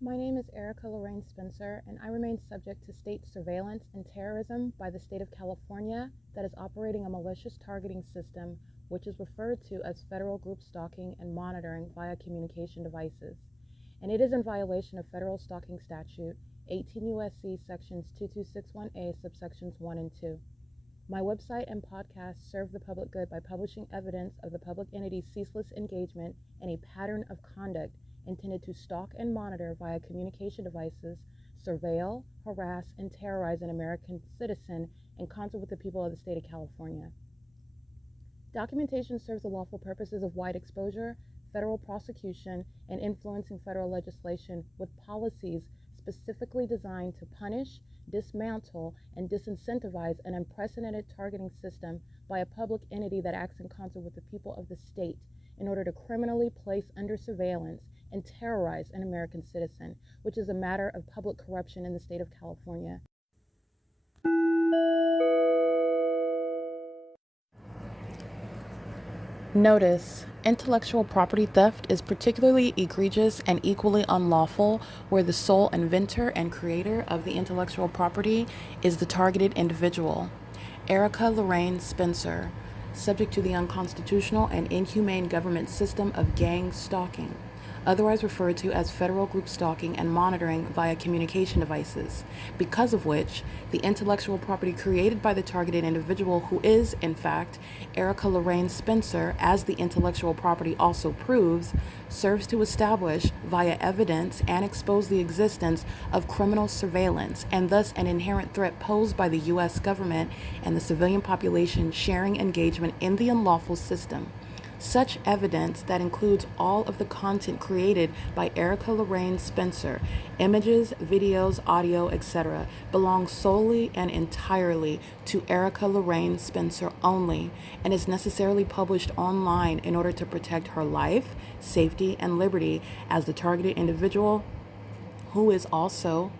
My name is Erica Lorraine Spencer, and I remain subject to state surveillance and terrorism by the state of California that is operating a malicious targeting system which is referred to as federal group stalking and monitoring via communication devices. And it is in violation of federal stalking statute 18 U.S.C. sections 2261A subsections 1 and 2. My website and podcast serve the public good by publishing evidence of the public entity's ceaseless engagement in a pattern of conduct intended to stalk and monitor via communication devices, surveil, harass, and terrorize an American citizen in concert with the people of the state of California. Documentation serves the lawful purposes of wide exposure, federal prosecution, and influencing federal legislation with policies specifically designed to punish, dismantle, and disincentivize an unprecedented targeting system by a public entity that acts in concert with the people of the state in order to criminally place under surveillance and terrorize an American citizen, which is a matter of public corruption in the state of California. Notice: intellectual property theft is particularly egregious and equally unlawful where the sole inventor and creator of the intellectual property is the targeted individual. Erica Lorraine Spencer, subject to the unconstitutional and inhumane government system of gang stalking, otherwise referred to as federal group stalking and monitoring via communication devices, because of which the intellectual property created by the targeted individual, who is, in fact, Erica Lorraine Spencer, as the intellectual property also proves, serves to establish via evidence and expose the existence of criminal surveillance and thus an inherent threat posed by the U.S. government and the civilian population sharing engagement in the unlawful system. Such evidence, that includes all of the content created by Erica Lorraine Spencer, images, videos, audio, etc., belongs solely and entirely to Erica Lorraine Spencer only and is necessarily published online in order to protect her life, safety, and liberty as the targeted individual, who is also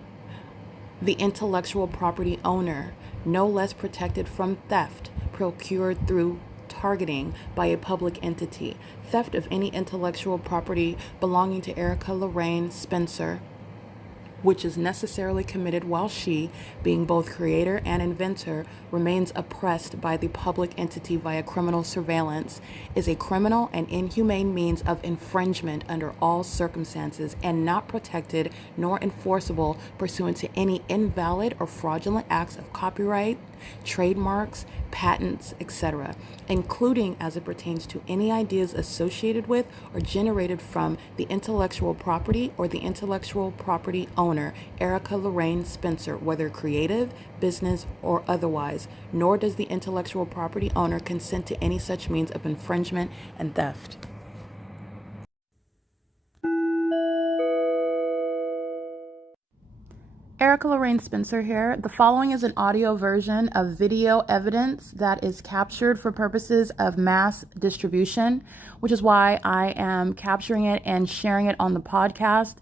the intellectual property owner, no less protected from theft procured through targeting by a public entity. Theft of any intellectual property belonging to Erica Lorraine Spencer, which is necessarily committed while she, being both creator and inventor, remains oppressed by the public entity via criminal surveillance, is a criminal and inhumane means of infringement under all circumstances and not protected nor enforceable pursuant to any invalid or fraudulent acts of copyright, trademarks, patents, etc., including as it pertains to any ideas associated with or generated from the intellectual property or the intellectual property owner, Erica Lorraine Spencer, whether creative, business, or otherwise, nor does the intellectual property owner consent to any such means of infringement and theft. Erica Lorraine Spencer here. The following is an audio version of video evidence that is captured for purposes of mass distribution, which is why I am capturing it and sharing it on the podcast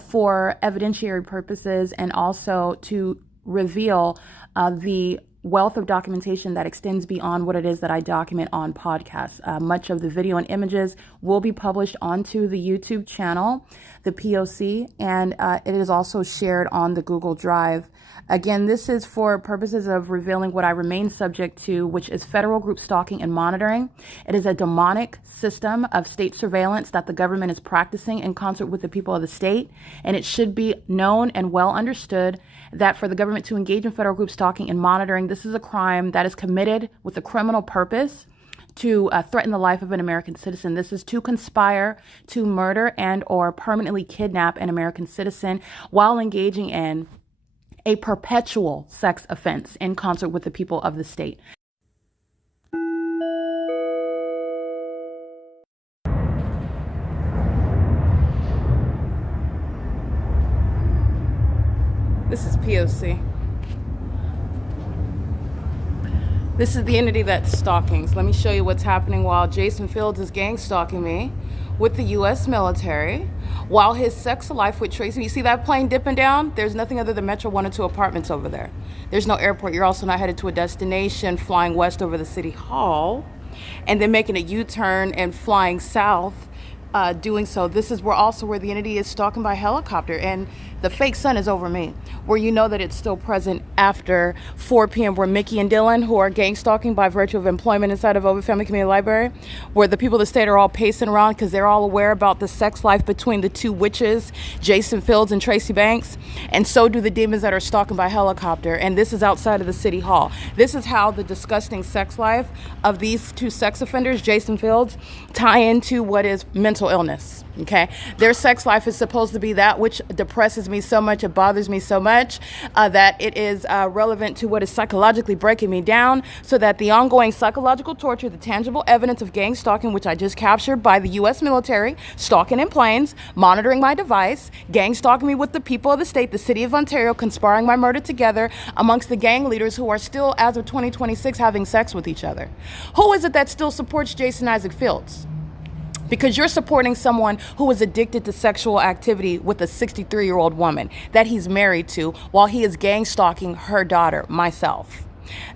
for evidentiary purposes and also to reveal the wealth of documentation that extends beyond what it is that I document on podcasts. Much of the video and images will be published onto the YouTube channel, the P.O.C, and it is also shared on the Google Drive. Again, this is for purposes of revealing what I remain subject to, which is federal group stalking and monitoring. It is a demonic system of state surveillance that the government is practicing in concert with the people of the state, and it should be known and well understood that for the government to engage in federal group stalking and monitoring, this is a crime that is committed with a criminal purpose to threaten the life of an American citizen. This is to conspire to murder and or permanently kidnap an American citizen while engaging in a perpetual sex offense in concert with the people of the state. This is P.O.C. This is the entity that's stalking. So let me show you what's happening while Jason Fields is gang stalking me with the U.S. military, while his sex life with Tracy. You see that plane dipping down? There's nothing other than Metro 1 and 2 apartments over there. There's no airport. You're also not headed to a destination flying west over the city hall and then making a U-turn and flying south doing so. This is where the entity is stalking by helicopter, and the fake sun is over me, where you know that it's still present after 4 p.m. where Mickey and Dylan, who are gang stalking by virtue of employment inside of OVITT Family Community Library, where the people of the state are all pacing around because they're all aware about the sex life between the two witches, Jason Fields and Tracy Banks, and so do the demons that are stalking by helicopter, and this is outside of the city hall. This is how the disgusting sex life of these two sex offenders, Jason Fields, tie into what is mental illness. Okay, their sex life is supposed to be that which depresses me so much, it bothers me so much, that it is relevant to what is psychologically breaking me down, so that the ongoing psychological torture, the tangible evidence of gang stalking, which I just captured by the U.S. military, stalking in planes, monitoring my device, gang stalking me with the people of the state, the city of Ontario, conspiring my murder together amongst the gang leaders who are still, as of 2026, having sex with each other. Who is it that still supports Jason Isaac Fields? Because you're supporting someone who is addicted to sexual activity with a 63-year-old woman that he's married to while he is gang stalking her daughter, myself.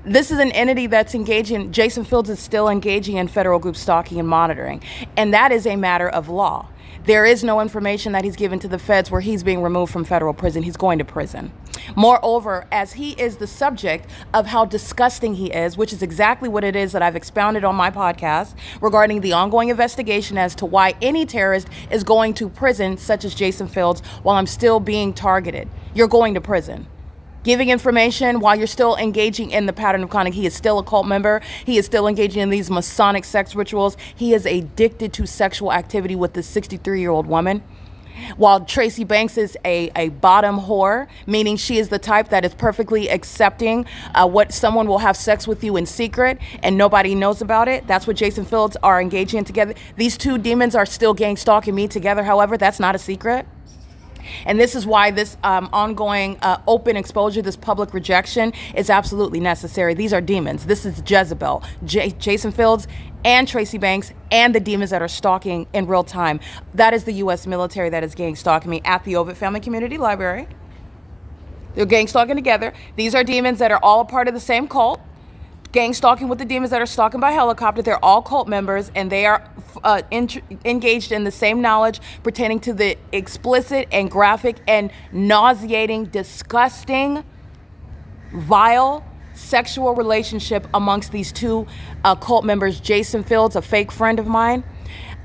This is an entity that's engaging, Jason Fields is still engaging in federal group stalking and monitoring, and that is a matter of law. There is no information that he's given to the feds where he's being removed from federal prison. He's going to prison. Moreover, as he is the subject of how disgusting he is, which is exactly what it is that I've expounded on my podcast regarding the ongoing investigation as to why any terrorist is going to prison, such as Jason Fields, while I'm still being targeted. You're going to prison. Giving information while you're still engaging in the pattern of conduct. He is still a cult member. He is still engaging in these Masonic sex rituals. He is addicted to sexual activity with this 63-year-old woman. While Tracy Banks is a bottom whore, meaning she is the type that is perfectly accepting what someone will have sex with you in secret and nobody knows about it. That's what Jason Fields are engaging in together. These two demons are still gang stalking me together. However, that's not a secret. And this is why this ongoing open exposure, this public rejection is absolutely necessary. These are demons. This is Jezebel, Jason Fields and Tracy Banks and the demons that are stalking in real time. That is the U.S. military that is gang stalking me at the OVITT Family Community Library. They're gang stalking together. These are demons that are all a part of the same cult. Gang stalking with the demons that are stalking by helicopter. They're all cult members, and they are engaged in the same knowledge pertaining to the explicit and graphic and nauseating, disgusting, vile sexual relationship amongst these two cult members, Jason Fields, a fake friend of mine,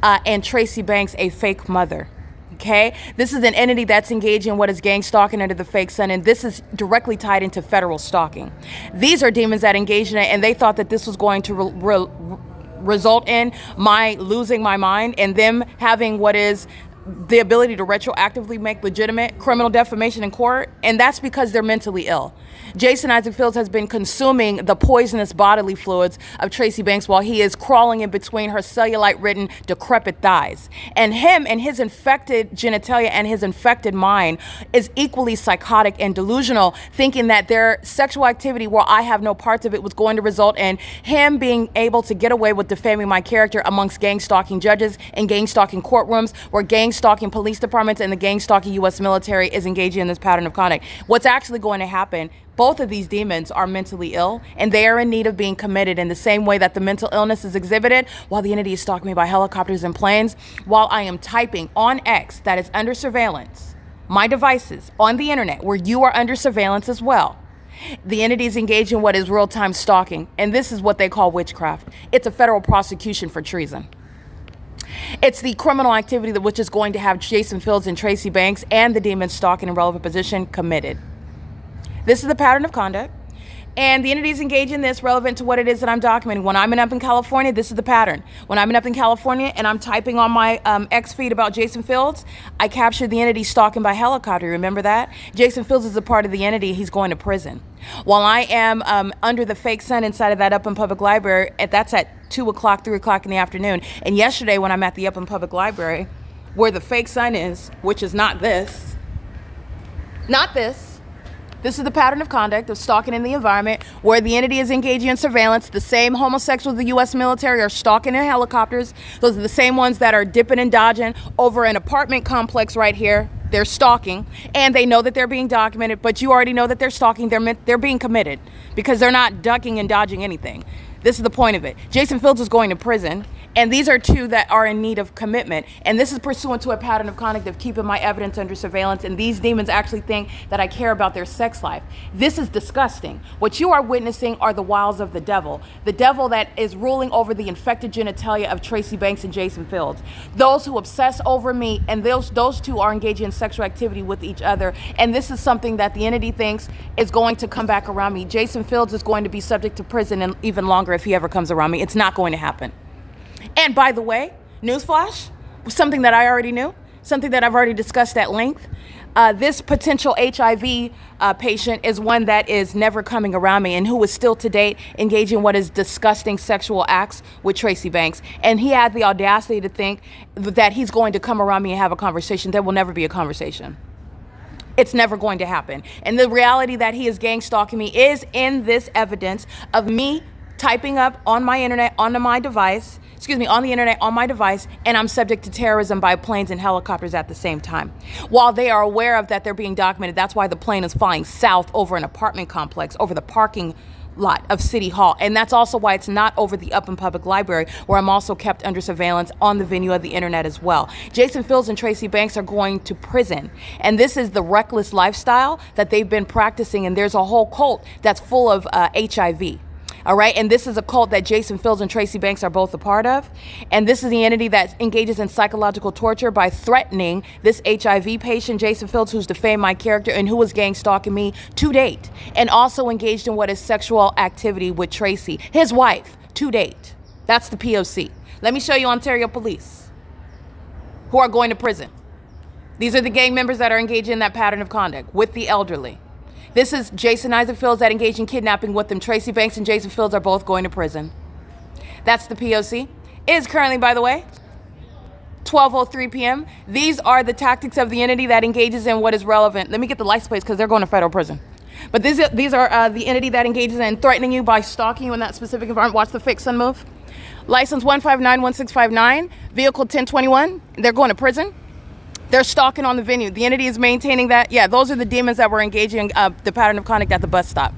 and Tracy Banks, a fake mother. Okay, this is an entity that's engaging in what is gang stalking under the fake sun, and this is directly tied into federal stalking. These are demons that engage in it, and they thought that this was going to result in my losing my mind and them having what is the ability to retroactively make legitimate criminal defamation in court, and that's because they're mentally ill. Jason Isaac Fields has been consuming the poisonous bodily fluids of Tracy Banks while he is crawling in between her cellulite-ridden, decrepit thighs. And him and his infected genitalia and his infected mind is equally psychotic and delusional, thinking that their sexual activity, while I have no parts of it, was going to result in him being able to get away with defaming my character amongst gang-stalking judges and gang-stalking courtrooms where gang-stalking police departments and the gang-stalking U.S. military is engaging in this pattern of conduct. What's actually going to happen, both of these demons are mentally ill, and they are in need of being committed in the same way that the mental illness is exhibited while the entity is stalking me by helicopters and planes, while I am typing on X that is under surveillance, my devices on the internet where you are under surveillance as well. The entity is engaged in what is real-time stalking, and this is what they call witchcraft. It's a federal prosecution for treason. It's the criminal activity that which is going to have Jason Fields and Tracy Banks and the demons stalking in relevant position committed. This is the pattern of conduct, and the entity is engaged in this relevant to what it is that I'm documenting. When I'm up in California, this is the pattern. When I'm up in California and I'm typing on my X feed about Jason Fields, I captured the entity stalking by helicopter. Remember that? Jason Fields is a part of the entity. He's going to prison. While I am under the fake sun inside of that Upland Public Library, that's at 2 o'clock, 3 o'clock in the afternoon. And yesterday when I'm at the Upland Public Library, where the fake sun is, which is not this, this is the pattern of conduct of stalking in the environment where the entity is engaging in surveillance. The same homosexuals of the U.S. military are stalking in helicopters. Those are the same ones that are dipping and dodging over an apartment complex right here. They're stalking, and they know that they're being documented, but you already know that they're stalking. They're being committed because they're not ducking and dodging anything. This is the point of it. Jason Fields is going to prison, And these are two that are in need of commitment. And this is pursuant to a pattern of conduct of keeping my evidence under surveillance. And these demons actually think that I care about their sex life. This is disgusting. What you are witnessing are the wiles of the devil that is ruling over the infected genitalia of Tracy Banks and Jason Fields. Those who obsess over me, and those two are engaging in sexual activity with each other. And this is something that the entity thinks is going to come back around me. Jason Fields is going to be subject to prison and even longer if he ever comes around me. It's not going to happen. And by the way, newsflash, something that I already knew, something that I've already discussed at length. This potential HIV patient is one that is never coming around me and who is still to date engaging in what is disgusting sexual acts with Tracy Banks. And he had the audacity to think that he's going to come around me and have a conversation. There will never be a conversation. It's never going to happen. And the reality that he is gang stalking me is in this evidence of me typing up on my internet, on my device, on the internet, on my device, and I'm subject to terrorism by planes and helicopters at the same time. While they are aware of that they're being documented, that's why the plane is flying south over an apartment complex, over the parking lot of City Hall. And that's also why it's not over the Upland Public Library, where I'm also kept under surveillance on the venue of the internet as well. Jason Fields and Tracy Banks are going to prison. And this is the reckless lifestyle that they've been practicing. And there's a whole cult that's full of HIV. All right. And this is a cult that Jason Fields and Tracy Banks are both a part of. And this is the entity that engages in psychological torture by threatening this HIV patient, Jason Fields, who's defamed my character and who was gang stalking me to date, and also engaged in what is sexual activity with Tracy, his wife, to date. That's the P.O.C. Let me show you Ontario police who are going to prison. These are the gang members that are engaged in that pattern of conduct with the elderly. This is Jason Isaac Fields that engaged in kidnapping with them. Tracy Banks and Jason Fields are both going to prison. That's the P.O.C. It is currently, by the way, 12:03 p.m. These are the tactics of the entity that engages in what is relevant. Let me get the license plates because they're going to federal prison. But these are the entity that engages in threatening you by stalking you in that specific environment. Watch the fake sun move. License 1591659, vehicle 1021. They're going to prison. They're stalking on the venue. The entity is maintaining that. Yeah, those are the demons that were engaging the pattern of conduct at the bus stop.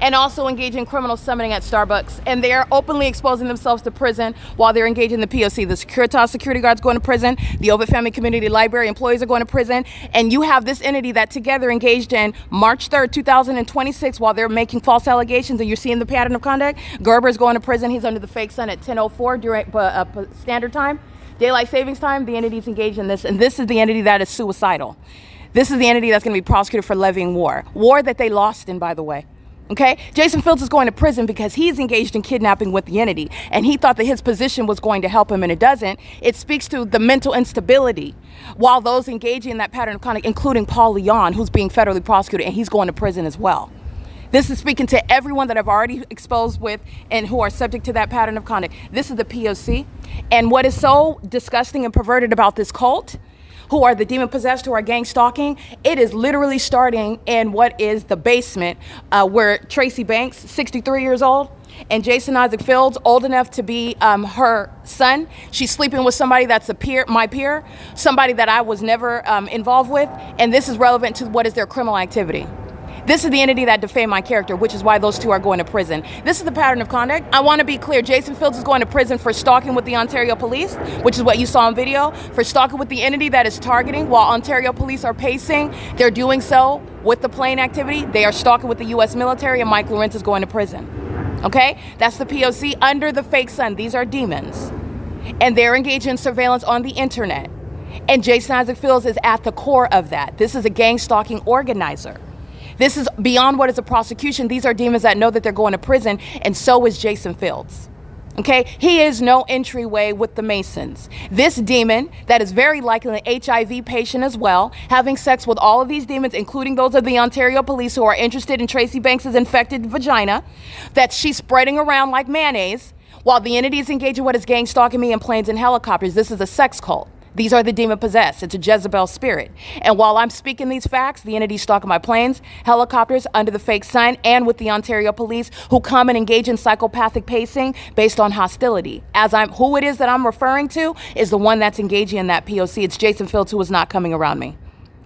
And also engaging in criminal summoning at Starbucks. And they are openly exposing themselves to prison while they're engaging in the P.O.C. The Securitas security guards going to prison. The OVITT Family Community Library employees are going to prison. And you have this entity that together engaged in March 3rd, 2026 while they're making false allegations. And you're seeing the pattern of conduct. Gerber is going to prison. He's under the fake sun at 10:04 during standard time. Daylight savings time, the entity's engaged in this, and this is the entity that is suicidal. This is the entity that's going to be prosecuted for levying war that they lost in, by the way. Okay? Jason Fields is going to prison because he's engaged in kidnapping with the entity, and he thought that his position was going to help him, and it doesn't. It speaks to the mental instability while those engaging in that pattern of conduct, including Paul Leon, who's being federally prosecuted, and he's going to prison as well. This is speaking to everyone that I've already exposed with and who are subject to that pattern of conduct. This is the P.O.C. And what is so disgusting and perverted about this cult, who are the demon possessed, who are gang stalking, it is literally starting in what is the basement where Tracy Banks, 63 years old, and Jason Isaac Fields, old enough to be her son. She's sleeping with somebody that's my peer, somebody that I was never involved with. And this is relevant to what is their criminal activity. This is the entity that defamed my character, which is why those two are going to prison. This is the pattern of conduct. I want to be clear. Jason Fields is going to prison for stalking with the Ontario police, which is what you saw in video, for stalking with the entity that is targeting while Ontario police are pacing. They're doing so with the plane activity. They are stalking with the U.S. military, and Mike LORENZ is going to prison. Okay? That's the P.O.C. under the fake sun. These are demons. And they're engaged in surveillance on the internet. And Jason Isaac Fields is at the core of that. This is a gang stalking organizer. This is beyond what is a prosecution. These are demons that know that they're going to prison, and so is Jason Fields. Okay? He is no entryway with the Masons. This demon that is very likely an HIV patient as well, having sex with all of these demons, including those of the Ontario police who are interested in Tracy Banks' infected vagina, that she's spreading around like mayonnaise, while the entity is engaged in what is gang stalking me in planes and helicopters. This is a sex cult. These are the demon possessed. It's a Jezebel spirit. And while I'm speaking these facts, the entity stalking my planes, helicopters, under the fake sun, and with the Ontario police who come and engage in psychopathic pacing based on hostility. Who it is that I'm referring to is the one that's engaging in that P.O.C. It's Jason Fields, who is not coming around me.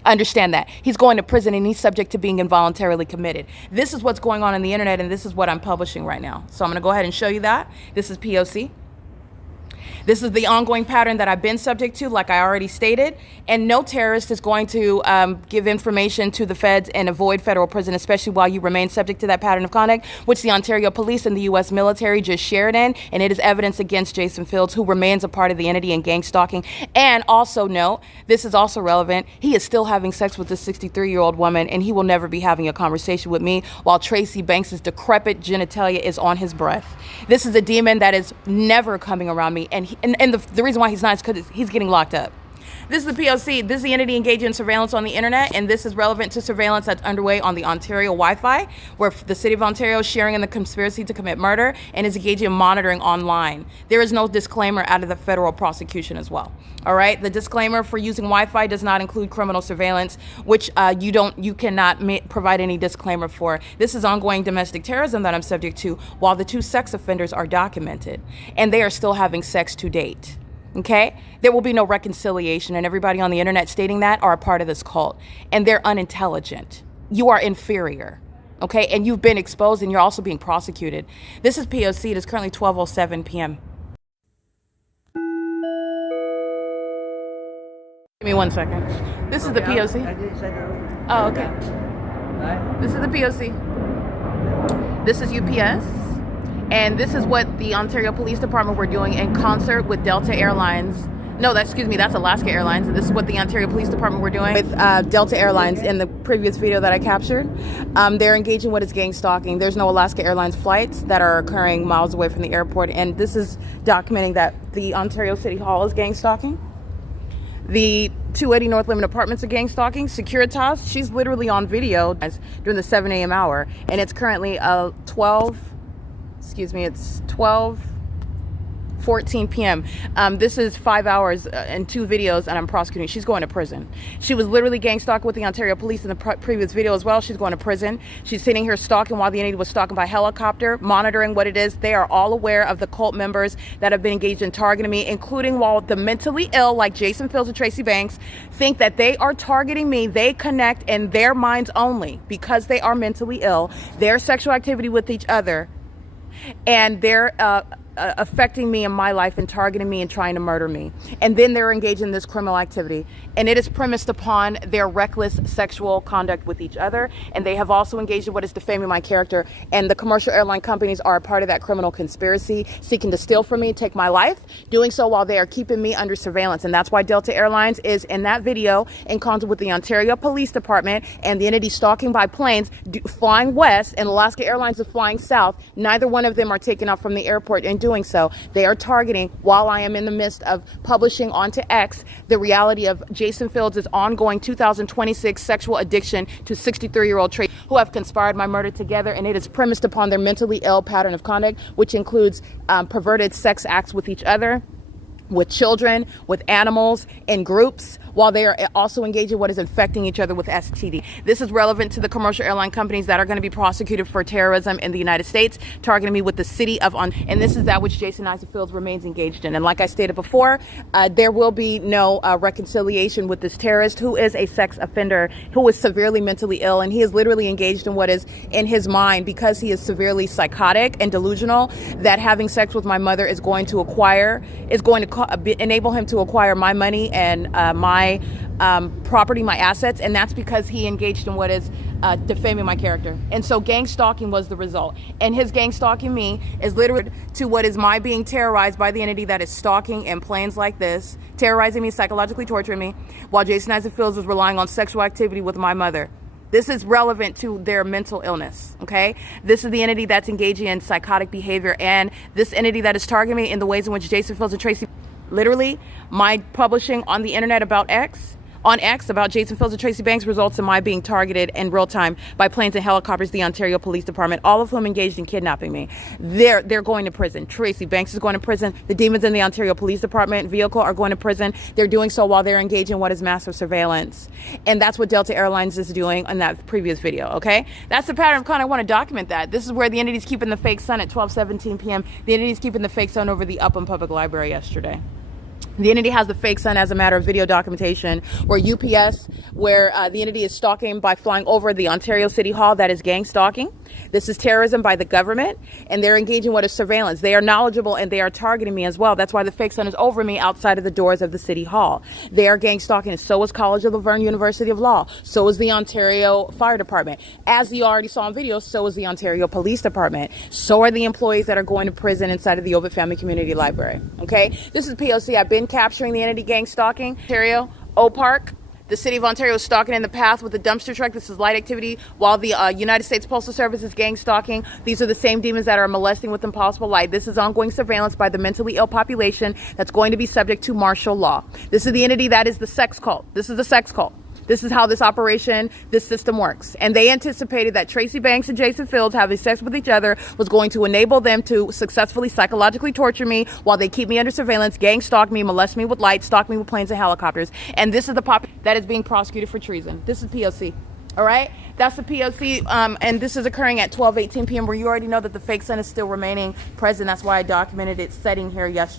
Understand that. He's going to prison and he's subject to being involuntarily committed. This is what's going on the internet, and this is what I'm publishing right now. So I'm going to go ahead and show you that. This is P.O.C. This is the ongoing pattern that I've been subject to, like I already stated, and no terrorist is going to give information to the feds and avoid federal prison, especially while you remain subject to that pattern of conduct, which the Ontario Police and the U.S. military just shared in, and it is evidence against Jason Fields, who remains a part of the entity in gang stalking. And also note, this is also relevant, he is still having sex with this 63-year-old woman, and he will never be having a conversation with me while Tracy Banks's decrepit genitalia is on his breath. This is a demon that is never coming around me, and the reason why he's not is because he's getting locked up. This is the P.O.C. This is the entity engaged in surveillance on the internet, and this is relevant to surveillance that's underway on the Ontario Wi-Fi, where the city of Ontario is sharing in the conspiracy to commit murder and is engaging in monitoring online. There is no disclaimer out of the federal prosecution as well. All right, the disclaimer for using Wi-Fi does not include criminal surveillance, which you cannot provide any disclaimer for. This is ongoing domestic terrorism that I'm subject to, while the two sex offenders are documented, and they are still having sex to date. Okay? There will be no reconciliation, and everybody on the internet stating that are a part of this cult, and they're unintelligent. You are inferior. Okay? And you've been exposed, and you're also being prosecuted. This is P.O.C. It is currently 12:07 p.m. Give me 1 second. This is the P.O.C. I did send it over. Oh, okay. Right? This is the P.O.C. This is U.S. And this is what the Ontario Police Department were doing in concert with Delta Airlines. No, that's Alaska Airlines. And this is what the Ontario Police Department were doing with Delta Airlines in the previous video that I captured. They're engaging what is gang stalking. There's no Alaska Airlines flights that are occurring miles away from the airport. And this is documenting that the Ontario City Hall is gang stalking. The 280 North Limit Apartments are gang stalking. Securitas, she's literally on video during the 7 a.m. hour. And it's currently 12:14 p.m. This is 5 hours and 2 videos, and I'm prosecuting. She's going to prison. She was literally gang stalked with the Ontario Police in the previous video as well. She's going to prison. She's sitting here stalking while the entity was stalking by helicopter, monitoring what it is. They are all aware of the cult members that have been engaged in targeting me, including while the mentally ill, like Jason Fields and Tracy Banks, think that they are targeting me. They connect in their minds only because they are mentally ill, their sexual activity with each other, and they're affecting me in my life and targeting me and trying to murder me. And then they're engaged in this criminal activity. And it is premised upon their reckless sexual conduct with each other. And they have also engaged in what is defaming my character. And the commercial airline companies are a part of that criminal conspiracy, seeking to steal from me, take my life, doing so while they are keeping me under surveillance. And that's why Delta Airlines is in that video in concert with the Ontario Police Department and the entity stalking by planes, flying west, and Alaska Airlines is flying south. Neither one of them are taken off from the airport and doing so. They are targeting, while I am in the midst of publishing onto X, the reality of Jason Fields' ongoing 2026 sexual addiction to 63-year-old Tracy, who have conspired my murder together, and it is premised upon their mentally ill pattern of conduct, which includes perverted sex acts with each other, with children, with animals, in groups, while they are also engaged in what is infecting each other with STD. This is relevant to the commercial airline companies that are going to be prosecuted for terrorism in the United States, targeting me with the city of and this is that which Jason Isaac Fields remains engaged in. And like I stated before, there will be no reconciliation with this terrorist, who is a sex offender, who is severely mentally ill, and he is literally engaged in what is in his mind, because he is severely psychotic and delusional, that having sex with my mother is going to enable him to acquire my money and my property, my assets, and that's because he engaged in what is defaming my character. And so gang stalking was the result. And his gang stalking me is literally to what is my being terrorized by the entity that is stalking in planes like this, terrorizing me, psychologically torturing me, while Jason Isaac Fields was relying on sexual activity with my mother. This is relevant to their mental illness, okay? This is the entity that's engaging in psychotic behavior, and this entity that is targeting me in the ways in which Jason Fields and Tracy, literally, my publishing on the internet about X about Jason Fields and Tracy Banks results in my being targeted in real time by planes and helicopters, the Ontario Police Department, all of whom engaged in kidnapping me. They're going to prison. Tracy Banks is going to prison. The demons in the Ontario Police Department vehicle are going to prison. They're doing so while they're engaged in what is massive surveillance. And that's what Delta Airlines is doing in that previous video, okay? That's the pattern of conduct. I want to document that. This is where the entity's keeping the fake sun at 12:17 p.m. The entity's keeping the fake sun over the Upham Public Library yesterday. The entity has the fake sun as a matter of video documentation, where UPS, where the entity is stalking by flying over the Ontario City Hall, that is gang stalking. This is terrorism by the government, and they're engaging what is surveillance. They are knowledgeable, and they are targeting me as well. That's why the fake sun is over me outside of the doors of the city hall. They are gang stalking, and so is College of Laverne University of Law. So is the Ontario Fire Department. As you already saw in video, so is the Ontario Police Department. So are the employees that are going to prison inside of the OVITT Family Community Library. Okay? This is P.O.C. I've been capturing the entity gang stalking. Ontario, O-Park. The city of Ontario is stalking in the path with the dumpster truck. This is light activity, while the United States Postal Service is gang stalking. These are the same demons that are molesting with impossible light. This is ongoing surveillance by the mentally ill population that's going to be subject to martial law. This is the entity that is the sex cult. This is the sex cult. This is how this operation, this system works. And they anticipated that Tracy Banks and Jason Fields having sex with each other was going to enable them to successfully psychologically torture me while they keep me under surveillance, gang stalk me, molest me with lights, stalk me with planes and helicopters. And this is the pop that is being prosecuted for treason. This is P.O.C. All right? That's the P.O.C. And this is occurring at 12:18 p.m. where you already know that the fake sun is still remaining present. That's why I documented it setting here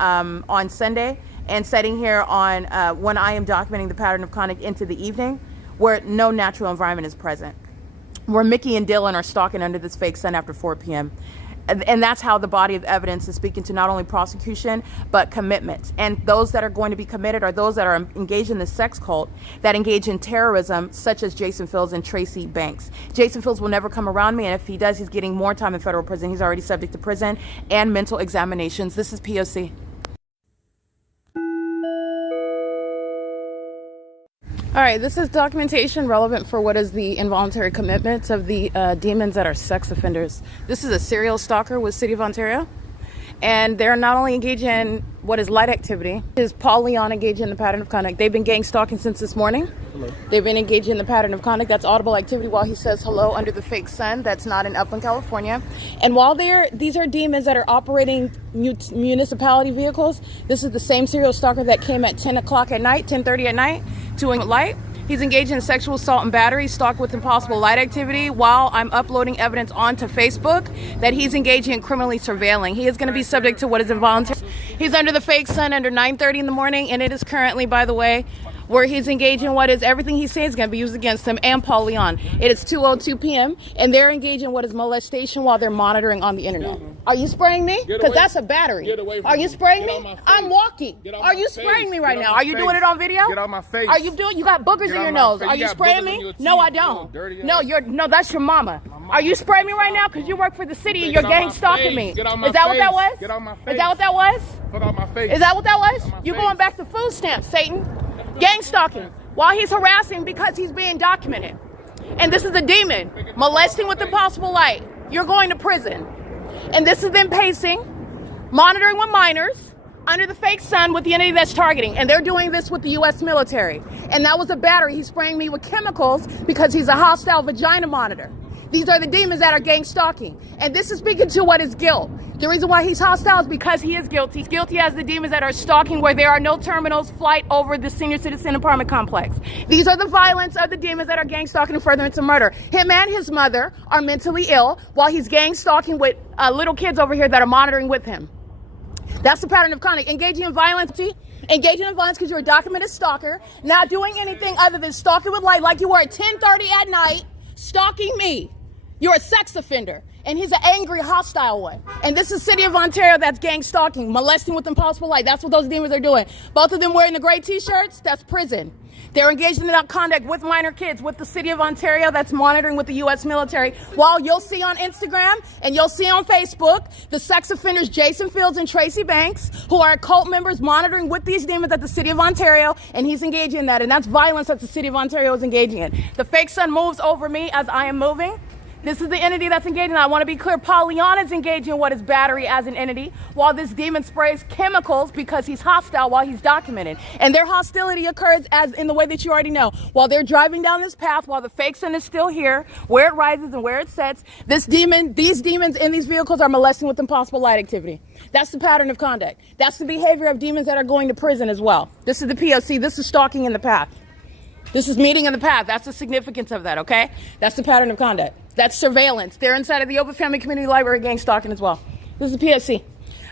on Sunday. And setting here on when I am documenting the pattern of conduct into the evening, where no natural environment is present, where Mickey and Dylan are stalking under this fake sun after 4 p.m. And that's how the body of evidence is speaking to not only prosecution, but commitment. And those that are going to be committed are those that are engaged in the sex cult, that engage in terrorism, such as Jason Fields and Tracy Banks. Jason Fields will never come around me, and if he does, he's getting more time in federal prison. He's already subject to prison and mental examinations. This is P.O.C. All right, this is documentation relevant for what is the involuntary commitments of the demons that are sex offenders. This is a serial stalker with City of Ontario, and they're not only engaging in what is light activity, is Paul Leon engaging in the pattern of conduct. They've been gang stalking since this morning. Hello. They've been engaging in the pattern of conduct. That's audible activity while he says hello under the fake sun. That's not in Upland, California. And while these are demons that are operating municipality vehicles, this is the same serial stalker that came at 10 o'clock at night, 10:30 at night, to light. He's engaged in sexual assault and battery, stalked with impossible light activity, while I'm uploading evidence onto Facebook that he's engaging in criminally surveilling. He is going to be subject to what is involuntary. He's under the fake sun under 9:30 in the morning, and it is currently, by the way, where he's engaging what is everything he says is going to be used against him and Paul Leon. It is 2:02 p.m. and they're engaging in what is molestation while they're monitoring on the internet. Are you spraying me? Because that's a battery. Are you spraying me? I'm walking. Are you spraying me right now? Are you doing it on video? Get out my face. Are you doing? You got boogers in your nose. Are you spraying me? No, I don't. No, that's your mama. Are you spraying me right now? Because you work for the city and you're gang stalking me. Is that what that was? Get out my face. Is that what that was? Fuck out my face. Is that what that was? You going back to food stamps, Satan? Gang stalking while he's harassing because he's being documented. And this is a demon molesting with impossible light. You're going to prison. And this is them pacing, monitoring with minors under the fake sun with the entity that's targeting. And they're doing this with the U.S. military. And that was a battery. He's spraying me with chemicals because he's a hostile vagina monitor. These are the demons that are gang stalking. And this is speaking to what is guilt. The reason why he's hostile is because he is guilty. He's guilty as the demons that are stalking where there are no terminals flight over the senior citizen apartment complex. These are the violence of the demons that are gang stalking and furtherance of murder. Him and his mother are mentally ill while he's gang stalking with little kids over here that are monitoring with him. That's the pattern of conduct. Engaging in violence because you're a documented stalker, not doing anything other than stalking with light like you were at 10:30 at night, stalking me. You're a sex offender. And he's an angry, hostile one. And this is City of Ontario that's gang stalking, molesting with impossible light. That's what those demons are doing. Both of them wearing the gray t-shirts, that's prison. They're engaged in that conduct with minor kids, with the City of Ontario that's monitoring with the U.S. military. While you'll see on Instagram and you'll see on Facebook the sex offenders Jason Fields and Tracy Banks, who are cult members monitoring with these demons at the City of Ontario, and he's engaging in that. And that's violence that the City of Ontario is engaging in. The fake sun moves over me as I am moving. This is the entity that's engaging. I want to be clear. Paul Leon is engaging in what is battery as an entity, while this demon sprays chemicals because he's hostile while he's documented. And their hostility occurs as in the way that you already know. While they're driving down this path, while the fake sun is still here, where it rises and where it sets, these demons in these vehicles are molesting with impossible light activity. That's the pattern of conduct. That's the behavior of demons that are going to prison as well. This is the P.O.C. This is stalking in the path. This is meeting in the path. That's the significance of that, okay? That's the pattern of conduct. That's surveillance. They're inside of the OVITT Family Community Library gang stalking as well. This is the P.O.C.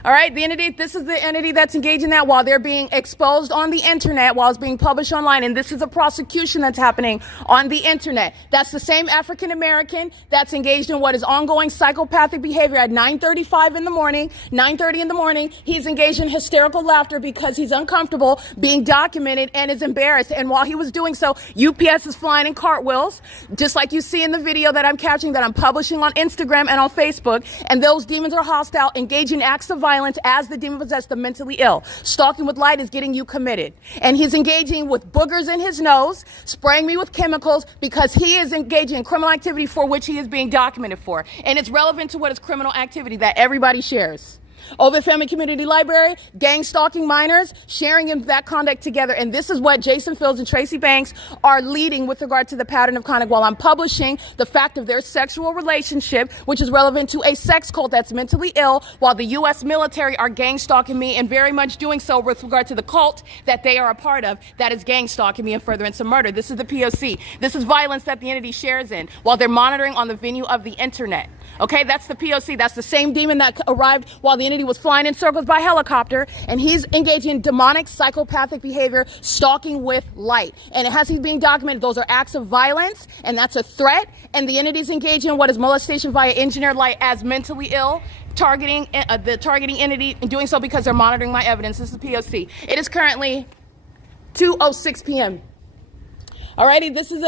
All right, the entity, this is the entity that's engaged in that while they're being exposed on the internet, while it's being published online. And this is a prosecution that's happening on the internet. That's the same African American that's engaged in what is ongoing psychopathic behavior at 9:35 in the morning, 9:30 in the morning. He's engaged in hysterical laughter because he's uncomfortable, being documented, and is embarrassed. And while he was doing so, UPS is flying in cartwheels, just like you see in the video that I'm capturing, that I'm publishing on Instagram and on Facebook. And those demons are hostile, engaging in acts of violence as the demon possessed the mentally ill. Stalking with light is getting you committed. And he's engaging with boogers in his nose, spraying me with chemicals because he is engaging in criminal activity for which he is being documented for. And it's relevant to what is criminal activity that everybody shares. OVITT Family Community Library, gang stalking minors, sharing in that conduct together. And this is what Jason Fields and Tracy Banks are leading with regard to the pattern of conduct while I'm publishing the fact of their sexual relationship, which is relevant to a sex cult that's mentally ill, while the U.S. military are gang stalking me and very much doing so with regard to the cult that they are a part of that is gang stalking me in furtherance of murder. This is the P.O.C. This is violence that the entity shares in while they're monitoring on the venue of the internet. Okay, that's the P.O.C. That's the same demon that arrived while the entity was flying in circles by helicopter, and he's engaging in demonic psychopathic behavior, stalking with light. And as he's being documented, those are acts of violence, and that's a threat. And the entity's engaging in what is molestation via engineered light as mentally ill, targeting the targeting entity, and doing so because they're monitoring my evidence. This is P.O.C. It is currently 2:06 p.m. Alrighty, this is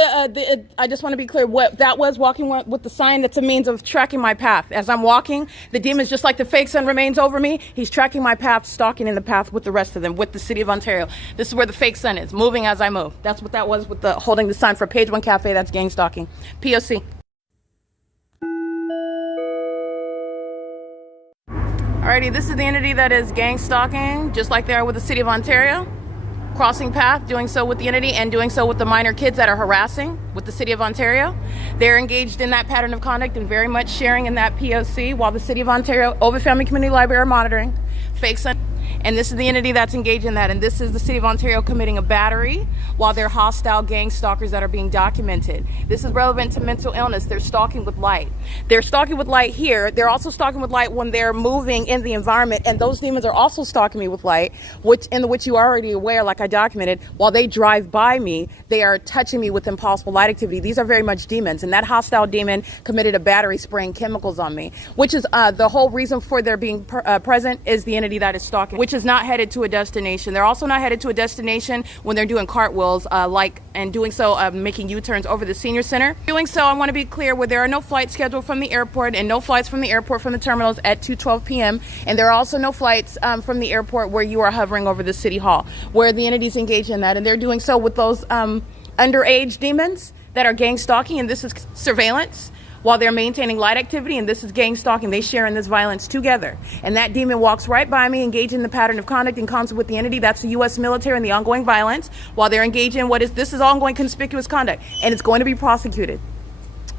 I just want to be clear what that was, walking with the sign. That's a means of tracking my path. As I'm walking, the demon's just like the fake sun remains over me. He's tracking my path, stalking in the path with the rest of them, with the city of Ontario. This is where the fake sun is, moving as I move. That's what that was with the holding the sign for Page 1 Cafe. That's gang stalking. P.O.C. Alrighty, this is the entity that is gang stalking, just like they are with the city of Ontario. Crossing path, doing so with the entity and doing so with the minor kids that are harassing with the city of Ontario. They're engaged in that pattern of conduct and very much sharing in that P.O.C. while the city of Ontario, OVITT Family Community Library are monitoring. Fake sun. And this is the entity that's engaged in that. And this is the city of Ontario committing a battery while they're hostile gang stalkers that are being documented. This is relevant to mental illness. They're stalking with light. They're stalking with light here. They're also stalking with light when they're moving in the environment. And those demons are also stalking me with light, which you are already aware, like I documented, while they drive by me, they are touching me with impossible light activity. These are very much demons. And that hostile demon committed a battery spraying chemicals on me, which is the whole reason for their being present is the entity that is stalking, which is not headed to a destination. They're also not headed to a destination when they're doing cartwheels, and doing so, making U-turns over the senior center. Doing so, I want to be clear where there are no flights scheduled from the airport and no flights from the airport from the terminals at 2:12 p.m. And there are also no flights from the airport where you are hovering over the city hall, where the entities engage in that. And they're doing so with those underage demons that are gang stalking, and this is surveillance while they're maintaining light activity, and this is gang stalking. They share in this violence together. And that demon walks right by me, engaging in the pattern of conduct in concert with the entity. That's the U.S. military and the ongoing violence, while they're engaging in this is ongoing conspicuous conduct, and it's going to be prosecuted.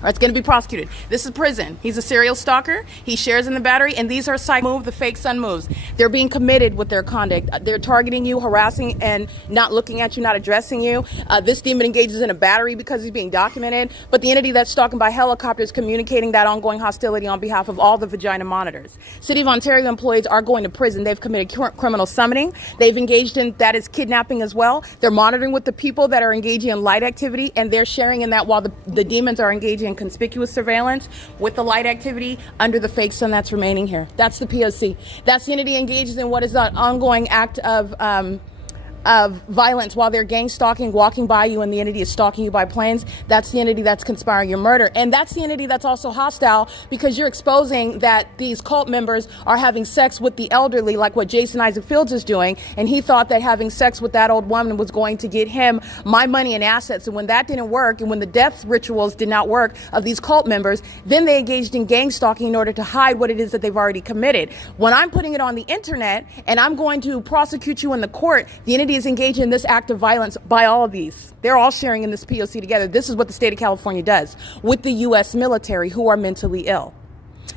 Or it's going to be prosecuted. This is prison. He's a serial stalker. He shares in the battery, and these are the fake sun moves. They're being committed with their conduct. They're targeting you, harassing, and not looking at you, not addressing you. This demon engages in a battery because he's being documented, but the entity that's stalking by helicopter is communicating that ongoing hostility on behalf of all the vagina monitors. City of Ontario employees are going to prison. They've committed criminal summoning. They've engaged in, that is kidnapping as well. They're monitoring with the people that are engaging in light activity, and they're sharing in that while the demons are engaging in conspicuous surveillance with the light activity under the fake sun that's remaining here. That's the P.O.C. That's the entity engaged in what is an ongoing act of violence while they're gang stalking, walking by you, and the entity is stalking you by planes. That's the entity that's conspiring your murder. And that's the entity that's also hostile because you're exposing that these cult members are having sex with the elderly, like what Jason Isaac Fields is doing. And he thought that having sex with that old woman was going to get him my money and assets. And when that didn't work, and when the death rituals did not work of these cult members, then they engaged in gang stalking in order to hide what it is that they've already committed. When I'm putting it on the internet and I'm going to prosecute you in the court, the entity is engaged in this act of violence by all of these. They're all sharing in this P.O.C. together. This is what the state of California does with the U.S. military who are mentally ill.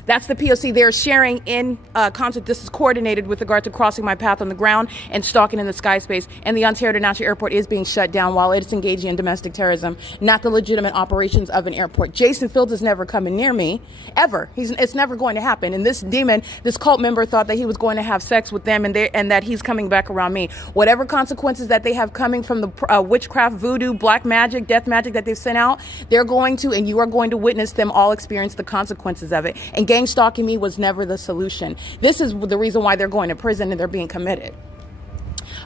That's the P.O.C. They're sharing in concert. This is coordinated with regard to crossing my path on the ground and stalking in the sky space. And the Ontario International Airport is being shut down while it's engaging in domestic terrorism, not the legitimate operations of an airport. Jason Fields is never coming near me, ever. It's never going to happen. And this demon, this cult member, thought that he was going to have sex with them and that he's coming back around me. Whatever consequences that they have coming from the witchcraft, voodoo, black magic, death magic that they've sent out, they're going to, and you are going to witness them all experience the consequences of it. And gang stalking me was never the solution. This is the reason why they're going to prison and they're being committed.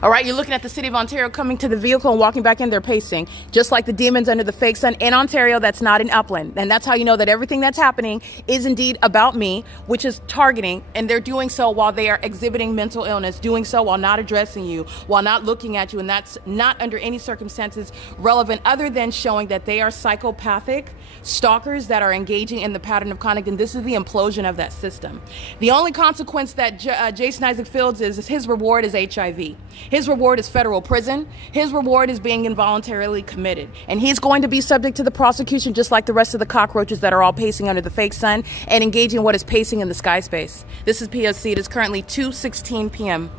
All right, you're looking at the city of Ontario coming to the vehicle and walking back in, they're pacing, just like the demons under the fake sun in Ontario. That's not in Upland. And that's how you know that everything that's happening is indeed about me, which is targeting. And they're doing so while they are exhibiting mental illness, doing so while not addressing you, while not looking at you. And that's not under any circumstances relevant other than showing that they are psychopathic stalkers that are engaging in the pattern of conduct. And this is the implosion of that system. The only consequence that Jason Isaac Fields is his reward is HIV. His reward is federal prison. His reward is being involuntarily committed. And he's going to be subject to the prosecution just like the rest of the cockroaches that are all pacing under the fake sun and engaging in what is pacing in the sky space. This is P.O.C. It is currently 2:16 p.m.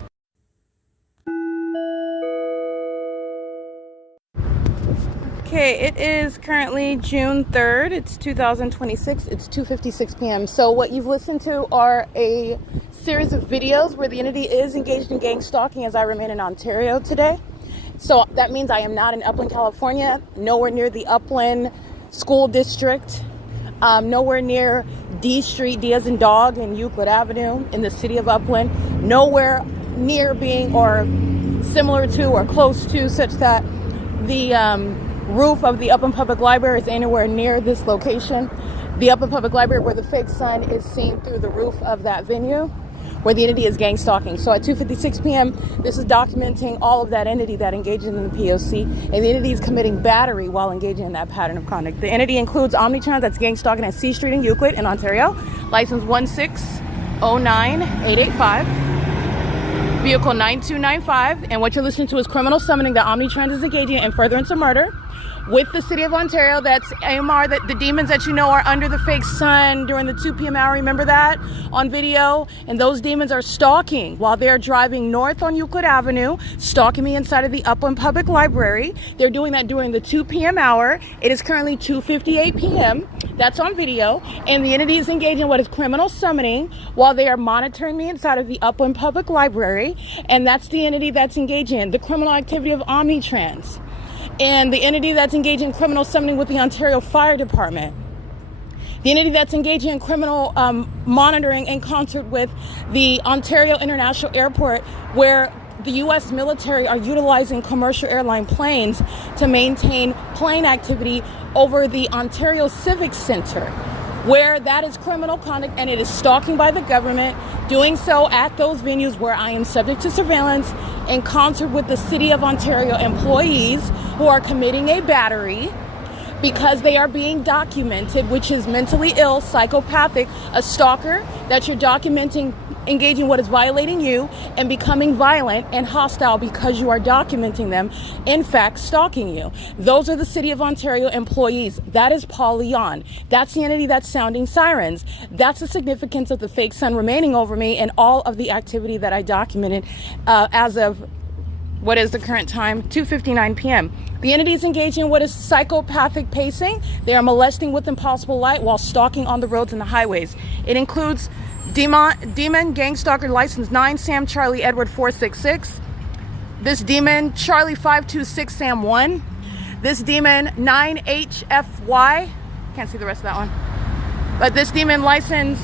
Okay, it is currently June 3rd. It's 2026. It's 2:56 p.m. So what you've listened to are a series of videos where the entity is engaged in gang stalking as I remain in Ontario today. So that means I am not in Upland, California, nowhere near the Upland School District, nowhere near D Street, D as in dog, and Euclid Avenue in the city of Upland, nowhere near being or similar to or close to such that the roof of the Upland Public Library is anywhere near this location. The Upland Public Library where the fake sun is seen through the roof of that venue where the entity is gang stalking. So at 2:56 p.m., this is documenting all of that entity that engages in the P.O.C. and the entity is committing battery while engaging in that pattern of conduct. The entity includes Omnitrans, that's gang stalking at C Street in Euclid in Ontario, license 1609885. Vehicle 9295, and what you're listening to is criminal summoning that Omnitrans is engaging in furtherance of murder with the city of Ontario. That's AMR, that the demons that you know are under the fake sun during the 2 p.m. hour. Remember that on video? And those demons are stalking while they're driving north on Euclid Avenue, stalking me inside of the Upland Public Library. They're doing that during the 2 p.m. hour. It is currently 2:58 p.m. That's on video. And the entity is engaging in what is criminal summoning while they are monitoring me inside of the Upland Public Library. And that's the entity that's engaging in the criminal activity of Omnitrans. And the entity that's engaging in criminal summoning with the Ontario Fire Department. The entity that's engaging in criminal monitoring in concert with the Ontario International Airport, where the U.S. military are utilizing commercial airline planes to maintain plane activity over the Ontario Civic Center, where that is criminal conduct and it is stalking by the government, doing so at those venues where I am subject to surveillance in concert with the City of Ontario employees who are committing a battery because they are being documented, which is mentally ill, psychopathic, a stalker that you're documenting, engaging what is violating you and becoming violent and hostile because you are documenting them, in fact, stalking you. Those are the City of Ontario employees. That is Paul Leon. That's the entity that's sounding sirens. That's the significance of the fake sun remaining over me and all of the activity that I documented as of what is the current time, 2:59 p.m. The entity is engaging in what is psychopathic pacing. They are molesting with impossible light while stalking on the roads and the highways. It includes Demon Gang Stalker License 9 Sam Charlie Edward 466. This Demon Charlie 526 Sam 1. This Demon 9HFY. Can't see the rest of that one. But this Demon License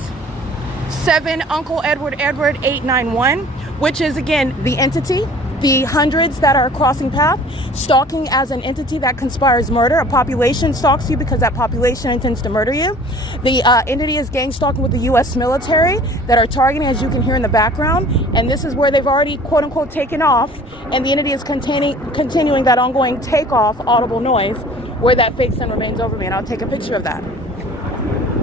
7 Uncle Edward 891, which is again the entity. The hundreds that are crossing path, stalking as an entity that conspires murder. A population stalks you because that population intends to murder you. The entity is gang stalking with the U.S. military that are targeting, as you can hear in the background. And this is where they've already, quote unquote, taken off. And the entity is continuing that ongoing takeoff audible noise where that fake sun remains over me. And I'll take a picture of that.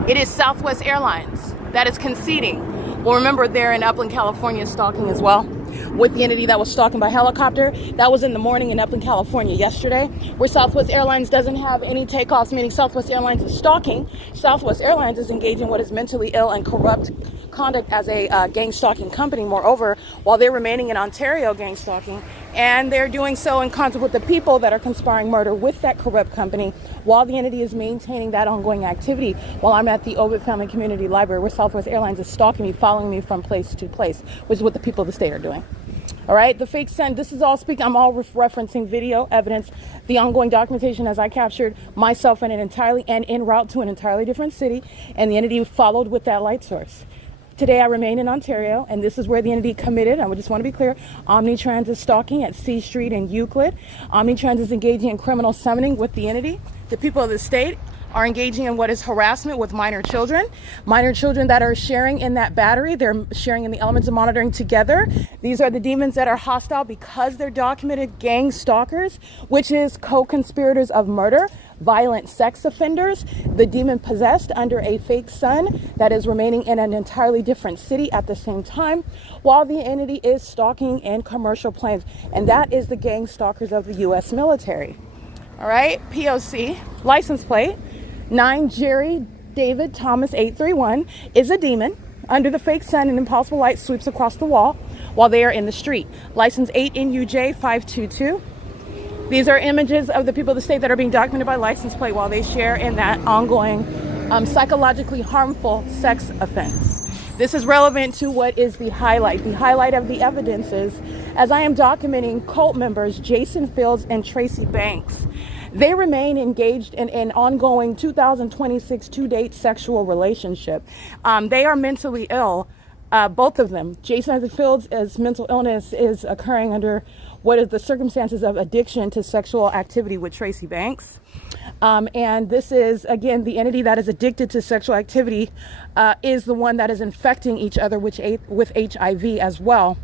It is Southwest Airlines that is conceding. Well, remember, they're in Upland, California, stalking as well. with the entity that was stalking by helicopter. That was in the morning in Upland, California yesterday, where Southwest Airlines doesn't have any takeoffs, meaning Southwest Airlines is stalking. Southwest Airlines is engaging what is mentally ill and corrupt conduct as a gang stalking company. Moreover, while they're remaining in Ontario gang stalking, and they're doing so in concert with the people that are conspiring murder with that corrupt company, while the entity is maintaining that ongoing activity, while I'm at the OVITT Family Community Library, where Southwest Airlines is stalking me, following me from place to place, which is what the people of the state are doing. All right, the fake send, this is all speaking, I'm all referencing video evidence, the ongoing documentation as I captured myself in an entirely and en route to an entirely different city, and the entity followed with that light source. Today I remain in Ontario, and this is where the entity committed. I just want to be clear. Omnitrans is stalking at C Street and Euclid. Omnitrans is engaging in criminal summoning with the entity. The people of the state are engaging in what is harassment with minor children that are sharing in that battery. They're sharing in the elements of monitoring together. These are the demons that are hostile because they're documented gang stalkers, which is co-conspirators of murder, violent sex offenders, the demon possessed under a fake sun that is remaining in an entirely different city at the same time, while the entity is stalking in commercial planes. And that is the gang stalkers of the U.S. military. All right, P.O.C, license plate 9 Jerry David Thomas 831 is a demon under the fake sun, and impossible light sweeps across the wall while they are in the street. License 8 NUJ 522. These are images of the people of the state that are being documented by license plate while they share in that ongoing psychologically harmful sex offense. This is relevant to what is the highlight. The highlight of the evidence is, as I am documenting cult members Jason Fields and Tracy Banks, they remain engaged in an ongoing 2026 to-date sexual relationship. They are mentally ill, both of them. Jason Fields' mental illness is occurring under what is the circumstances of addiction to sexual activity with Tracy Banks. And this is, again, the entity that is addicted to sexual activity is the one that is infecting each other with HIV as well.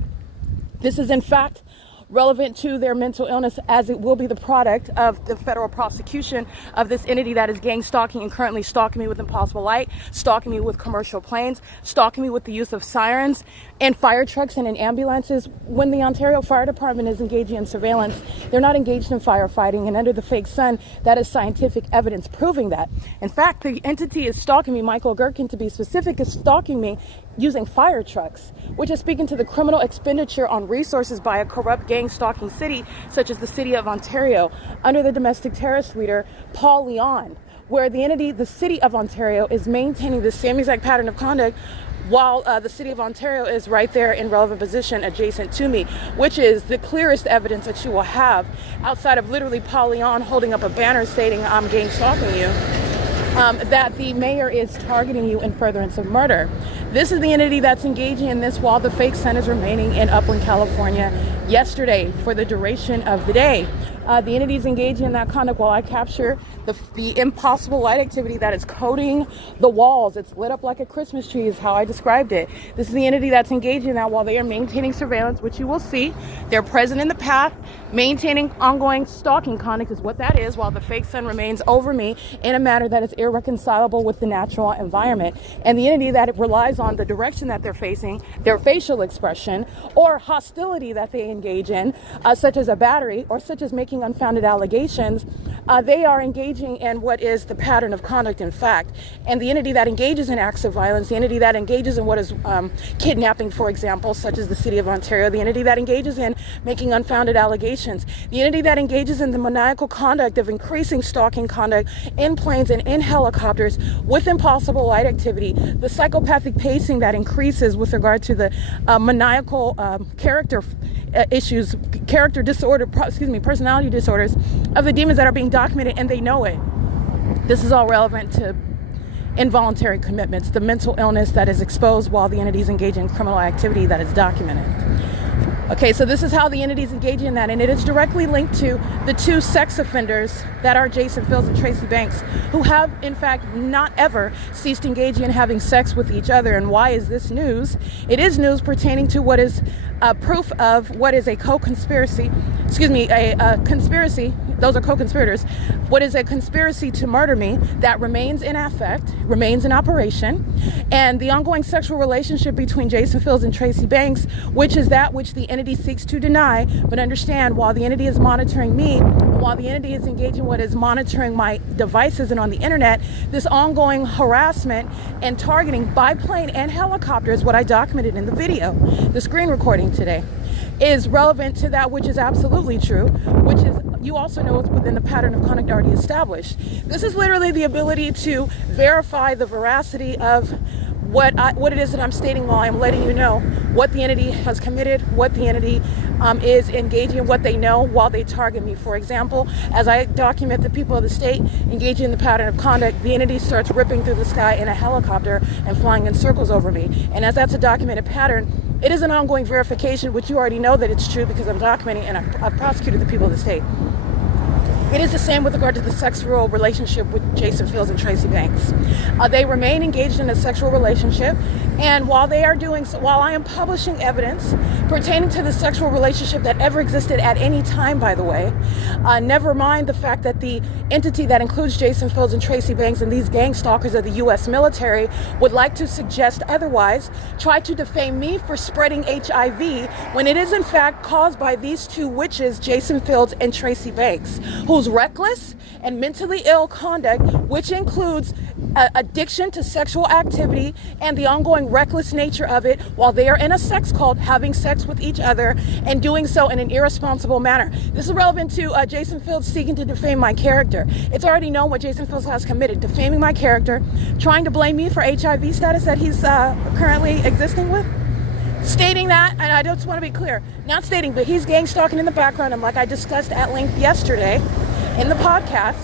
This is, in fact, relevant to their mental illness, as it will be the product of the federal prosecution of this entity that is gang stalking and currently stalking me with impossible light, stalking me with commercial planes, stalking me with the use of sirens and fire trucks and in ambulances. When the Ontario Fire Department is engaging in surveillance, they're not engaged in firefighting, and under the fake sun, that is scientific evidence proving that. In fact, the entity is stalking me, Michael GERKEN to be specific, is stalking me using fire trucks, which is speaking to the criminal expenditure on resources by a corrupt gang stalking city such as the city of Ontario under the domestic terrorist leader Paul Leon, where the entity, the city of Ontario, is maintaining the same exact pattern of conduct while the city of Ontario is right there in relevant position adjacent to me, which is the clearest evidence that you will have outside of literally Paul Leon holding up a banner stating I'm gang stalking you. That the mayor is targeting you in furtherance of murder. This is the entity that's engaging in this while the fake sun is remaining in Upland, California yesterday for the duration of the day. The entity is engaging in that conduct while I capture the impossible light activity that is coating the walls. It's lit up like a Christmas tree is how I described it. This is the entity that's engaging in that while they are maintaining surveillance, which you will see. They're present in the path, maintaining ongoing stalking conduct is what that is, while the fake sun remains over me in a manner that is irreconcilable with the natural environment. And the entity that it relies on the direction that they're facing, their facial expression, or hostility that they engage in, such as a battery, or such as making unfounded allegations, they are engaging in what is the pattern of conduct in fact. And the entity that engages in acts of violence, the entity that engages in what is kidnapping, for example, such as the city of Ontario, the entity that engages in making unfounded allegations, the entity that engages in the maniacal conduct of increasing stalking conduct in planes and in helicopters with impossible light activity, the psychopathic pacing that increases with regard to the maniacal character issues, personality disorders of the demons that are being documented, and they know it. This is all relevant to involuntary commitments, the mental illness that is exposed while the entity is engaging in criminal activity that is documented. Okay, so this is how the entity is engaging in that, and it is directly linked to the two sex offenders that are Jason Fields and Tracy Banks, who have, in fact, not ever ceased engaging in having sex with each other. And why is this news? It is news pertaining to what is proof of what is a conspiracy those are co-conspirators. What is a conspiracy to murder me that remains in effect, remains in operation, and the ongoing sexual relationship between Jason Fields and Tracy Banks, which is that which the entity seeks to deny. But understand, while the entity is monitoring me, while the entity is engaging what is monitoring my devices and on the internet, this ongoing harassment and targeting by plane and helicopter is what I documented in the video, the screen recording today, is relevant to that which is absolutely true, which is, you also know, it's within the pattern of conduct already established. This is literally the ability to verify the veracity of what it is that I'm stating while I'm letting you know what the entity has committed, what the entity is engaging in, what they know while they target me. For example, as I document the people of the state engaging in the pattern of conduct, the entity starts ripping through the sky in a helicopter and flying in circles over me. And as that's a documented pattern, it is an ongoing verification, which you already know that it's true because I'm documenting and I've prosecuted the people of the state. It is the same with regard to the sexual relationship with Jason Fields and Tracy Banks. They remain engaged in a sexual relationship, and while they are doing so, while I am publishing evidence pertaining to the sexual relationship that ever existed at any time, by the way, never mind the fact that the entity that includes Jason Fields and Tracy Banks and these gang stalkers of the U.S. military would like to suggest otherwise, try to defame me for spreading HIV when it is in fact caused by these two witches, Jason Fields and Tracy Banks, whose reckless and mentally ill conduct, which includes addiction to sexual activity and the ongoing reckless nature of it while they are in a sex cult, having sex with each other and doing so in an irresponsible manner. This is relevant to Jason Fields seeking to defame my character. It's already known what Jason Fields has committed: defaming my character, trying to blame me for HIV status that he's currently existing with. Stating that, and I just want to be clear, not stating, but he's gang stalking in the background, and like I discussed at length yesterday in the podcast,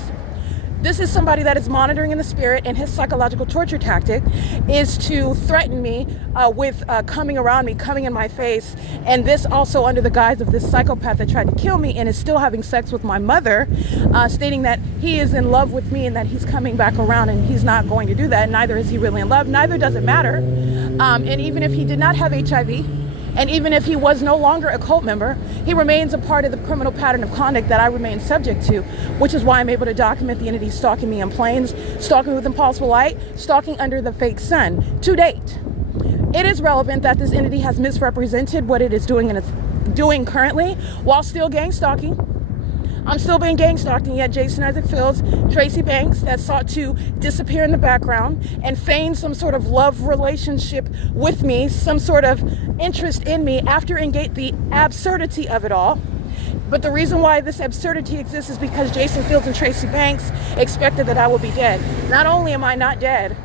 this is somebody that is monitoring in the spirit, and his psychological torture tactic is to threaten me with coming around me, coming in my face, and this also under the guise of this psychopath that tried to kill me and is still having sex with my mother, stating that he is in love with me and that he's coming back around, and he's not going to do that. Neither is he really in love. Neither does it matter. And even if he did not have HIV, and even if he was no longer a cult member, he remains a part of the criminal pattern of conduct that I remain subject to, which is why I'm able to document the entity stalking me in planes, stalking with impossible light, stalking under the fake sun to date. It is relevant that this entity has misrepresented what it is doing and it's doing currently while still gang stalking. I'm still being gang stalked, and yet Jason Isaac Fields, Tracy Banks, that sought to disappear in the background and feign some sort of love relationship with me, some sort of interest in me after engage the absurdity of it all. But the reason why this absurdity exists is because Jason Fields and Tracy Banks expected that I would be dead. Not only am I not dead,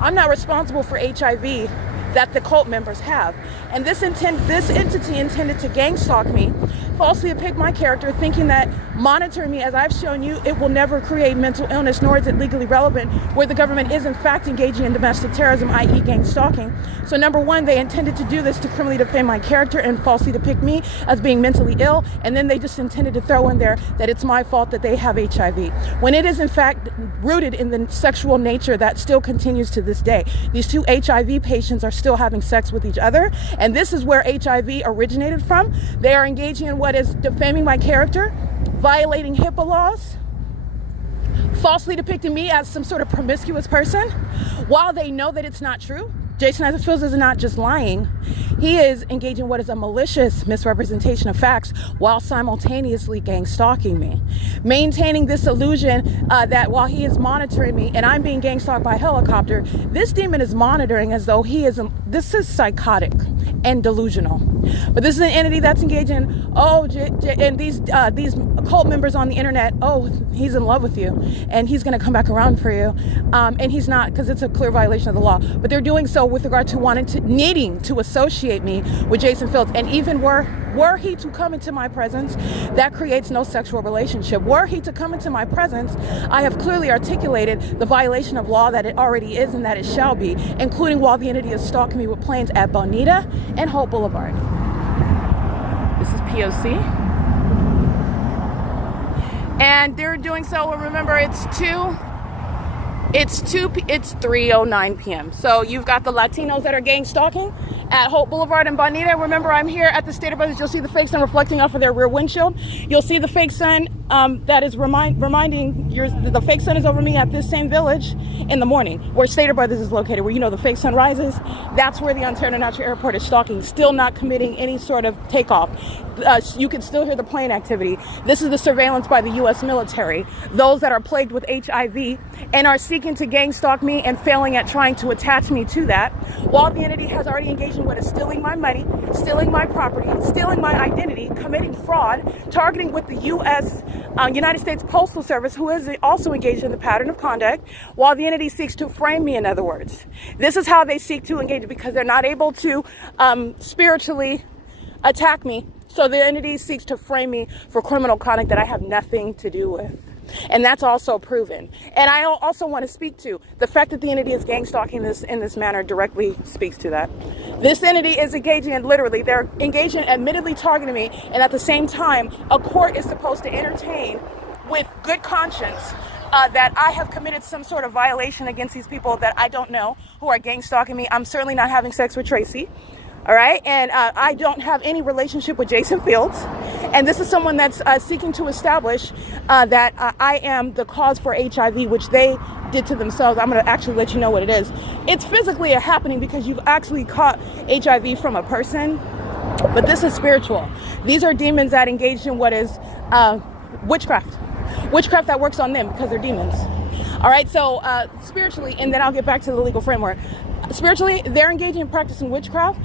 I'm not responsible for HIV that the cult members have. And this entity intended to gang stalk me, falsely depict my character, thinking that monitoring me, as I've shown you, it will never create mental illness, nor is it legally relevant, where the government is in fact engaging in domestic terrorism, i.e. gang stalking. So number one, they intended to do this to criminally defame my character and falsely depict me as being mentally ill, and then they just intended to throw in there that it's my fault that they have HIV, when it is in fact rooted in the sexual nature that still continues to this day. These two HIV patients are still having sex with each other, and this is where HIV originated from. They are engaging in what is defaming my character, violating HIPAA laws, falsely depicting me as some sort of promiscuous person, while they know that it's not true. Jason Isaac Fields is not just lying. He is engaging in what is a malicious misrepresentation of facts while simultaneously gang stalking me, maintaining this illusion that while he is monitoring me and I'm being gang stalked by helicopter, this demon is monitoring as though he is. This is psychotic and delusional. But this is an entity that's engaging in, and these cult members on the internet, he's in love with you and he's going to come back around for you, and he's not, because it's a clear violation of the law. But they're doing so with regard to needing to associate me with Jason Fields. And even were he to come into my presence, that creates no sexual relationship. Were he to come into my presence, I have clearly articulated the violation of law that it already is and that it shall be, including while the entity is stalking me with planes at Bonita and Holt Boulevard. This is P.O.C. And they're doing so, remember, it's 3:09 p.m. So you've got the Latinos that are gang stalking at Holt Boulevard in Bonita. Remember, I'm here at the Stater Brothers. You'll see the fake sun reflecting off of their rear windshield. You'll see the fake sun that is reminding the fake sun is over me at this same village in the morning, where Stater Brothers is located, where you know the fake sun rises. That's where the Ontario International Airport is stalking, still not committing any sort of takeoff. You can still hear the plane activity. This is the surveillance by the U.S. military, those that are plagued with HIV and are seeking to gang stalk me and failing at trying to attach me to that, while the entity has already engaged in what is stealing my money, stealing my property, stealing my identity, committing fraud, targeting with the United States Postal Service, who is also engaged in the pattern of conduct, while the entity seeks to frame me, in other words. This is how they seek to engage, because they're not able to spiritually attack me. So the entity seeks to frame me for criminal conduct that I have nothing to do with. And that's also proven. And I also want to speak to the fact that the entity is gang stalking this in this manner directly speaks to that. This entity is engaging in they're engaging, admittedly targeting me, and at the same time, a court is supposed to entertain with good conscience that I have committed some sort of violation against these people that I don't know, who are gang stalking me. I'm certainly not having sex with Tracy. All right. And I don't have any relationship with Jason Fields. And this is someone that's seeking to establish that I am the cause for HIV, which they did to themselves. I'm going to actually let you know what it is. It's physically happening because you've actually caught HIV from a person. But this is spiritual. These are demons that engaged in what is witchcraft. Witchcraft that works on them because they're demons. All right. So spiritually, and then I'll get back to the legal framework. Spiritually, they're engaging in practicing witchcraft.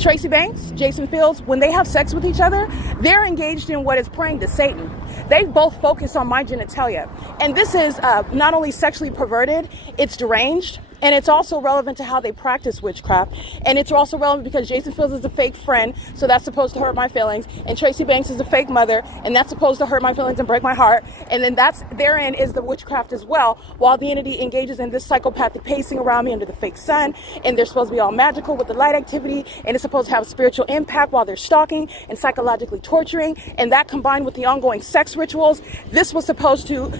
Tracy Banks, Jason Fields, when they have sex with each other, they're engaged in what is praying to Satan. They both focus on my genitalia. And this is not only sexually perverted, it's deranged. And it's also relevant to how they practice witchcraft. And it's also relevant because Jason Fields is a fake friend, so that's supposed to hurt my feelings. And Tracy Banks is a fake mother, and that's supposed to hurt my feelings and break my heart. And then therein is the witchcraft as well, while the entity engages in this psychopathic pacing around me under the fake sun. And they're supposed to be all magical with the light activity, and it's supposed to have a spiritual impact while they're stalking and psychologically torturing. And that combined with the ongoing sex rituals, this was supposed to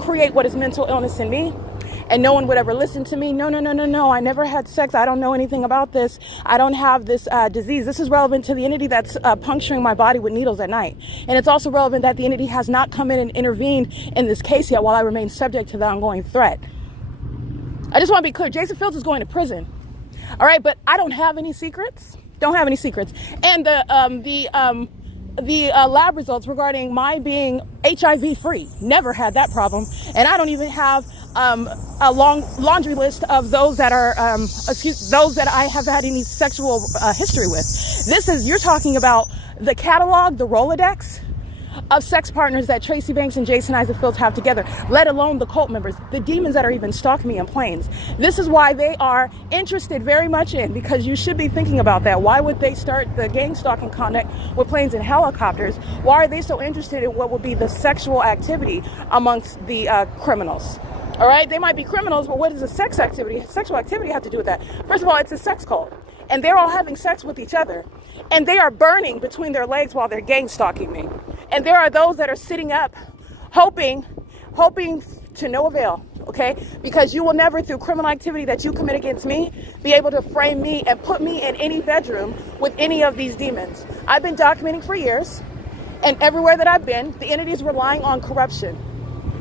create what is mental illness in me. And no one would ever listen to me. No. I never had sex. I don't know anything about this. I don't have this disease. This is relevant to the entity that's puncturing my body with needles at night. And it's also relevant that the entity has not come in and intervened in this case yet while I remain subject to the ongoing threat. I just want to be clear. Jason Fields is going to prison. All right. But I don't have any secrets. Don't have any secrets. And the lab results regarding my being HIV free, never had that problem. And I don't even have a long laundry list of those that are those that I have had any sexual history with. You're talking about the catalog, the Rolodex of sex partners that Tracy Banks and Jason Isaac Fields have together, let alone the cult members, the demons that are even stalking me in planes. This is why they are interested very much in, because you should be thinking about that. Why would they start the gang stalking conduct with planes and helicopters? Why are they so interested in what would be the sexual activity amongst the criminals? All right, they might be criminals, but what does sexual activity have to do with that? First of all, it's a sex cult, and they're all having sex with each other, and they are burning between their legs while they're gang stalking me. And there are those that are sitting up, hoping to no avail, okay? Because you will never, through criminal activity that you commit against me, be able to frame me and put me in any bedroom with any of these demons. I've been documenting for years, and everywhere that I've been, the entity is relying on corruption.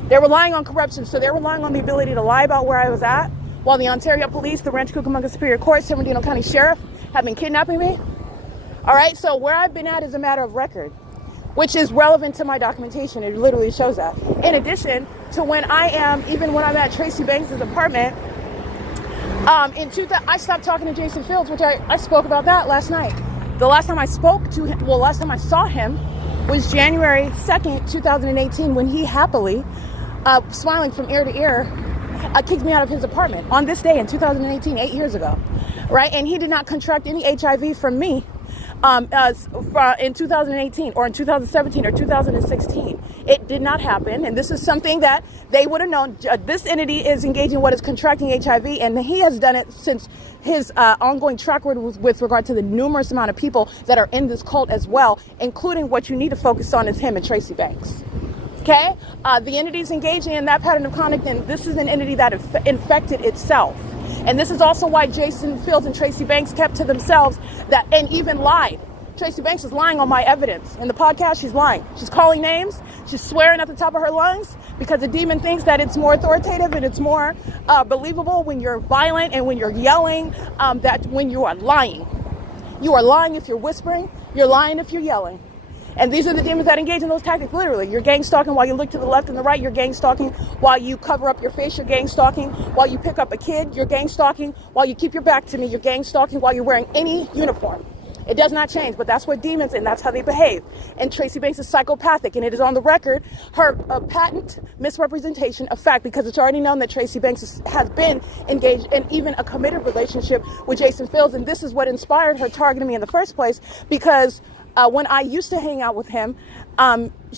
They're relying on corruption, so they're relying on the ability to lie about where I was at, while the Ontario Police, the Rancho Cucamonga Superior Court, San Bernardino County Sheriff have been kidnapping me. All right, so where I've been at is a matter of record, which is relevant to my documentation. It literally shows that. In addition to when I'm at Tracy Banks' apartment, I stopped talking to Jason Fields, which I spoke about that last night. The last time I last time I saw him was January 2nd, 2018, when he happily, smiling from ear to ear, kicked me out of his apartment on this day in 2018, 8 years ago, right? And he did not contract any HIV from me in 2018 or in 2017 or 2016. It did not happen. And this is something that they would have known. This entity is engaging what is contracting HIV, and he has done it since his ongoing track record with regard to the numerous amount of people that are in this cult as well, including what you need to focus on is him and Tracy Banks. Okay? The entity is engaging in that pattern of conduct, and this is an entity that infected itself. And this is also why Jason Fields and Tracy Banks kept to themselves that, and even lied. Tracy Banks is lying on my evidence. In the podcast, she's lying. She's calling names. She's swearing at the top of her lungs because the demon thinks that it's more authoritative and it's more believable when you're violent and when you're yelling, that when you are lying. You are lying if you're whispering. You're lying if you're yelling. And these are the demons that engage in those tactics, literally. You're gang stalking while you look to the left and the right. You're gang stalking while you cover up your face. You're gang stalking while you pick up a kid. You're gang stalking while you keep your back to me. You're gang stalking while you're wearing any uniform. It does not change, but that's what demons, and that's how they behave. And Tracy Banks is psychopathic, and it is on the record her patent misrepresentation of fact, because it's already known that Tracy Banks has been engaged in even a committed relationship with Jason Fields, and this is what inspired her targeting me in the first place, because when I used to hang out with him,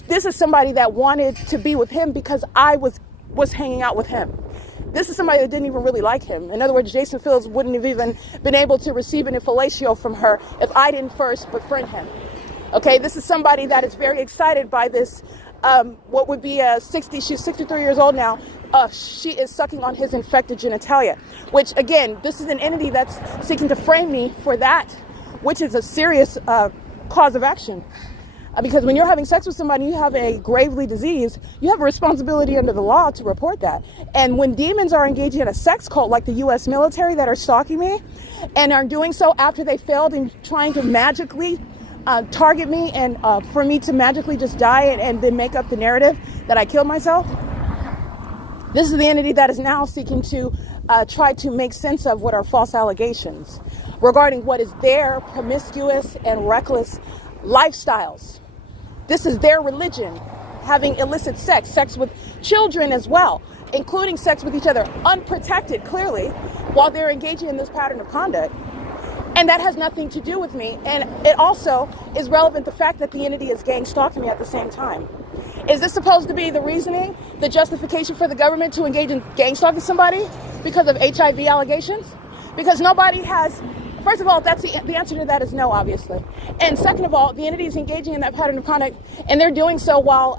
this is somebody that wanted to be with him because I was hanging out with him. This is somebody that didn't even really like him. In other words, Jason Fields wouldn't have even been able to receive an infellatio from her if I didn't first befriend him. Okay, this is somebody that is very excited by this, what would be she's 63 years old now. She is sucking on his infected genitalia, which again, this is an entity that's seeking to frame me for that, which is a serious cause of action. Because when you're having sex with somebody, you have a gravely disease, you have a responsibility under the law to report that. And when demons are engaging in a sex cult like the U.S. military that are stalking me and are doing so after they failed in trying to magically target me and for me to magically just die and then make up the narrative that I killed myself, this is the entity that is now seeking to try to make sense of what are false allegations regarding what is their promiscuous and reckless lifestyles. This is their religion, having illicit sex with children as well, including sex with each other, unprotected clearly, while they're engaging in this pattern of conduct. And that has nothing to do with me. And it also is relevant the fact that the entity is gang stalking me at the same time. Is this supposed to be the reasoning, the justification for the government to engage in gang stalking somebody because of HIV allegations? Because nobody has. First of all, that's the answer to that is no, obviously. And second of all, the entity is engaging in that pattern of conduct, and they're doing so while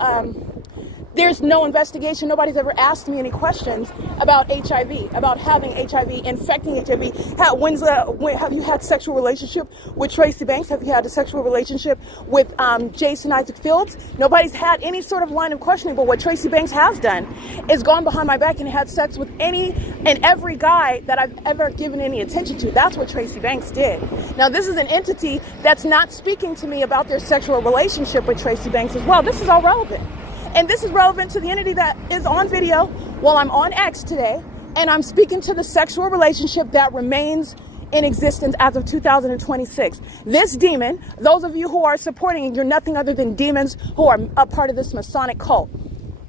there's no investigation. Nobody's ever asked me any questions about HIV, about having HIV, infecting HIV. Have you had sexual relationship with Tracy Banks? Have you had a sexual relationship with Jason Isaac Fields? Nobody's had any sort of line of questioning, but what Tracy Banks has done is gone behind my back and had sex with any and every guy that I've ever given any attention to. That's what Tracy Banks did. Now, this is an entity that's not speaking to me about their sexual relationship with Tracy Banks as well. This is all relevant. And this is relevant to the entity that is on video while I'm on X today, and I'm speaking to the sexual relationship that remains in existence as of 2026. This demon, those of you who are supporting it, you're nothing other than demons who are a part of this Masonic cult.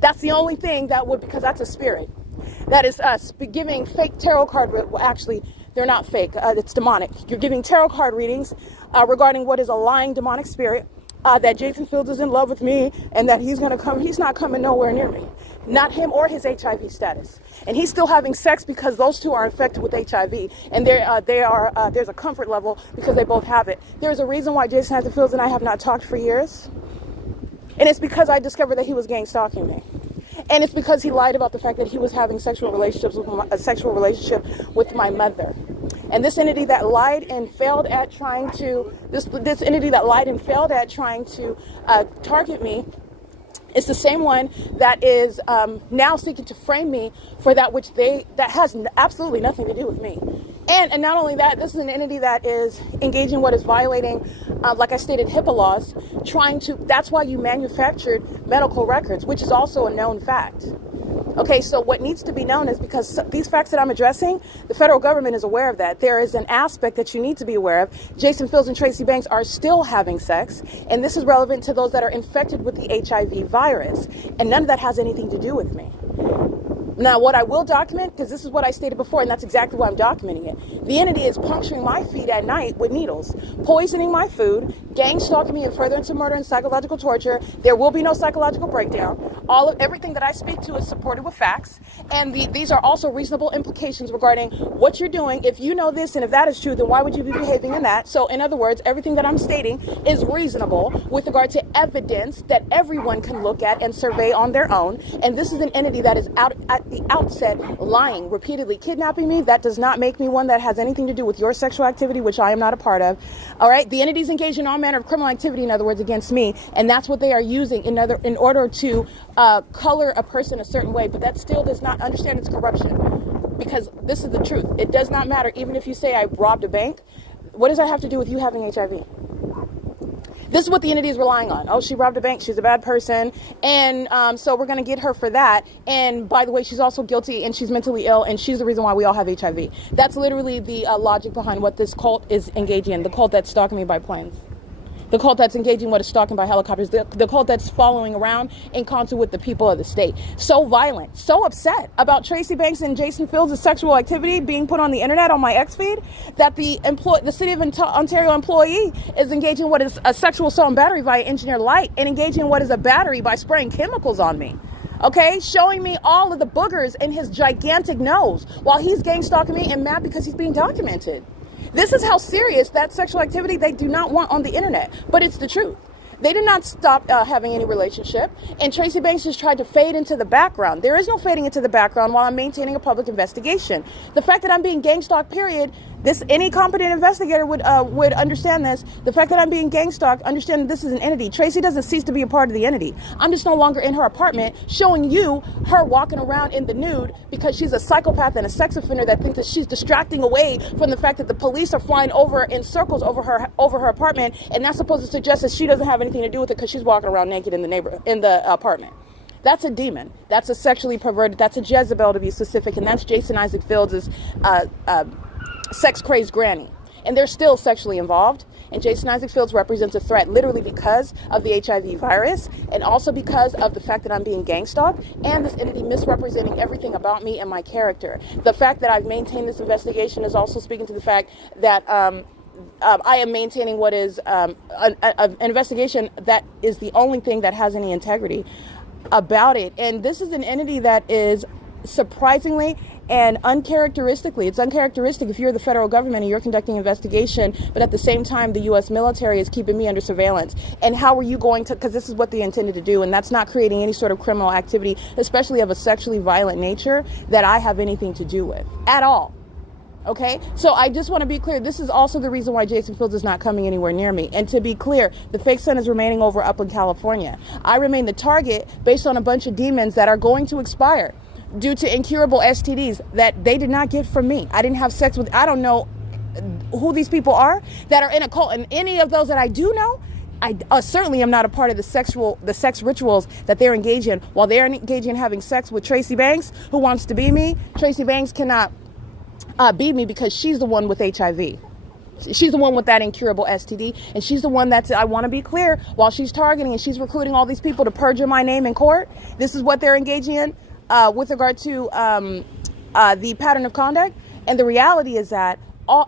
That's the only thing that would, because that's a spirit. That is us giving fake tarot card, well, actually, they're not fake, it's demonic. You're giving tarot card readings regarding what is a lying demonic spirit. That Jason Fields is in love with me and that he's not coming nowhere near me. Not him or his HIV status. And he's still having sex because those two are infected with HIV. And there's a comfort level because they both have it. There's a reason why Jason Fields and I have not talked for years. And it's because I discovered that he was gang stalking me. And it's because he lied about the fact that he was having a sexual relationship with my mother. And this entity that lied and failed at trying to target me is the same one that is now seeking to frame me for that which that has absolutely nothing to do with me. And not only that, this is an entity that is engaging in what is violating, like I stated, HIPAA laws, that's why you manufactured medical records, which is also a known fact. Okay, so what needs to be known is, because these facts that I'm addressing, the federal government is aware of that. There is an aspect that you need to be aware of. Jason Fields and Tracy Banks are still having sex, and this is relevant to those that are infected with the HIV virus, and none of that has anything to do with me. Now, what I will document, because this is what I stated before, and that's exactly why I'm documenting it. The entity is puncturing my feet at night with needles, poisoning my food, gang stalking me and further into murder and psychological torture. There will be no psychological breakdown. Everything that I speak to is supported with facts, and these are also reasonable implications regarding what you're doing. If you know this and if that is true, then why would you be behaving in that? So in other words, everything that I'm stating is reasonable with regard to evidence that everyone can look at and survey on their own. And this is an entity that is out at the outset lying, repeatedly kidnapping me. That does not make me one that has anything to do with your sexual activity, which I am not a part of. All right, the entities engaged in all manner of criminal activity, in other words, against me, and that's what they are using in order to color a person a certain way. But that still does not understand its corruption, because this is the truth. It does not matter, even if you say I robbed a bank. What does that have to do with you having HIV? This is what the entity is relying on. Oh, she robbed a bank. She's a bad person. And so we're going to get her for that. And by the way, she's also guilty and she's mentally ill. And she's the reason why we all have HIV. That's literally the logic behind what this cult is engaging in. The cult that's stalking me by planes. The cult that's engaging what is stalking by helicopters. The cult that's following around in concert with the people of the state. So violent, so upset about Tracy Banks and Jason Fields' sexual activity being put on the internet on my X feed, that the City of Ontario employee is engaging what is a sexual assault and battery via engineered light, and engaging in what is a battery by spraying chemicals on me. Okay, showing me all of the boogers in his gigantic nose while he's gang stalking me and mad because he's being documented. This is how serious that sexual activity they do not want on the internet, but it's the truth. They did not stop having any relationship, and Tracy Banks just tried to fade into the background. There is no fading into the background while I'm maintaining a public investigation. The fact that I'm being gang stalked, period, any competent investigator would understand this. The fact that I'm being gang stalked, understand that this is an entity. Tracy doesn't cease to be a part of the entity. I'm just no longer in her apartment showing you her walking around in the nude because she's a psychopath and a sex offender that thinks that she's distracting away from the fact that the police are flying over in circles over her apartment, and that's supposed to suggest that she doesn't have anything to do with it because she's walking around naked in the apartment. That's a demon. That's a sexually perverted. That's a Jezebel, to be specific, and that's Jason Isaac Fields' sex-crazed granny. And they're still sexually involved. And Jason Isaac Fields represents a threat literally because of the HIV virus, and also because of the fact that I'm being gang stalked, and this entity misrepresenting everything about me and my character. The fact that I've maintained this investigation is also speaking to the fact that I am maintaining what is an investigation that is the only thing that has any integrity about it. And this is an entity that is surprisingly and uncharacteristically, it's uncharacteristic if you're the federal government and you're conducting an investigation, but at the same time, the U.S. military is keeping me under surveillance. And how are you going to, because this is what they intended to do, and that's not creating any sort of criminal activity, especially of a sexually violent nature, that I have anything to do with at all. Okay, so I just want to be clear. This is also the reason why Jason Fields is not coming anywhere near me. And to be clear, the fake sun is remaining over up in California. I remain the target based on a bunch of demons that are going to expire due to incurable STDs that they did not get from me. I didn't have sex with, I don't know who these people are that are in a cult. And any of those that I do know, I certainly am not a part of the sex rituals that they're engaged in. While they're engaging in having sex with Tracy Banks, who wants to be me, Tracy Banks cannot beat me because she's the one with HIV. She's the one with that incurable STD, and she's the one that's, I want to be clear, while she's targeting and she's recruiting all these people to perjure my name in court, this is what they're engaging in with regard to the pattern of conduct. And the reality is that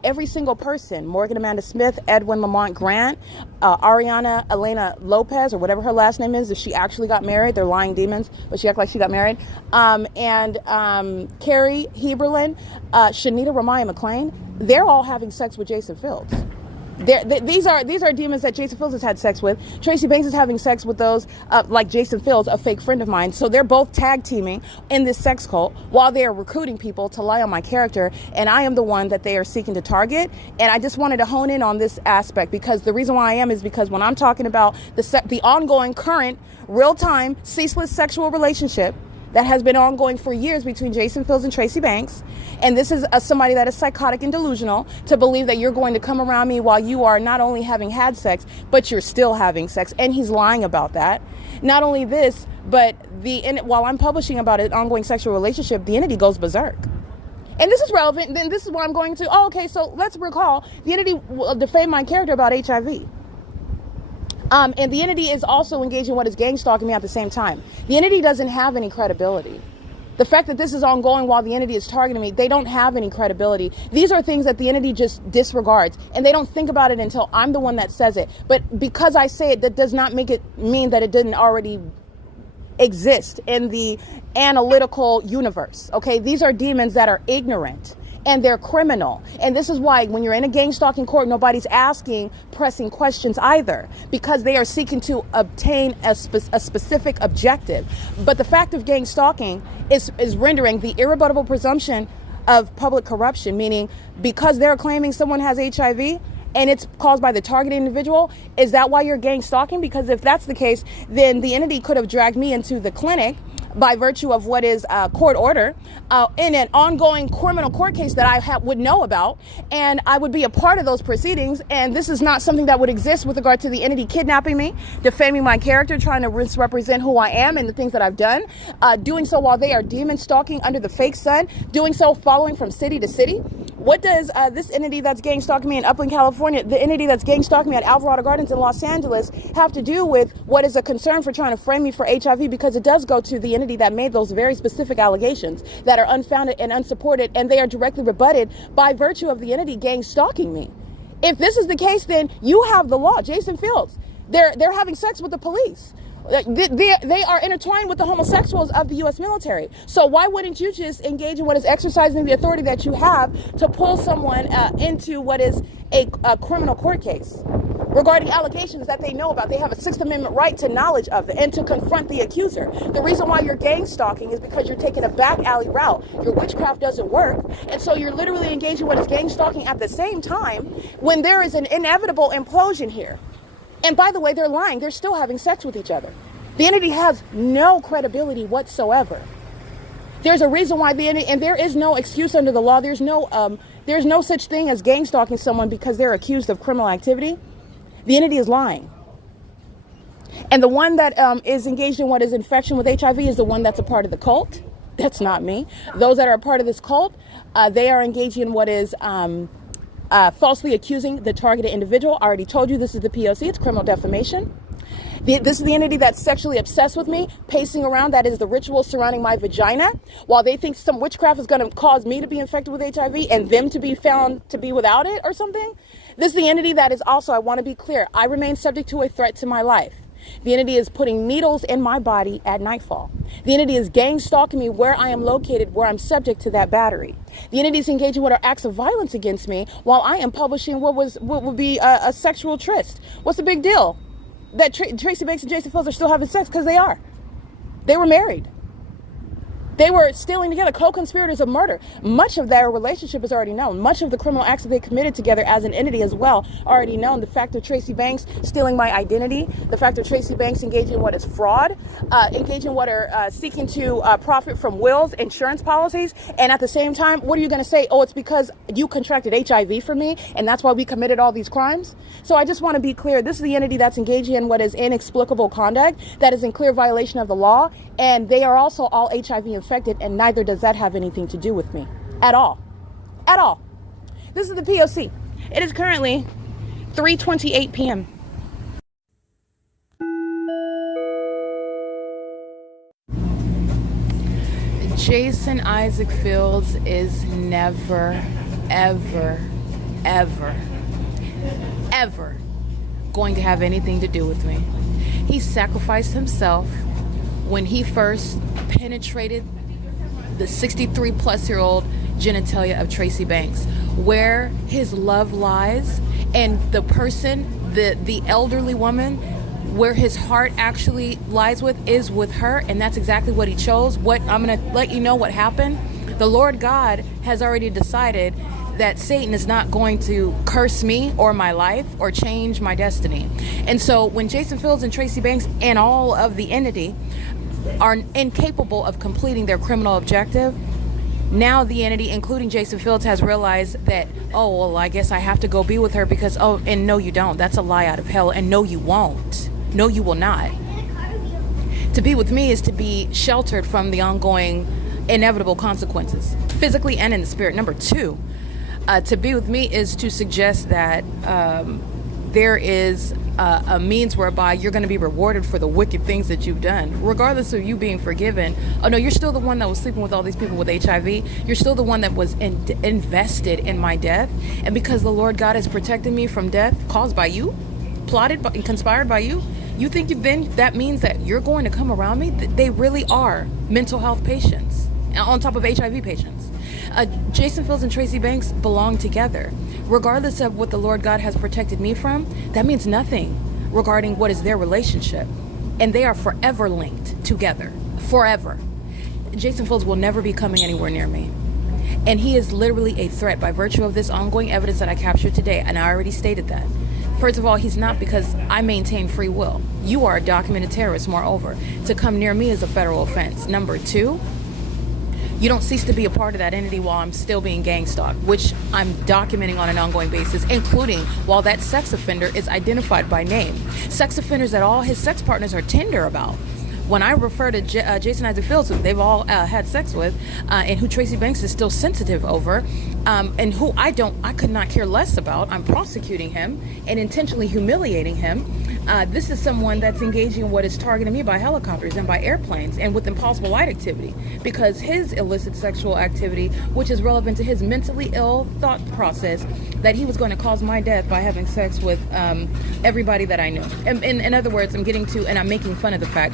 every single person, Morgan Amanda Smith, Edwin Lamont Grant, Ariana Elena Lopez, or whatever her last name is, if she actually got married, they're lying demons, but she acted like she got married, and Carrie Heberlin, Shanita Ramaya McClain, they're all having sex with Jason Fields. These are demons that Jason Fields has had sex with. Tracy Banks is having sex with those like Jason Fields, a fake friend of mine. So they're both tag teaming in this sex cult while they are recruiting people to lie on my character. And I am the one that they are seeking to target. And I just wanted to hone in on this aspect, because the reason why I am is because when I'm talking about the ongoing, current, real-time, ceaseless sexual relationship that has been ongoing for years between Jason Fields and Tracy Banks. And this is somebody that is psychotic and delusional to believe that you're going to come around me while you are not only having had sex, but you're still having sex. And he's lying about that. Not only this, but while I'm publishing about an ongoing sexual relationship, the entity goes berserk. And this is relevant. Then this is where I'm going to, okay, so let's recall the entity will defame my character about HIV. And the entity is also engaging what is gang stalking me at the same time. The entity doesn't have any credibility. The fact that this is ongoing while the entity is targeting me, they don't have any credibility. These are things that the entity just disregards, and they don't think about it until I'm the one that says it. But because I say it, that does not make it mean that it didn't already exist in the analytical universe. Okay, these are demons that are ignorant and they're criminal. And this is why when you're in a gang stalking court, nobody's asking pressing questions either, because they are seeking to obtain a specific objective. But the fact of gang stalking is rendering the irrebuttable presumption of public corruption, meaning because they're claiming someone has HIV and it's caused by the targeted individual, is that why you're gang stalking? Because if that's the case, then the entity could have dragged me into the clinic by virtue of what is a court order in an ongoing criminal court case that I would know about, and I would be a part of those proceedings. And this is not something that would exist with regard to the entity kidnapping me, defaming my character, trying to misrepresent who I am and the things that I've done, doing so while they are demon stalking under the fake sun, doing so following from city to city. What does this entity that's gang stalking me in Upland, California, the entity that's gang stalking me at Alvarado Gardens in Los Angeles, have to do with what is a concern for trying to frame me for HIV? Because it does go to the entity that made those very specific allegations that are unfounded and unsupported, and they are directly rebutted by virtue of the entity gang stalking me. If this is the case, then you have the law. Jason Fields, they're having sex with the police. They are intertwined with the homosexuals of the U.S. military. So why wouldn't you just engage in what is exercising the authority that you have to pull someone into what is a criminal court case regarding allegations that they know about? They have a Sixth Amendment right to knowledge of it and to confront the accuser. The reason why you're gang stalking is because you're taking a back alley route. Your witchcraft doesn't work. And so you're literally engaging in what is gang stalking at the same time when there is an inevitable implosion here. And by the way, they're lying. They're still having sex with each other. The entity has no credibility whatsoever. There's a reason why the entity, and there is no excuse under the law. There's no such thing as gang stalking someone because they're accused of criminal activity. The entity is lying. And the one that is engaged in what is infection with HIV is the one that's a part of the cult. That's not me. Those that are a part of this cult, they are engaging in what is falsely accusing the targeted individual. I already told you this is the P.O.C. It's criminal defamation. This is the entity that's sexually obsessed with me, pacing around. That is the ritual surrounding my vagina, while they think some witchcraft is going to cause me to be infected with HIV and them to be found to be without it or something. This is the entity that is also, I want to be clear, I remain subject to a threat to my life. The entity is putting needles in my body at nightfall. The entity is gang stalking me where I am located, where I'm subject to that battery. The entity is engaging with acts of violence against me while I am publishing what would be a sexual tryst. What's the big deal? That Tracy Banks and Jason Fields are still having sex, because they are. They were married. They were stealing together, co-conspirators of murder. Much of their relationship is already known. Much of the criminal acts that they committed together as an entity as well already known. The fact of Tracy Banks stealing my identity, the fact of Tracy Banks engaging in what is fraud, engaging in what are seeking to profit from wills, insurance policies, and at the same time, what are you going to say? Oh, it's because you contracted HIV from me, and that's why we committed all these crimes? So I just want to be clear. This is the entity that's engaging in what is inexplicable conduct that is in clear violation of the law, and they are also all HIV infected, and neither does that have anything to do with me at all. At all. This is the P.O.C. It is currently 3:28 p.m. Jason Isaac Fields is never, ever, ever, ever going to have anything to do with me. He sacrificed himself when he first penetrated the 63-plus-year-old genitalia of Tracy Banks, where his love lies, and the person, the elderly woman, where his heart actually lies with is with her, and that's exactly what he chose. What I'm going to let you know what happened. The Lord God has already decided that Satan is not going to curse me or my life or change my destiny. And so when Jason Fields and Tracy Banks and all of the entity are incapable of completing their criminal objective, now the entity, including Jason Fields, has realized that, oh, well, I guess I have to go be with her because, oh, and no, you don't. That's a lie out of hell. And no, you won't. No, you will not. To be with me is to be sheltered from the ongoing inevitable consequences, physically and in the spirit. Number two, to be with me is to suggest that there is a means whereby you're going to be rewarded for the wicked things that you've done, regardless of you being forgiven. Oh no, you're still the one that was sleeping with all these people with HIV. You're still the one that was invested in my death. And because the Lord God has protected me from death caused by you, plotted and conspired by you, You think then that means that you're going to come around me? They really are mental health patients on top of HIV patients. Jason Fields and Tracy Banks belong together. Regardless of what the Lord God has protected me from, that means nothing regarding what is their relationship. And they are forever linked together. Forever. Jason Fields will never be coming anywhere near me. And he is literally a threat by virtue of this ongoing evidence that I captured today. And I already stated that. First of all, he's not, because I maintain free will. You are a documented terrorist, moreover. To come near me is a federal offense. Number two, you don't cease to be a part of that entity while I'm still being gang stalked, which I'm documenting on an ongoing basis, including while that sex offender is identified by name. Sex offenders that all his sex partners are tender about. When I refer to Jason Isaac Fields, who they've all had sex with, and who Tracy Banks is still sensitive over, and who I could not care less about, I'm prosecuting him and intentionally humiliating him. This is someone that's engaging in what is targeting me by helicopters and by airplanes and with impossible light activity, because his illicit sexual activity, which is relevant to his mentally ill thought process, that he was going to cause my death by having sex with everybody that I knew. In other words, I'm getting to, and I'm making fun of the fact,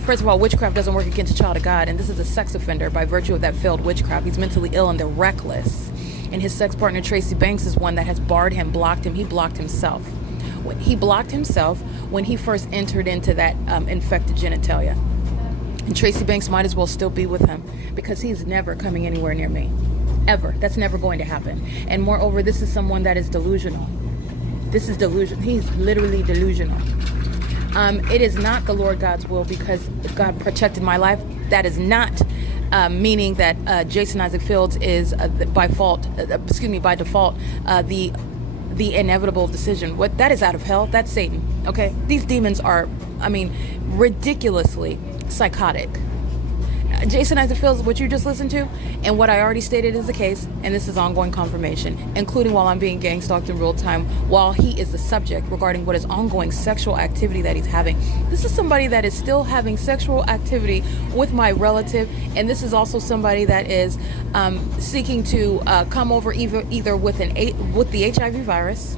first of all, witchcraft doesn't work against a child of God, and this is a sex offender by virtue of that failed witchcraft. He's mentally ill and they're reckless. And his sex partner, Tracy Banks, is one that has barred him, blocked him. He blocked himself. He blocked himself when he first entered into that infected genitalia. And Tracy Banks might as well still be with him, because he's never coming anywhere near me. Ever. That's never going to happen. And moreover, this is someone that is delusional. This is delusion. He's literally delusional. It is not the Lord God's will, because God protected my life. That is not meaning that Jason Isaac Fields is by default, the inevitable decision. What that is out of hell. That's Satan. Okay, these demons are, ridiculously psychotic. Jason Isaac Fields, what you just listened to, and what I already stated is the case, and this is ongoing confirmation, including while I'm being gang stalked in real time, while he is the subject regarding what is ongoing sexual activity that he's having. This is somebody that is still having sexual activity with my relative, and this is also somebody that is seeking to come over either with the HIV virus,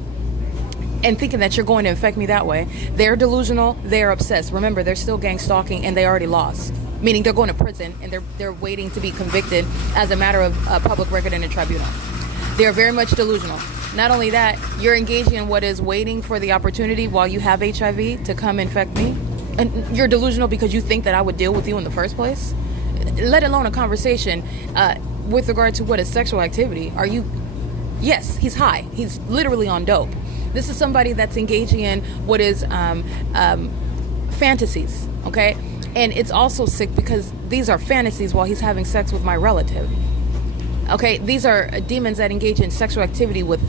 and thinking that you're going to infect me that way. They're delusional, they're obsessed. Remember, they're still gang stalking, and they already lost. Meaning they're going to prison, and they're waiting to be convicted as a matter of public record in a tribunal. They're very much delusional. Not only that, you're engaging in what is waiting for the opportunity while you have HIV to come infect me. And you're delusional because you think that I would deal with you in the first place. Let alone a conversation with regard to what is sexual activity. Yes, he's high. He's literally on dope. This is somebody that's engaging in what is fantasies, okay? And it's also sick because these are fantasies while he's having sex with my relative. Okay, these are demons that engage in sexual activity with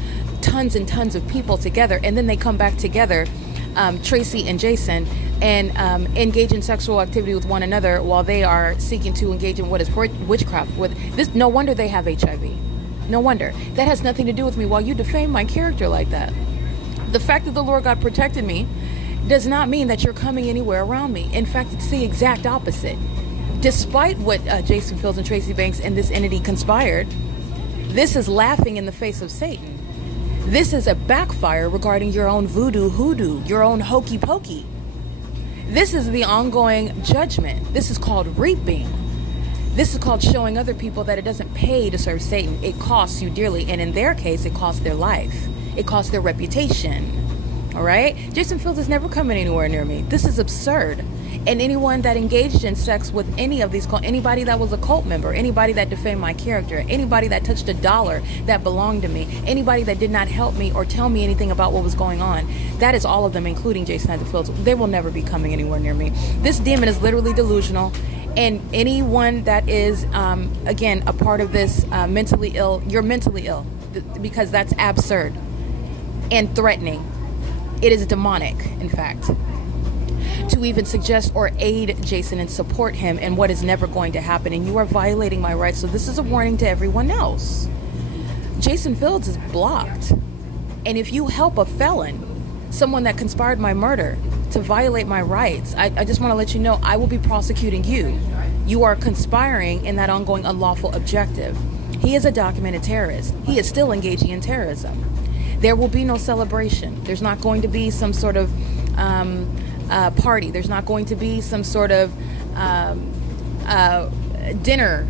tons and tons of people together, and then they come back together, Tracy and Jason, and engage in sexual activity with one another while they are seeking to engage in what is witchcraft. With this, no wonder they have HIV. No wonder. That has nothing to do with me. While you defame my character like that, the fact that the Lord God protected me does not mean that you're coming anywhere around me. In fact, it's the exact opposite. Despite what Jason Fields and Tracy Banks and this entity conspired, this is laughing in the face of Satan. This is a backfire regarding your own voodoo hoodoo, your own hokey pokey. This is the ongoing judgment. This is called reaping. This is called showing other people that it doesn't pay to serve Satan. It costs you dearly. And in their case, it costs their life. It costs their reputation. All right? Jason Fields is never coming anywhere near me. This is absurd. And anyone that engaged in sex with any of these, anybody that was a cult member, anybody that defamed my character, anybody that touched a dollar that belonged to me, anybody that did not help me or tell me anything about what was going on, that is all of them, including Jason Isaac Fields. They will never be coming anywhere near me. This demon is literally delusional. And anyone that is, again, a part of this mentally ill, you're mentally ill, because that's absurd and threatening. It is demonic, in fact, to even suggest or aid Jason and support him in what is never going to happen. And you are violating my rights. So this is a warning to everyone else. Jason Fields is blocked. And if you help a felon, someone that conspired my murder, to violate my rights, I just want to let you know, I will be prosecuting you. You are conspiring in that ongoing unlawful objective. He is a documented terrorist. He is still engaging in terrorism. There will be no celebration. There's not going to be some sort of party. There's not going to be some sort of dinner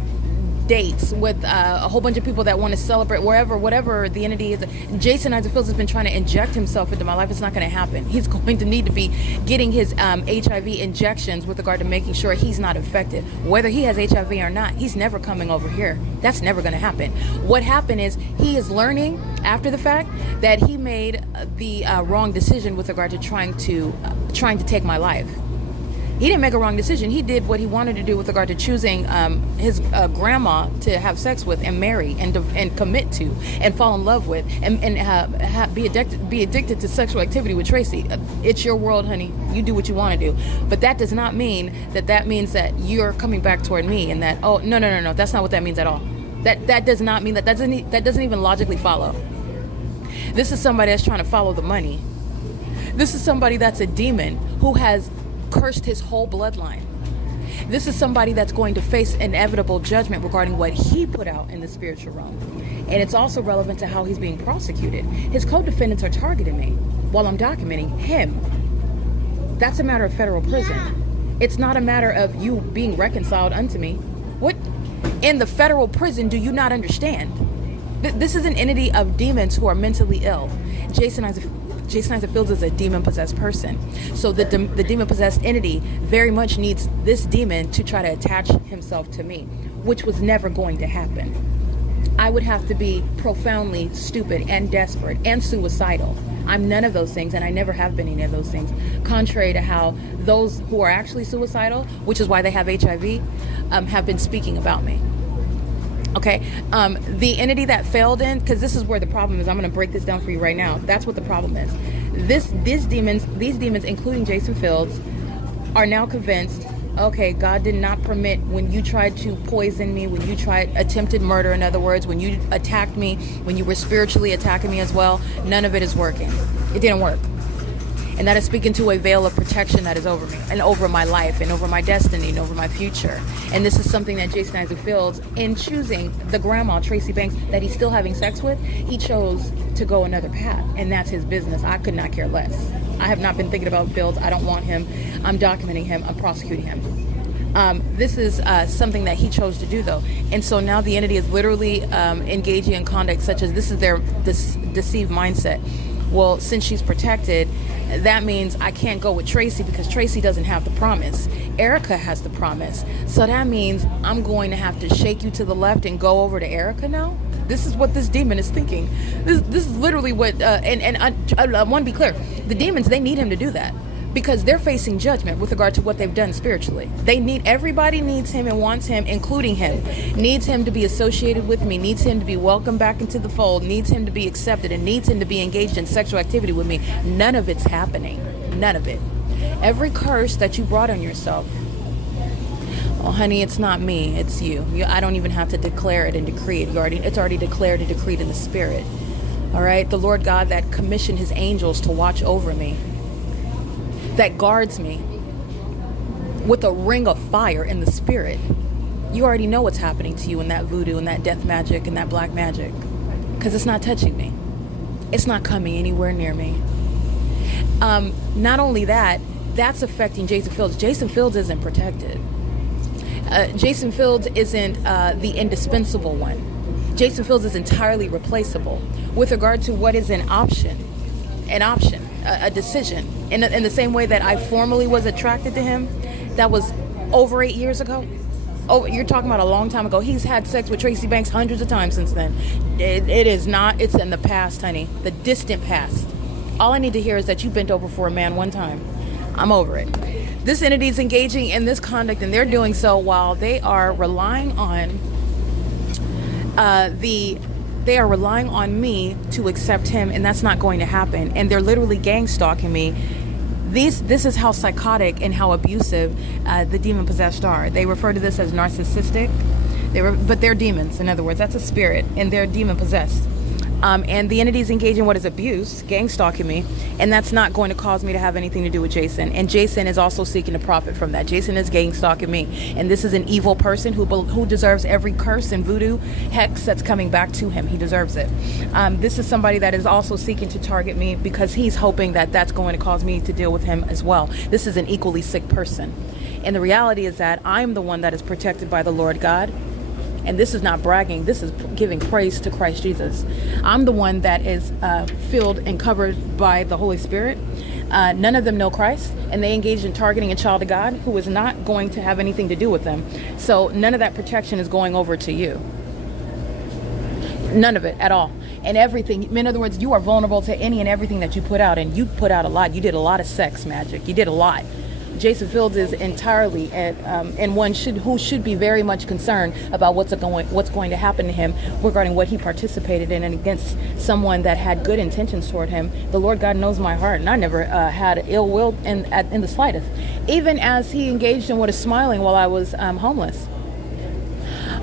dates with a whole bunch of people that want to celebrate whatever the entity is. Jason Isaac-Fields has been trying to inject himself into my life. It's not going to happen. He's going to need to be getting his HIV injections with regard to making sure he's not infected. Whether he has HIV or not, he's never coming over here. That's never going to happen. What happened is he is learning after the fact that he made the wrong decision with regard to trying to take my life. He didn't make a wrong decision. He did what he wanted to do with regard to choosing his grandma to have sex with and marry and commit to and fall in love with and be addicted to sexual activity with Tracy. It's your world, honey. You do what you want to do. But that does not mean that means that you're coming back toward me and that, oh, no. That's not what that means at all. That does not mean that doesn't even logically follow. This is somebody that's trying to follow the money. This is somebody that's a demon who has cursed his whole bloodline. This is somebody that's going to face inevitable judgment regarding what he put out in the spiritual realm. And it's also relevant to how he's being prosecuted. His co-defendants are targeting me while I'm documenting him. That's a matter of federal prison. It's not a matter of you being reconciled unto me. What in the federal prison do you not understand? This is an entity of demons who are mentally ill. Jason Isaac-Fields is a demon-possessed person. So the demon-possessed entity very much needs this demon to try to attach himself to me, which was never going to happen. I would have to be profoundly stupid and desperate and suicidal. I'm none of those things, and I never have been any of those things. Contrary to how those who are actually suicidal, which is why they have HIV, have been speaking about me. Okay, the entity that failed in, because this is where the problem is. I'm going to break this down for you right now. That's what the problem is. These demons, including Jason Fields, are now convinced, okay, God did not permit when you tried to poison me, when you tried attempted murder, in other words, when you attacked me, when you were spiritually attacking me as well, none of it is working. It didn't work. And that is speaking to a veil of protection that is over me and over my life and over my destiny and over my future. And this is something that Jason Isaac-Fields, in choosing the grandma, Tracy Banks, that he's still having sex with, he chose to go another path. And that's his business. I could not care less. I have not been thinking about Fields. I don't want him. I'm documenting him. I'm prosecuting him. This is something that he chose to do, though. And so now the entity is literally engaging in conduct such as this is their deceived mindset. Well, since she's protected, that means I can't go with Tracy because Tracy doesn't have the promise. Erica has the promise. So that means I'm going to have to shake you to the left and go over to Erica now? This is what this demon is thinking. This is literally what, I want to be clear. The demons, they need him to do that because they're facing judgment with regard to what they've done spiritually. Everybody needs him and wants him, including him. Needs him to be associated with me, needs him to be welcomed back into the fold, needs him to be accepted, and needs him to be engaged in sexual activity with me. None of it's happening. None of it. Every curse that you brought on yourself, oh, honey, it's not me, it's you. I don't even have to declare it and decree it. It's already declared and decreed in the spirit. All right? The Lord God that commissioned his angels to watch over me, that guards me with a ring of fire in the spirit. You already know what's happening to you in that voodoo and that death magic and that black magic, because it's not touching me. It's not coming anywhere near me. Not only that, that's affecting Jason Fields. Jason Fields isn't protected. Jason Fields isn't the indispensable one. Jason Fields is entirely replaceable with regard to what is an option, a decision. In the same way that I formally was attracted to him, that was over 8 years ago. Oh, you're talking about a long time ago. He's had sex with Tracy Banks hundreds of times since then. It is not, it's in the past, honey. The distant past. All I need to hear is that you bent over for a man one time. I'm over it. This entity is engaging in this conduct, and they're doing so while they are relying on they are relying on me to accept him, and that's not going to happen. And they're literally gang stalking me. This is how psychotic and how abusive the demon-possessed are. They refer to this as narcissistic. But they're demons, in other words. That's a spirit, and they're demon-possessed. And the entity is engaging what is abuse, gang stalking me, and that's not going to cause me to have anything to do with Jason. And Jason is also seeking to profit from that. Jason is gang stalking me, and this is an evil person who deserves every curse and voodoo hex that's coming back to him. He deserves it. This is somebody that is also seeking to target me because he's hoping that that's going to cause me to deal with him as well. This is an equally sick person. And the reality is that I'm the one that is protected by the Lord God. And this is not bragging. This is giving praise to Christ Jesus. I'm the one that is filled and covered by the Holy Spirit. None of them know Christ, and they engage in targeting a child of God who is not going to have anything to do with them. So none of that protection is going over to you. None of it at all. And everything, in other words, you are vulnerable to any and everything that you put out, and you put out a lot. You did a lot of sex magic. You did a lot. Jason Fields is entirely and one who should be very much concerned about what's going to happen to him regarding what he participated in and against someone that had good intentions toward him. The Lord God knows my heart, and I never had ill will in the slightest. Even as he engaged in what is smiling while I was homeless,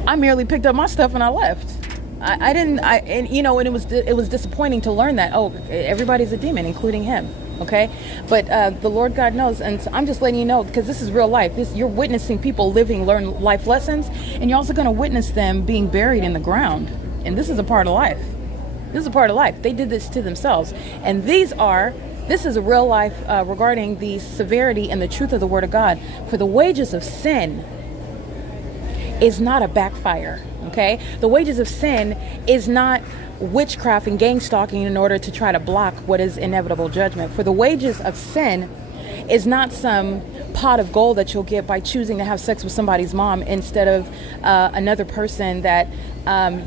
I merely picked up my stuff and I left. And it was disappointing to learn that everybody's a demon, including him. Okay, but the Lord God knows, and so I'm just letting you know, because this is real life. You're witnessing people learn life lessons, and you're also going to witness them being buried in the ground. And this is a part of life. This is a part of life. They did this to themselves, and this is a real life regarding the severity and the truth of the Word of God. For the wages of sin is not a backfire. Okay, the wages of sin is not witchcraft and gang stalking in order to try to block what is inevitable judgment. For the wages of sin is not some pot of gold that you'll get by choosing to have sex with somebody's mom instead of another person that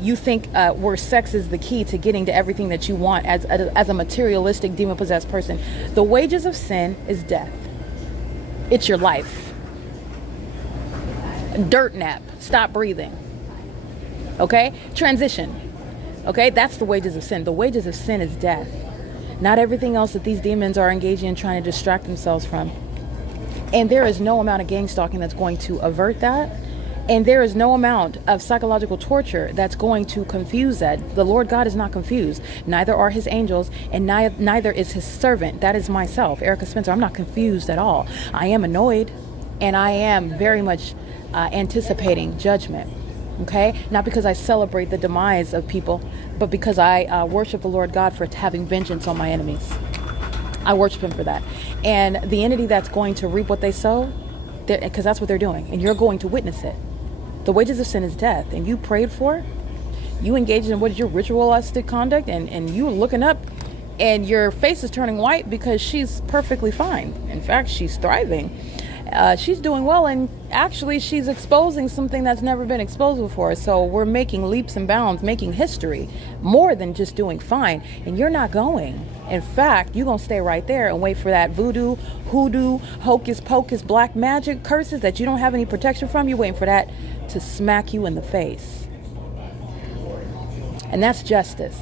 you think where sex is the key to getting to everything that you want as a materialistic demon-possessed person. The wages of sin is death. It's your life. Dirt nap. Stop breathing. Okay? Transition. Okay, that's the wages of sin. The wages of sin is death. Not everything else that these demons are engaging in trying to distract themselves from. And there is no amount of gang stalking that's going to avert that. And there is no amount of psychological torture that's going to confuse that. The Lord God is not confused. Neither are his angels, and neither is his servant. That is myself, Erica Spencer. I'm not confused at all. I am annoyed, and I am very much anticipating judgment. Okay, not because I celebrate the demise of people, but because I worship the Lord God for having vengeance on my enemies. I worship him for that. And the entity that's going to reap what they sow, because that's what they're doing, and you're going to witness it. The wages of sin is death, and you prayed for it. You engaged in what is your ritualistic conduct, and you looking up, and your face is turning white because she's perfectly fine. In fact, she's thriving. She's doing well, and actually she's exposing something that's never been exposed before. So we're making leaps and bounds, making history, more than just doing fine. And you're not going. In fact, you're going to stay right there and wait for that voodoo, hoodoo, hocus pocus, black magic curses that you don't have any protection from. You're waiting for that to smack you in the face. And that's justice.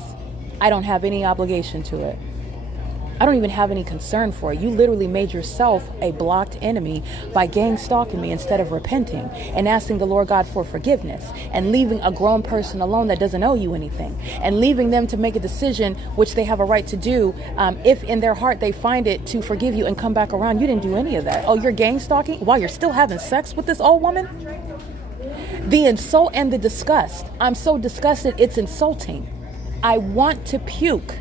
I don't have any obligation to it. I don't even have any concern for it. You literally made yourself a blocked enemy by gang stalking me instead of repenting and asking the Lord God for forgiveness and leaving a grown person alone that doesn't owe you anything and leaving them to make a decision, which they have a right to do, if in their heart they find it to forgive you and come back around. You didn't do any of that. Oh, you're gang stalking while you're still having sex with this old woman? The insult and the disgust. I'm so disgusted, it's insulting. I want to puke.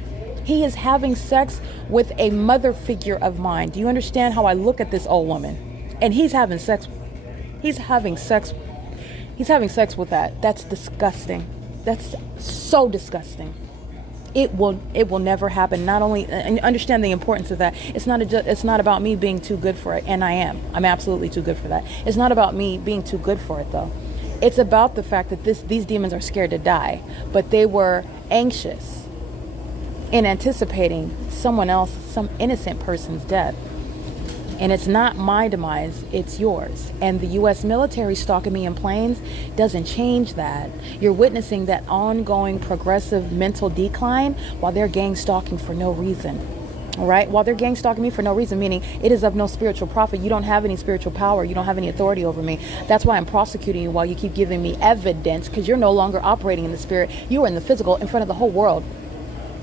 He is having sex with a mother figure of mine. Do you understand how I look at this old woman? And he's having sex with that. That's disgusting. That's so disgusting. It will never happen. Not only, and understand the importance of that. It's not about me being too good for it, and I am. I'm absolutely too good for that. It's not about me being too good for it, though. It's about the fact that these demons are scared to die, but they were anxious in anticipating someone else, some innocent person's death. And it's not my demise, it's yours. And the U.S. military stalking me in planes doesn't change that. You're witnessing that ongoing progressive mental decline while they're gang stalking for no reason. All right? While they're gang stalking me for no reason, meaning it is of no spiritual profit. You don't have any spiritual power. You don't have any authority over me. That's why I'm prosecuting you while you keep giving me evidence, because you're no longer operating in the spirit. You are in the physical in front of the whole world.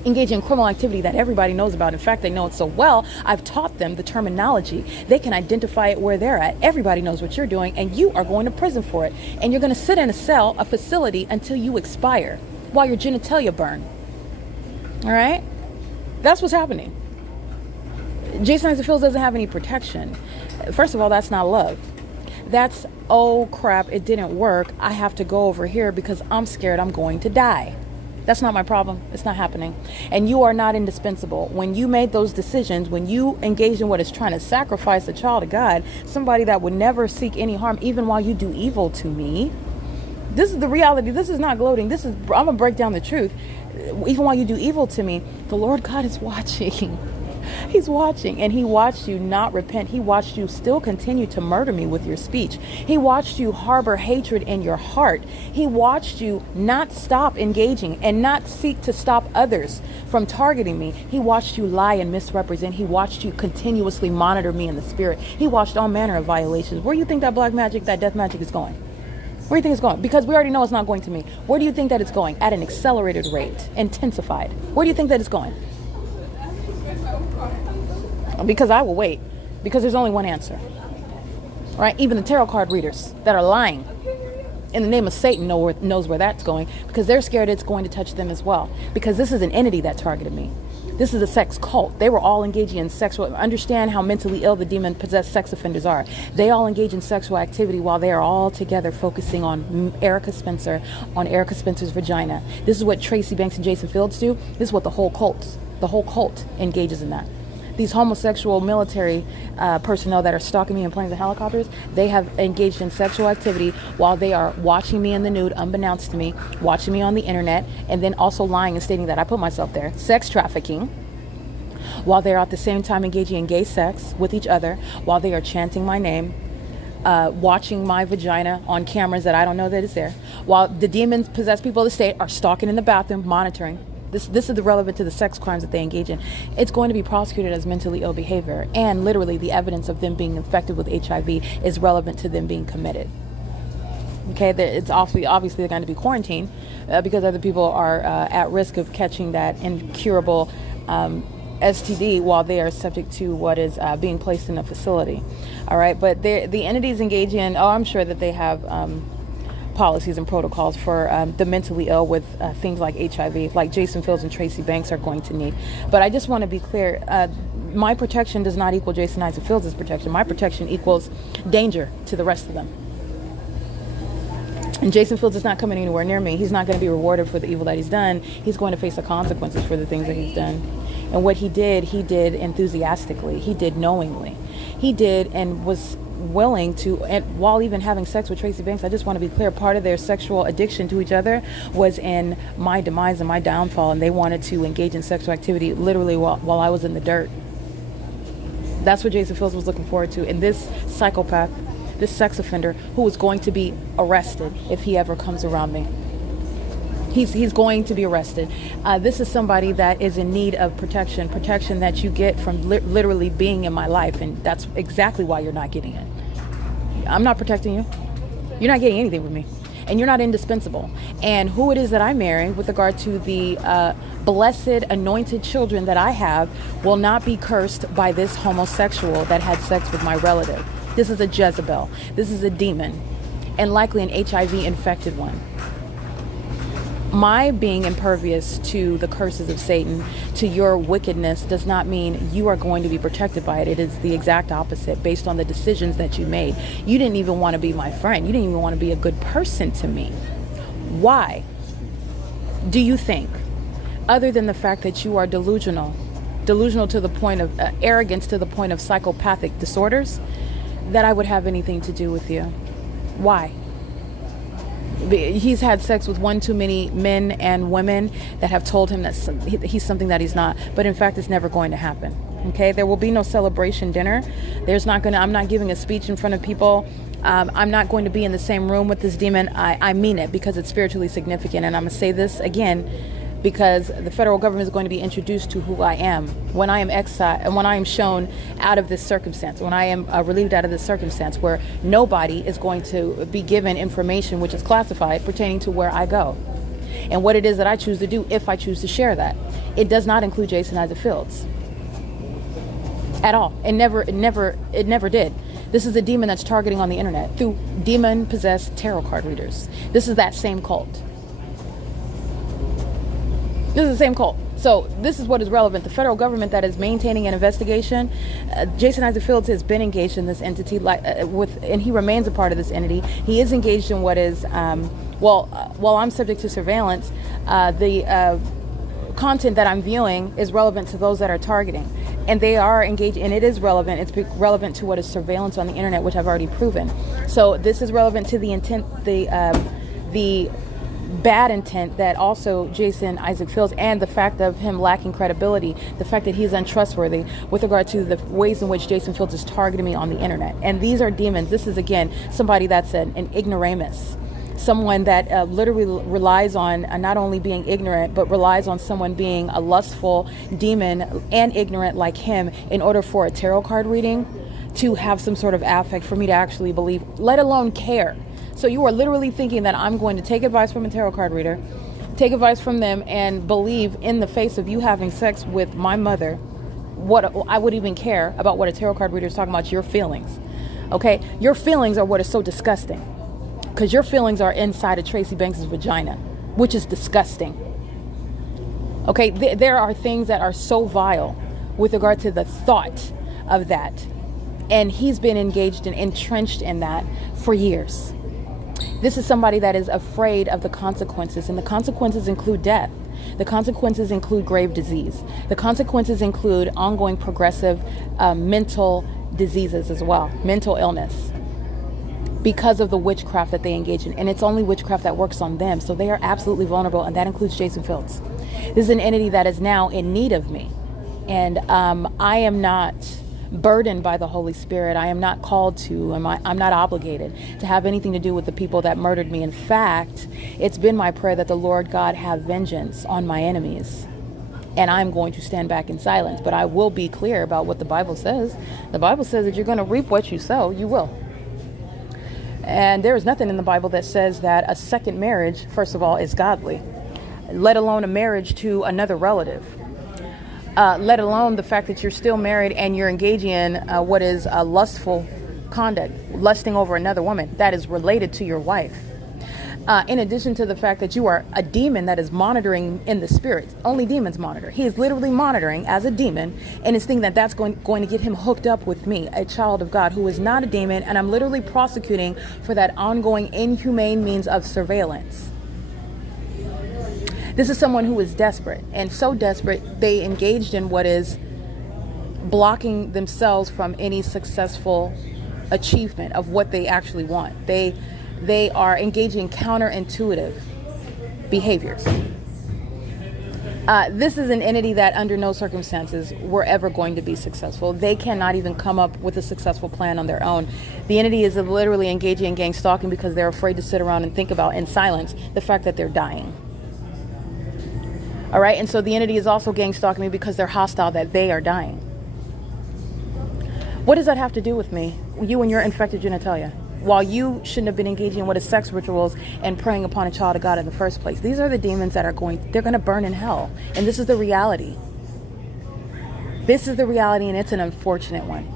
engaging in criminal activity that everybody knows about. In fact, they know it so well, I've taught them the terminology. They can identify it where they're at. Everybody knows what you're doing, and you are going to prison for it. And you're going to sit in a cell, a facility, until you expire while your genitalia burn. All right? That's what's happening. Jason Isaac-Fields doesn't have any protection. First of all, that's not love. That's, oh crap, it didn't work. I have to go over here because I'm scared I'm going to die. That's not my problem. It's not happening. And you are not indispensable. When you made those decisions, when you engaged in what is trying to sacrifice a child of God, somebody that would never seek any harm, even while you do evil to me, this is the reality. This is not gloating. I'm going to break down the truth. Even while you do evil to me, the Lord God is watching. He's watching, and he watched you not repent. He watched you still continue to murder me with your speech. He watched you harbor hatred in your heart. He watched you not stop engaging and not seek to stop others from targeting me. He watched you lie and misrepresent. He watched you continuously monitor me in the spirit. He watched all manner of violations. Where do you think that black magic, that death magic is going? Where do you think it's going? Because we already know it's not going to me. Where do you think that it's going? At an accelerated rate, intensified. Where do you think that it's going? Because I will wait. Because there's only one answer. Right? Even the tarot card readers that are lying in the name of Satan knows where that's going, because they're scared it's going to touch them as well. Because this is an entity that targeted me. This is a sex cult. They were all engaging in sexual... Understand how mentally ill the demon-possessed sex offenders are. They all engage in sexual activity while they are all together focusing on Erica Spencer, on Erica Spencer's vagina. This is what Tracy Banks and Jason Fields do. This is what the whole cult engages in that. These homosexual military personnel that are stalking me in planes and helicopters, they have engaged in sexual activity while they are watching me in the nude, unbeknownst to me, watching me on the internet, and then also lying and stating that I put myself there. Sex trafficking, while they're at the same time engaging in gay sex with each other, while they are chanting my name, watching my vagina on cameras that I don't know that is there, while the demon-possessed people of the state are stalking in the bathroom, monitoring. This is relevant to the sex crimes that they engage in. It's going to be prosecuted as mentally ill behavior, and literally the evidence of them being infected with HIV is relevant to them being committed. Okay, it's obviously they're going to be quarantined because other people are at risk of catching that incurable STD while they are subject to what is being placed in a facility. All right, but the entities engage in, I'm sure that they have policies and protocols for the mentally ill with things like HIV, like Jason Fields and Tracy Banks are going to need. But I just want to be clear, my protection does not equal Jason Isaac Fields' protection. My protection equals danger to the rest of them. And Jason Fields is not coming anywhere near me. He's not going to be rewarded for the evil that he's done. He's going to face the consequences for the things that he's done. And what he did enthusiastically. He did knowingly. He did and was willing to, and while even having sex with Tracy Banks, I just want to be clear, part of their sexual addiction to each other was in my demise and my downfall, and they wanted to engage in sexual activity literally while I was in the dirt. That's what Jason Fields was looking forward to. And this psychopath, this sex offender, who is going to be arrested if he ever comes around me. He's going to be arrested. This is somebody that is in need of protection that you get from literally being in my life, and that's exactly why you're not getting it. I'm not protecting you. You're not getting anything with me, and you're not indispensable. And who it is that I marry, with regard to the blessed, anointed children that I have, will not be cursed by this homosexual that had sex with my relative. This is a Jezebel. This is a demon, and likely an HIV-infected one. My being impervious to the curses of Satan, to your wickedness, does not mean you are going to be protected by it. It is the exact opposite, based on the decisions that you made. You didn't even want to be my friend. You didn't even want to be a good person to me. Why do you think, other than the fact that you are delusional to the point of arrogance, to the point of psychopathic disorders, that I would have anything to do with you? Why? He's had sex with one too many men and women that have told him that he's something that he's not. But in fact, it's never going to happen. Okay, there will be no celebration dinner. I'm not giving a speech in front of people. I'm not going to be in the same room with this demon. I mean it, because it's spiritually significant. And I'm going to say this again, because the federal government is going to be introduced to who I am when I am exiled and when I am shown out of this circumstance, when I am relieved out of this circumstance, where nobody is going to be given information which is classified pertaining to where I go and what it is that I choose to do, if I choose to share that. It does not include Jason Isaac Fields at all. It never did. This is a demon that's targeting on the internet through demon-possessed tarot card readers. This is that same cult. This is the same cult. So this is what is relevant. The federal government that is maintaining an investigation, Jason Isaac Fields has been engaged in this entity, and he remains a part of this entity. He is engaged in what is, while I'm subject to surveillance, the content that I'm viewing is relevant to those that are targeting. And they are engaged, and it is relevant. It's relevant to what is surveillance on the internet, which I've already proven. So this is relevant to the intent, the bad intent that also Jason Isaac Fields, and the fact of him lacking credibility, the fact that he's untrustworthy with regard to the ways in which Jason Fields is targeting me on the internet. And these are demons. This is, again, somebody that's an ignoramus. Someone that literally relies on not only being ignorant, but relies on someone being a lustful demon and ignorant like him in order for a tarot card reading to have some sort of affect for me to actually believe, let alone care. So you are literally thinking that I'm going to take advice from a tarot card reader, take advice from them, and believe in the face of you having sex with my mother, what I would even care about what a tarot card reader is talking about your feelings. Okay? Your feelings are what is so disgusting. Because your feelings are inside of Tracy Banks' vagina, which is disgusting. Okay, there are things that are so vile with regard to the thought of that. And he's been engaged and entrenched in that for years. This is somebody that is afraid of the consequences, and the consequences include death. The consequences include grave disease. The consequences include ongoing progressive mental diseases as well, mental illness, because of the witchcraft that they engage in. And it's only witchcraft that works on them. So they are absolutely vulnerable, and that includes Jason Fields. This is an entity that is now in need of me. And I am not burdened by the Holy Spirit. I am not called to, I'm not obligated to have anything to do with the people that murdered me. In fact, it's been my prayer that the Lord God have vengeance on my enemies. And I'm going to stand back in silence. But I will be clear about what the Bible says. The Bible says that you're going to reap what you sow. You will. And there is nothing in the Bible that says that a second marriage, first of all, is godly, let alone a marriage to another relative, let alone the fact that you're still married and you're engaging in what is a lustful conduct, lusting over another woman that is related to your wife. In addition to the fact that you are a demon that is monitoring in the spirit. Only demons monitor. He is literally monitoring as a demon, and is thinking that that's going to get him hooked up with me, a child of God who is not a demon, and I'm literally prosecuting for that ongoing inhumane means of surveillance. This is someone who is desperate, and so desperate they engaged in what is blocking themselves from any successful achievement of what they actually want. They are engaging in counterintuitive behaviors. This is an entity that under no circumstances were ever going to be successful. They cannot even come up with a successful plan on their own. The entity is literally engaging in gang stalking because they're afraid to sit around and think about in silence the fact that they're dying. All right, and so the entity is also gang stalking me because they're hostile that they are dying. What does that have to do with me, you and your infected genitalia? While you shouldn't have been engaging in what is sex rituals and preying upon a child of God in the first place. These are the demons that they're going to burn in hell. And this is the reality. This is the reality, and it's an unfortunate one.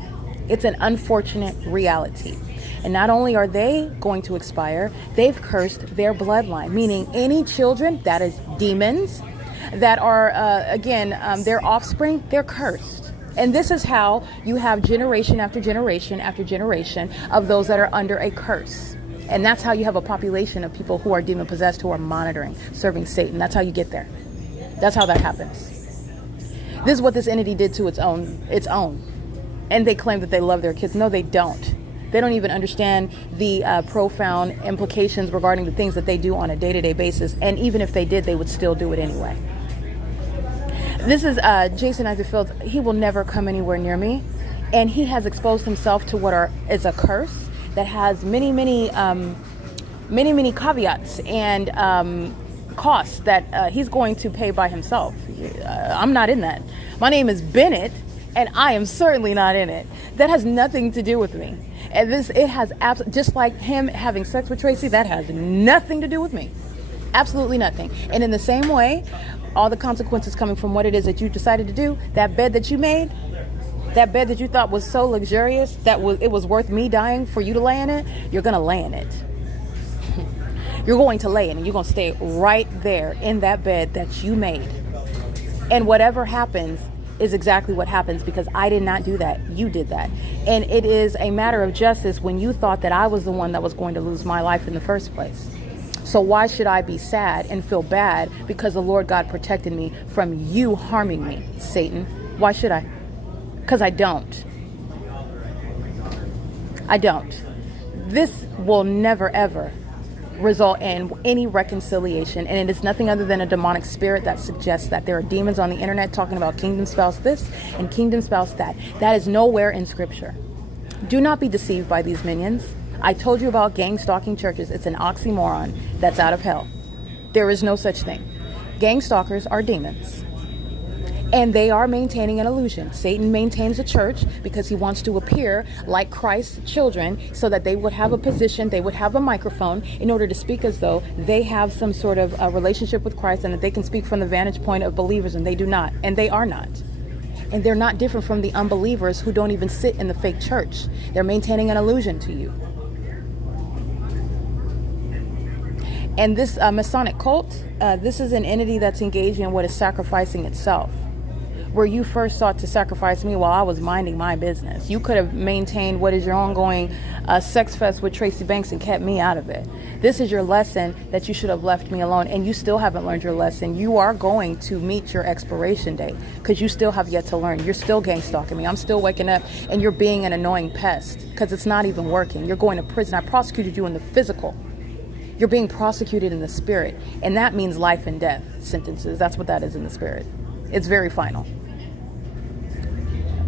It's an unfortunate reality. And not only are they going to expire, they've cursed their bloodline, meaning any children, that is demons, that are, their offspring, they're cursed. And this is how you have generation after generation after generation of those that are under a curse. And that's how you have a population of people who are demon possessed, who are monitoring, serving Satan. That's how you get there. That's how that happens. This is what this entity did to its own. And they claim that they love their kids. No, they don't. They don't even understand the profound implications regarding the things that they do on a day-to-day basis. And even if they did, they would still do it anyway. This is Jason Isaac Fields. He will never come anywhere near me. And he has exposed himself to what is a curse that has many caveats and costs that he's going to pay by himself. I'm not in that. My name is Bennett, and I am certainly not in it. That has nothing to do with me. And it has just like him having sex with Tracy, that has nothing to do with me. Absolutely nothing. And in the same way, all the consequences coming from what it is that you decided to do, that bed that you made, that bed that you thought was so luxurious, it was worth me dying for you to lay in it, you're going to lay in it. You're going to lay in it. You're going to stay right there in that bed that you made. And whatever happens is exactly what happens, because I did not do that. You did that. And it is a matter of justice when you thought that I was the one that was going to lose my life in the first place. So why should I be sad and feel bad because the Lord God protected me from you harming me, Satan? Why should I? Because I don't. I don't. This will never, ever result in any reconciliation, and it is nothing other than a demonic spirit that suggests that there are demons on the internet talking about kingdom spouse this and kingdom spouse that. That is nowhere in scripture. Do not be deceived by these minions. I told you about gang stalking churches. It's an oxymoron that's out of hell. There is no such thing. Gang stalkers are demons, and they are maintaining an illusion. Satan maintains a church because he wants to appear like Christ's children, so that they would have a position, they would have a microphone in order to speak as though they have some sort of a relationship with Christ, and that they can speak from the vantage point of believers, and they do not, and they are not. And they're not different from the unbelievers who don't even sit in the fake church. They're maintaining an illusion to you. And this Masonic cult, this is an entity that's engaged in what is sacrificing itself. Where you first sought to sacrifice me while I was minding my business. You could have maintained what is your ongoing sex fest with Tracy Banks and kept me out of it. This is your lesson that you should have left me alone, and you still haven't learned your lesson. You are going to meet your expiration date because you still have yet to learn. You're still gang stalking me. I'm still waking up and you're being an annoying pest because it's not even working. You're going to prison. I prosecuted you in the physical. You're being prosecuted in the spirit, and that means life and death sentences. That's what that is in the spirit. It's very final.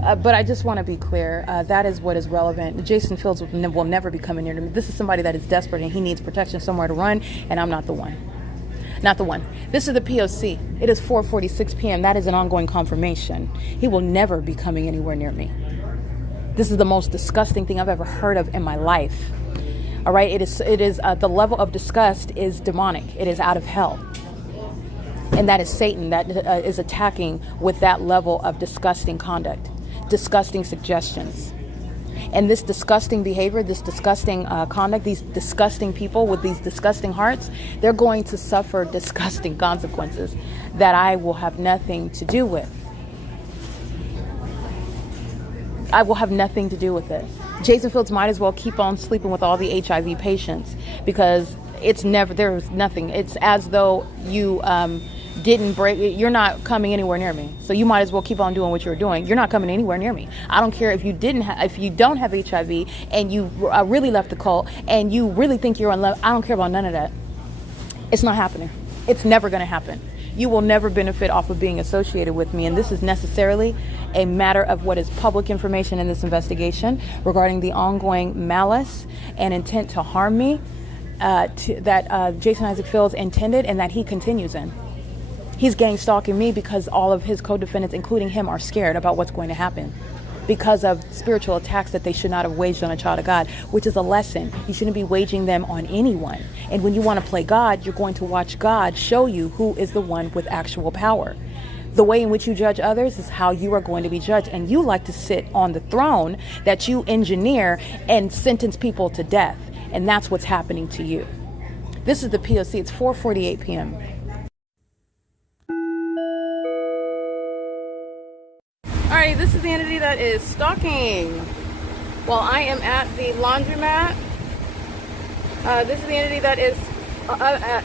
But I just want to be clear, that is what is relevant. Jason Fields will never be coming near to me. This is somebody that is desperate and he needs protection, somewhere to run, and I'm not the one. Not the one. This is the P.O.C. It is 4:46 p.m. That is an ongoing confirmation. He will never be coming anywhere near me. This is the most disgusting thing I've ever heard of in my life. All right, it is the level of disgust is demonic. It is out of hell. And that is Satan that is attacking with that level of disgusting conduct, disgusting suggestions. And this disgusting behavior, this disgusting conduct, these disgusting people with these disgusting hearts, they're going to suffer disgusting consequences that I will have nothing to do with. I will have nothing to do with it. Jason Fields might as well keep on sleeping with all the HIV patients, because there's nothing. It's as though you didn't break, you're not coming anywhere near me. So you might as well keep on doing what you're doing. You're not coming anywhere near me. I don't care if you don't have HIV and you really left the cult and you really think you're in love. I don't care about none of that. It's not happening. It's never going to happen. You will never benefit off of being associated with me. And this is necessarily a matter of what is public information in this investigation regarding the ongoing malice and intent to harm me that Jason Isaac Fields intended and that he continues in. He's gang stalking me because all of his co-defendants, including him, are scared about what's going to happen because of spiritual attacks that they should not have waged on a child of God, which is a lesson. You shouldn't be waging them on anyone. And when you want to play God, you're going to watch God show you who is the one with actual power. The way in which you judge others is how you are going to be judged. And you like to sit on the throne that you engineer and sentence people to death. And that's what's happening to you. This is the P.O.C. It's 4:48 p.m. Alright, this is the entity that is stalking while I am at the laundromat. This is the entity that is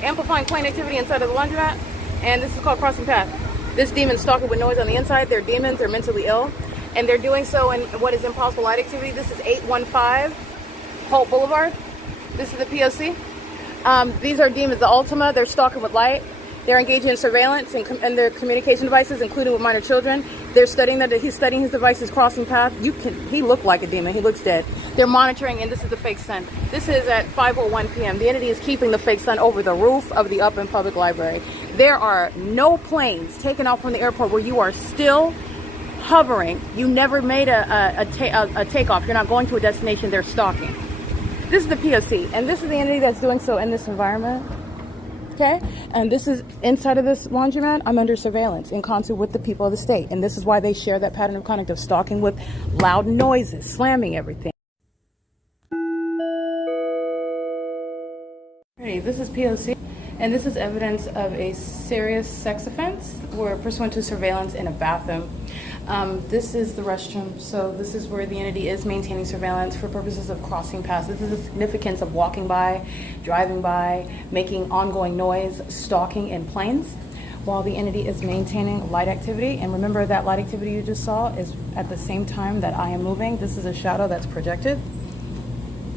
amplifying plane activity inside of the laundromat, and this is called crossing path. This demon stalking with noise on the inside. They're demons, they're mentally ill, and they're doing so in what is impossible light activity. This is 815 HOLT Boulevard. This is the P.O.C. These are demons, the Ultima. They're stalking with light. They're engaging in surveillance and their communication devices, including with minor children. They're studying that he's studying his devices, crossing path. He looked like a demon. He looks dead. They're monitoring, and this is the fake sun. This is at 5:01 p.m. The entity is keeping the fake sun over the roof of the Upland Public Library. There are no planes taking off from the airport where you are still hovering. You never made a takeoff. You're not going to a destination. They're stalking. This is the P.O.C., and this is the entity that's doing so in this environment. Okay, and this is inside of this laundromat. I'm under surveillance in concert with the people of the state, and this is why they share that pattern of conduct of stalking with loud noises, slamming everything. This is P.O.C. and this is evidence of a serious sex offense where pursuant to surveillance in a bathroom. This is the restroom, so this is where the entity is maintaining surveillance for purposes of crossing paths. This is the significance of walking by, driving by, making ongoing noise, stalking in planes, while the entity is maintaining light activity. And remember, that light activity you just saw is at the same time that I am moving. This is a shadow that's projected.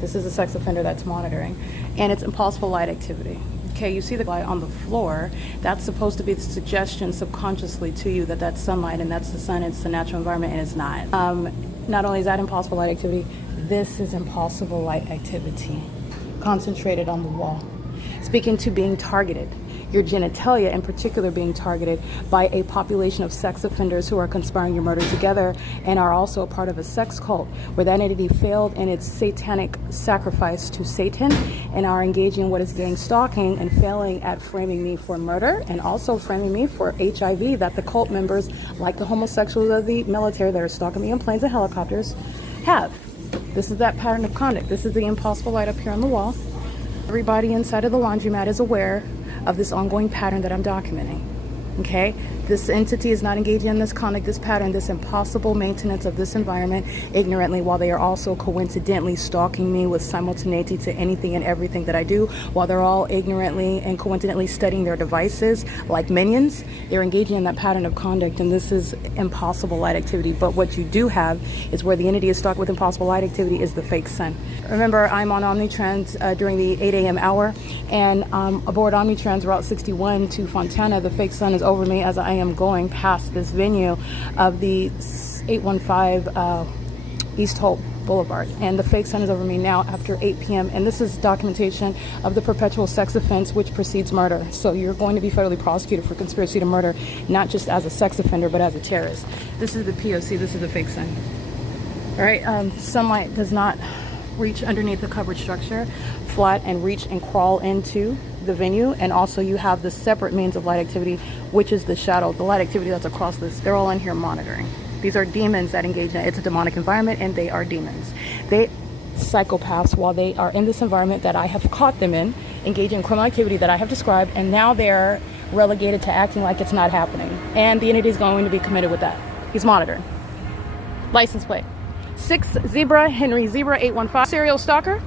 This is a sex offender that's monitoring, and it's impulsive light activity. Okay, you see the light on the floor. That's supposed to be the suggestion subconsciously to you that that's sunlight and that's the sun, it's the natural environment, and it's not. Not only is that impulsive light activity, this is impulsive light activity concentrated on the wall. Speaking to being targeted, your genitalia in particular being targeted by a population of sex offenders who are conspiring your murder together and are also a part of a sex cult where that entity failed in its satanic sacrifice to Satan and are engaging in what is gang stalking and failing at framing me for murder and also framing me for HIV that the cult members, like the homosexuals of the military that are stalking me in planes and helicopters, have. This is that pattern of conduct. This is the impulsive light up here on the wall. Everybody inside of the laundromat is aware of this ongoing pattern that I'm documenting. Okay, this entity is not engaging in this conduct, this pattern, this impossible maintenance of this environment ignorantly, while they are also coincidentally stalking me with simultaneity to anything and everything that I do, while they're all ignorantly and coincidentally studying their devices like minions. They're engaging in that pattern of conduct, and this is impossible light activity. But what you do have is where the entity is stalked with impossible light activity is the fake sun. Remember, I'm on Omnitrans during the 8 a.m. hour, and aboard Omnitrans Route 61 to Fontana, the fake sun is over me as I am going past this venue of the 815 East Holt Boulevard, and the fake sun is over me now after 8 p.m. and this is documentation of the perpetual sex offense which precedes murder. So you're going to be federally prosecuted for conspiracy to murder, not just as a sex offender but as a terrorist. This is the P.O.C. This is the fake sun. All right, sunlight does not reach underneath the covered structure flat and reach and crawl into the venue, and also you have the separate means of light activity, which is the shadow, the light activity that's across this. They're all in here monitoring. These are demons that engage in it. It's a demonic environment, and they are demons. They psychopaths, while they are in this environment that I have caught them in, engaging in criminal activity that I have described, and now they're relegated to acting like it's not happening. And the entity is going to be committed with that. He's monitoring. License plate 6 Zebra Henry Zebra 815. Serial stalker.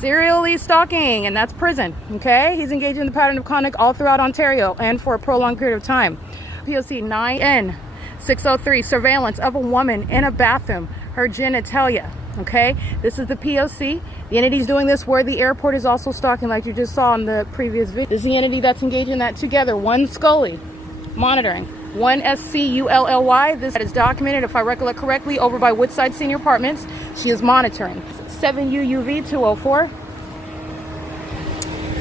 Serially stalking, and that's prison. Okay, he's engaged in the pattern of conduct all throughout Ontario and for a prolonged period of time. P.O.C. 9N603, surveillance of a woman in a bathroom, her genitalia. Okay, this is the P.O.C. The entity's doing this where the airport is also stalking, like you just saw in the previous video. This is the entity that's engaged in that together. One Scully monitoring, one SCULLY. This is documented, if I recollect correctly, over by Woodside Senior Apartments. She is monitoring. 7UUV 204.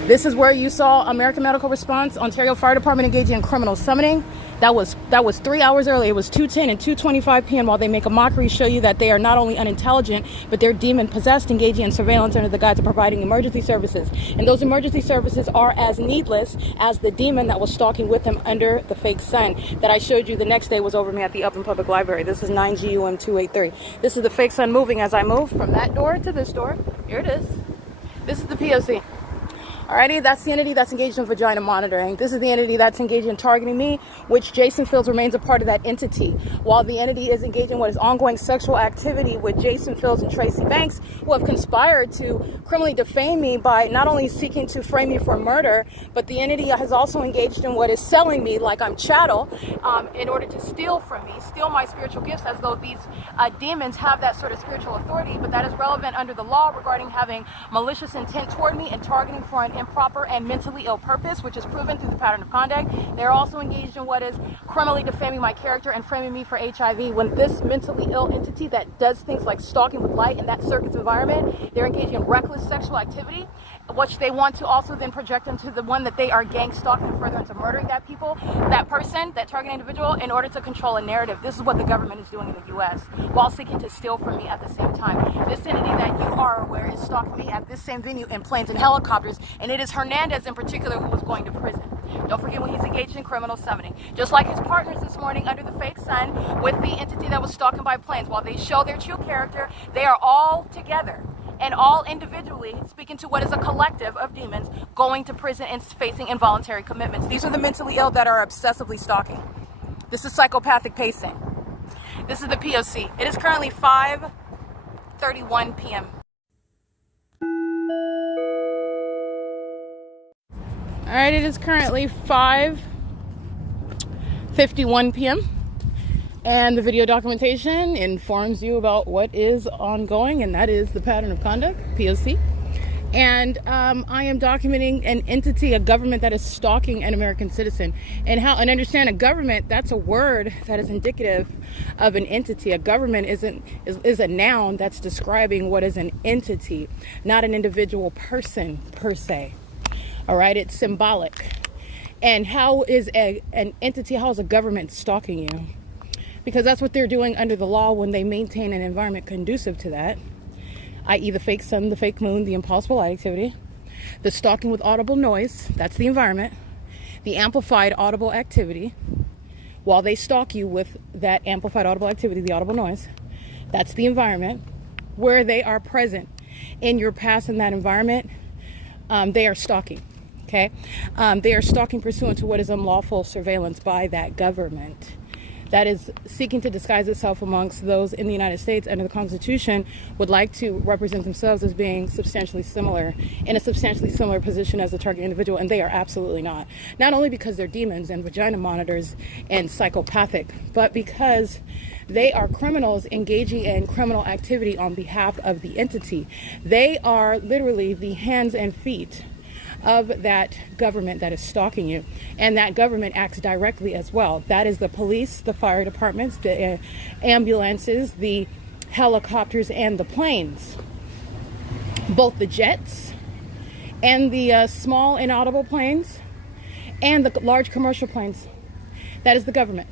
This is where you saw American Medical Response, Ontario Fire Department engaging in criminal summoning. That was 3 hours early. It was 2:10 and 2:25 p.m. while they make a mockery, show you that they are not only unintelligent, but they're demon-possessed, engaging in surveillance under the guise of providing emergency services. And those emergency services are as needless as the demon that was stalking with him under the fake sun that I showed you the next day was over me at the Upland Public Library. This is 9GUM 283. This is the fake sun moving as I move from that door to this door. Here it is. This is the P.O.C. Alrighty, that's the entity that's engaged in vagina monitoring. This is the entity that's engaged in targeting me, which Jason Fields remains a part of that entity. While the entity is engaged in what is ongoing sexual activity with Jason Fields and Tracy Banks, who have conspired to criminally defame me by not only seeking to frame me for murder, but the entity has also engaged in what is selling me like I'm chattel in order to steal from me, steal my spiritual gifts, as though these demons have that sort of spiritual authority, but that is relevant under the law regarding having malicious intent toward me and targeting for an improper and mentally ill purpose, which is proven through the pattern of conduct. They're also engaged in what is criminally defaming my character and framing me for HIV. When this mentally ill entity that does things like stalking with light in that circus environment, they're engaged in reckless sexual activity which they want to also then project into the one that they are gang stalking further into murdering that person, that target individual, in order to control a narrative. This is what the government is doing in the U.S. while seeking to steal from me at the same time. This entity that you are aware is stalking me at this same venue in planes and helicopters, and it is Hernandez in particular who was going to prison. Don't forget when he's engaged in criminal summoning. Just like his partners this morning under the fake sun with the entity that was stalking by planes. While they show their true character, they are all together and all individually speaking to what is a collective of demons going to prison and facing involuntary commitments. These are the mentally ill that are obsessively stalking. This is psychopathic pacing. This is the P.O.C. It is currently 5:31 p.m. All right, it is currently 5:51 p.m. and the video documentation informs you about what is ongoing, and that is the pattern of conduct, P.O.C. And I am documenting an entity, a government that is stalking an American citizen. And understand a government, that's a word that is indicative of an entity. A government is a noun that's describing what is an entity, not an individual person per se. All right, it's symbolic. And how is an entity, how is a government stalking you? Because that's what they're doing under the law when they maintain an environment conducive to that, i.e. the fake sun, the fake moon, the impossible light activity, the stalking with audible noise, that's the environment, the amplified audible activity, while they stalk you with that amplified audible activity, the audible noise, that's the environment where they are present in your past in that environment. They are stalking. Okay, they are stalking pursuant to what is unlawful surveillance by that government that is seeking to disguise itself amongst those in the United States under the Constitution would like to represent themselves as being substantially similar, in a substantially similar position as the target individual, and they are absolutely not. Not only because they're demons and vagina monitors and psychopathic, but because they are criminals engaging in criminal activity on behalf of the entity. They are literally the hands and feet of that government that is stalking you, and that government acts directly as well. That is the police, the fire departments, the ambulances, the helicopters, and the planes, both the jets and the small inaudible planes and the large commercial planes. That is the government.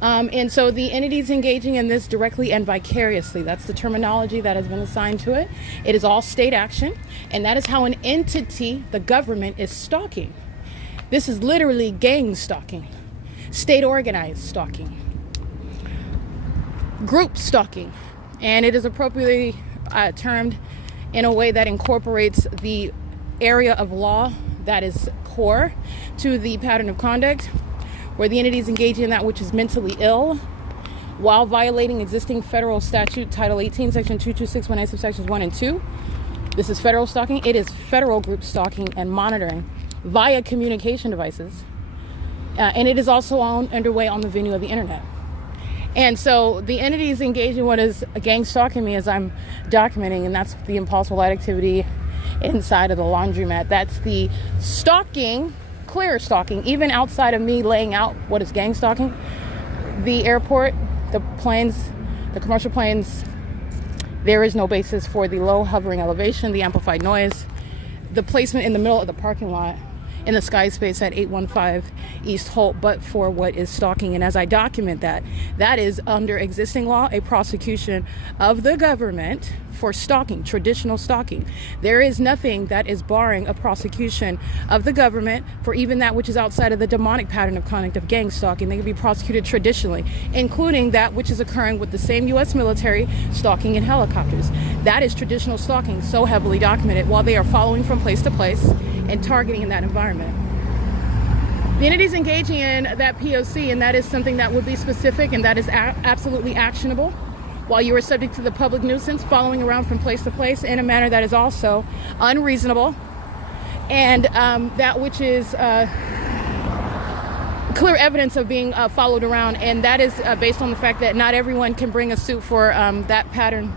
And so the entities engaging in this directly and vicariously, that's the terminology that has been assigned to it. It is all state action, and that is how an entity, the government, is stalking. This is literally gang stalking, state organized stalking, group stalking, and it is appropriately termed in a way that incorporates the area of law that is core to the pattern of conduct, where the entity is engaging in that which is mentally ill while violating existing federal statute, Title 18, Section 22618, subsections 1 and 2. This is federal stalking. It is federal group stalking and monitoring via communication devices. And it is also underway on the venue of the internet. And so the entity is engaging in what is a gang stalking me as I'm documenting, and that's the impossible light activity inside of the laundromat. That's the stalking, clear stalking, even outside of me laying out what is gang stalking. The airport, the planes, the commercial planes, there is no basis for the low hovering elevation, the amplified noise, the placement in the middle of the parking lot in the sky space at 815 East Holt, but for what is stalking. And as I document that, that is under existing law, a prosecution of the government for stalking, traditional stalking. There is nothing that is barring a prosecution of the government for even that which is outside of the demonic pattern of conduct of gang stalking. They can be prosecuted traditionally, including that which is occurring with the same U.S. military stalking in helicopters. That is traditional stalking, so heavily documented, while they are following from place to place and targeting in that environment. The entities engaging in that P.O.C., and that is something that would be specific and that is absolutely actionable, while you are subject to the public nuisance, following around from place to place in a manner that is also unreasonable, and that which is clear evidence of being followed around, and that is based on the fact that not everyone can bring a suit for that pattern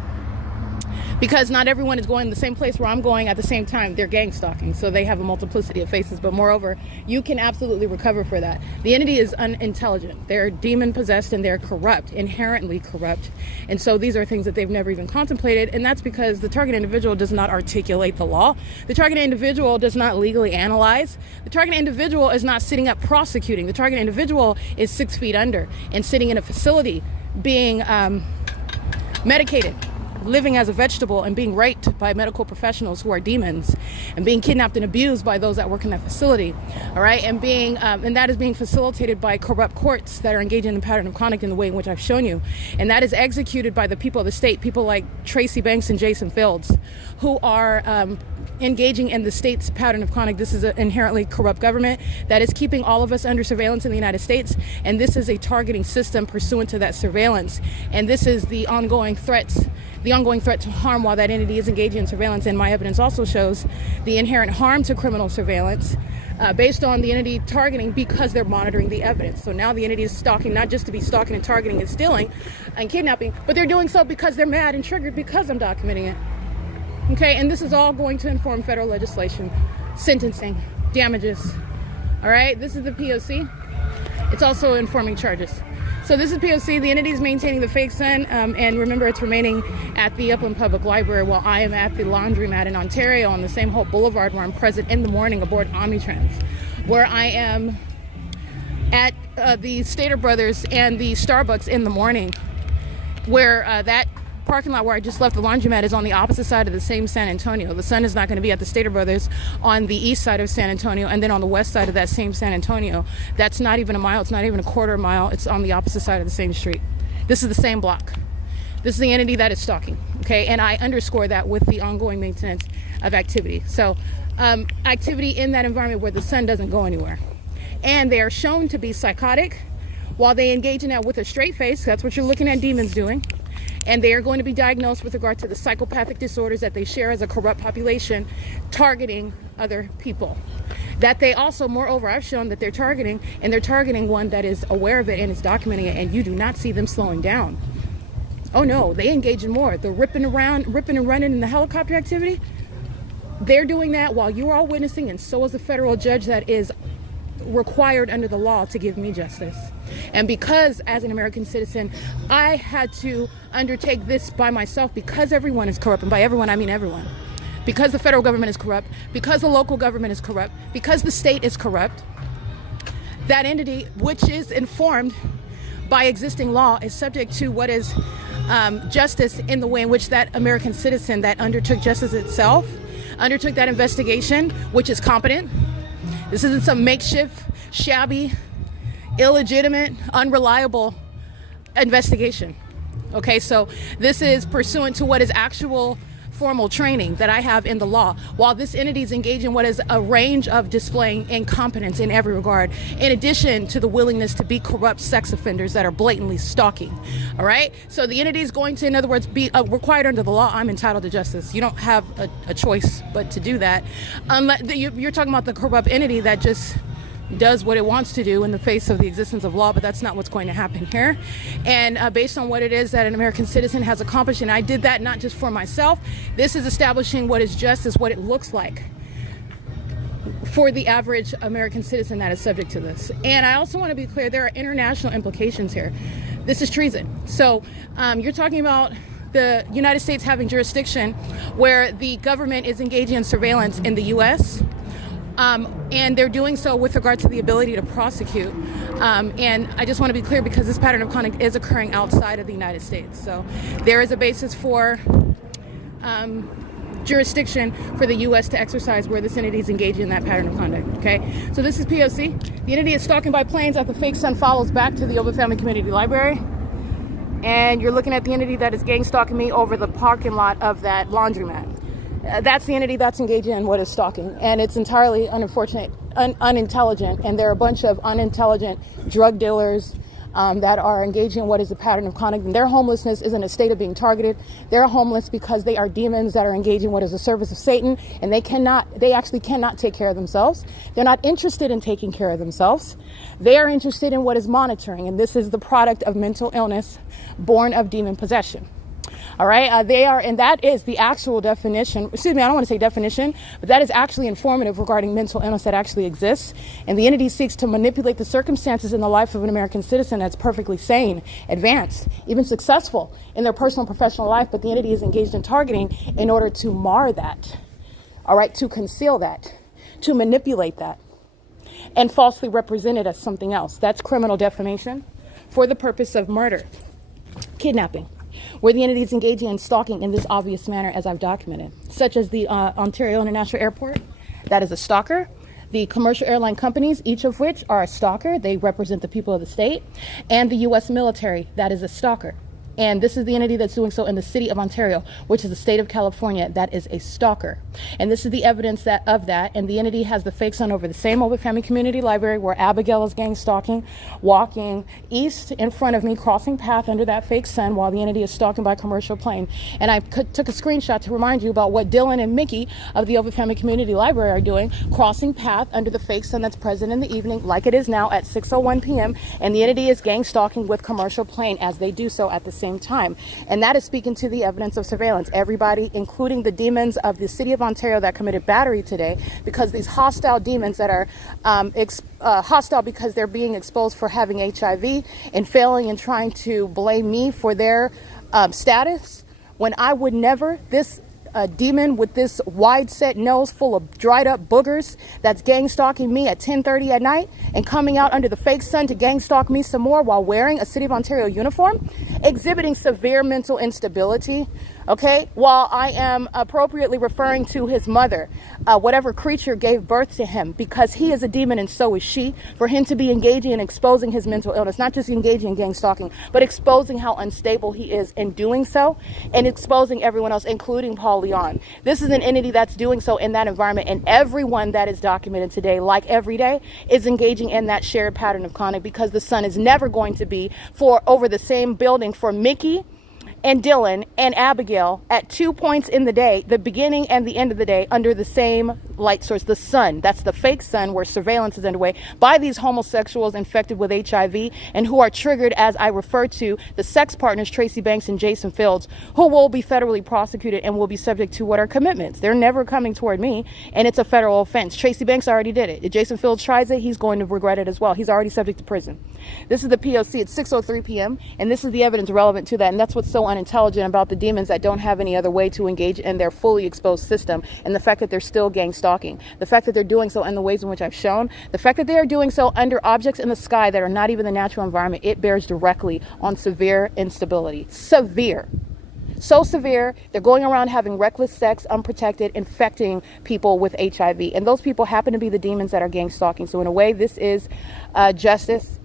because not everyone is going the same place where I'm going at the same time. They're gang stalking, so they have a multiplicity of faces. But moreover, you can absolutely recover for that. The entity is unintelligent. They're demon possessed and they're corrupt, inherently corrupt. And so these are things that they've never even contemplated. And that's because the target individual does not articulate the law. The target individual does not legally analyze. The target individual is not sitting up prosecuting. The target individual is 6 feet under and sitting in a facility being medicated, living as a vegetable, and being raped by medical professionals who are demons, and being kidnapped and abused by those that work in that facility. All right, and being and that is being facilitated by corrupt courts that are engaging in the pattern of conduct in the way in which I've shown you, and that is executed by the people of the state, people like Tracy Banks and Jason Fields, who are engaging in the state's pattern of conduct. This is an inherently corrupt government that is keeping all of us under surveillance in the United States, and this is a targeting system pursuant to that surveillance, and this is the ongoing threat to harm while that entity is engaging in surveillance. And my evidence also shows the inherent harm to criminal surveillance based on the entity targeting, because they're monitoring the evidence. So now the entity is stalking, not just to be stalking and targeting and stealing and kidnapping, but they're doing so because they're mad and triggered because I'm documenting it. Okay, and this is all going to inform federal legislation, sentencing, damages. All right, this is the P.O.C. It's also informing charges. So this is P.O.C. The entity is maintaining the fake sun, and remember, it's remaining at the Upland Public Library while I am at the laundromat in Ontario on the same Holt Boulevard, where I'm present in the morning aboard Omnitrans, where I am at the Stater Brothers and the Starbucks in the morning, where that parking lot where I just left the laundromat is on the opposite side of the same San Antonio. The sun is not going to be at the Stater Brothers on the east side of San Antonio, and then on the west side of that same San Antonio. That's not even a mile. It's not even a quarter mile. It's on the opposite side of the same street. This is the same block. This is the entity that is stalking. Okay, and I underscore that with the ongoing maintenance of activity. So activity in that environment where the sun doesn't go anywhere. And they are shown to be psychotic while they engage in that with a straight face. That's what you're looking at demons doing. And they are going to be diagnosed with regard to the psychopathic disorders that they share as a corrupt population, targeting other people. That they also, moreover, I've shown that they're targeting, and they're targeting one that is aware of it and is documenting it, and you do not see them slowing down. Oh no, they engage in more. The ripping and running in the helicopter activity, they're doing that while you're all witnessing, and so is the federal judge that is required under the law to give me justice. And because as an American citizen, I had to undertake this by myself, because everyone is corrupt, and by everyone I mean everyone, because the federal government is corrupt, because the local government is corrupt, because the state is corrupt, that entity, which is informed by existing law, is subject to what is justice in the way in which that American citizen that undertook justice itself undertook that investigation, which is competent. This isn't some makeshift, shabby, illegitimate, unreliable investigation. Okay, so this is pursuant to what is actual formal training that I have in the law, while this entity is engaged in what is a range of displaying incompetence in every regard, in addition to the willingness to be corrupt sex offenders that are blatantly stalking. All right, so the entity is going to, in other words, be required under the law. I'm entitled to justice. You don't have a choice but to do that, unless you're talking about the corrupt entity that just does what it wants to do in the face of the existence of law, but that's not what's going to happen here. And based on what it is that an American citizen has accomplished, and I did that not just for myself, this is establishing what is justice, what it looks like for the average American citizen that is subject to this. And I also want to be clear, there are international implications here. This is treason. So you're talking about the United States having jurisdiction where the government is engaging in surveillance in the U.S., and they're doing so with regard to the ability to prosecute. And I just want to be clear, because this pattern of conduct is occurring outside of the United States. So there is a basis for jurisdiction for the U.S. to exercise where this entity is engaging in that pattern of conduct. Okay, so this is P.O.C. The entity is stalking by planes as the fake sun follows back to the OVITT Family Community Library. And you're looking at the entity that is gang stalking me over the parking lot of that laundromat. That's the entity that's engaging in what is stalking, and it's entirely unintelligent, and there are a bunch of unintelligent drug dealers that are engaging in what is a pattern of conduct, and their homelessness is in a state of being targeted. They're homeless because they are demons that are engaging in what is a service of Satan, and they actually cannot take care of themselves. They're not interested in taking care of themselves. They are interested in what is monitoring, and this is the product of mental illness born of demon possession. All right, they are, and that is the actual definition. Excuse me, I don't want to say definition, but that is actually informative regarding mental illness that actually exists. And the entity seeks to manipulate the circumstances in the life of an American citizen that's perfectly sane, advanced, even successful in their personal and professional life, but the entity is engaged in targeting in order to mar that, all right, to conceal that, to manipulate that, and falsely represent it as something else. That's criminal defamation for the purpose of murder, kidnapping, where the entity is engaging in stalking in this obvious manner as I've documented, such as the Ontario International Airport, that is a stalker. The commercial airline companies, each of which are a stalker, they represent the people of the state, and the U.S. military, that is a stalker. And this is the entity that's doing so in the city of Ontario, which is the state of California, that is a stalker. And this is the evidence of that. And the entity has the fake son over the same OVITT Family Community Library where Abigail is gang stalking, walking east in front of me, crossing path under that fake sun while the entity is stalking by commercial plane. And I took a screenshot to remind you about what Dylan and Mickey of the OVITT Family Community Library are doing, crossing path under the fake sun that's present in the evening, like it is now at 6:01 p.m. And the entity is gang stalking with commercial plane as they do so at the same time. And that is speaking to the evidence of surveillance. Everybody, including the demons of the city of Ontario that committed battery today, because these hostile demons that are hostile because they're being exposed for having HIV and failing and trying to blame me for their status, when I would never, this demon with this wide set nose full of dried up boogers that's gang stalking me at 10:30 at night and coming out under the fake sun to gang stalk me some more while wearing a City of Ontario uniform, exhibiting severe mental instability, okay, while I am appropriately referring to his mother, whatever creature gave birth to him, because he is a demon and so is she, for him to be engaging and exposing his mental illness, not just engaging in gang stalking, but exposing how unstable he is in doing so, and exposing everyone else, including Paul Leon. This is an entity that's doing so in that environment, and everyone that is documented today, like every day, is engaging in that shared pattern of conduct, because the sun is never going to be for over the same building for Mickey and Dylan and Abigail at 2 points in the day, the beginning and the end of the day, under the same light source, the sun. That's the fake sun where surveillance is underway by these homosexuals infected with HIV and who are triggered, as I refer to, the sex partners, Tracy Banks and Jason Fields, who will be federally prosecuted and will be subject to what are commitments. They're never coming toward me, and it's a federal offense. Tracy Banks already did it. If Jason Fields tries it, he's going to regret it as well. He's already subject to prison. This is the P.O.C. It's 6:03 p.m., and this is the evidence relevant to that, and that's what's so unintelligent about the demons that don't have any other way to engage in their fully exposed system, and the fact that they're still gang stalking, the fact that they're doing so in the ways in which I've shown, the fact that they are doing so under objects in the sky that are not even the natural environment. It bears directly on severe instability. Severe. So severe, they're going around having reckless sex, unprotected, infecting people with HIV, and those people happen to be the demons that are gang stalking. So in a way, this is justice,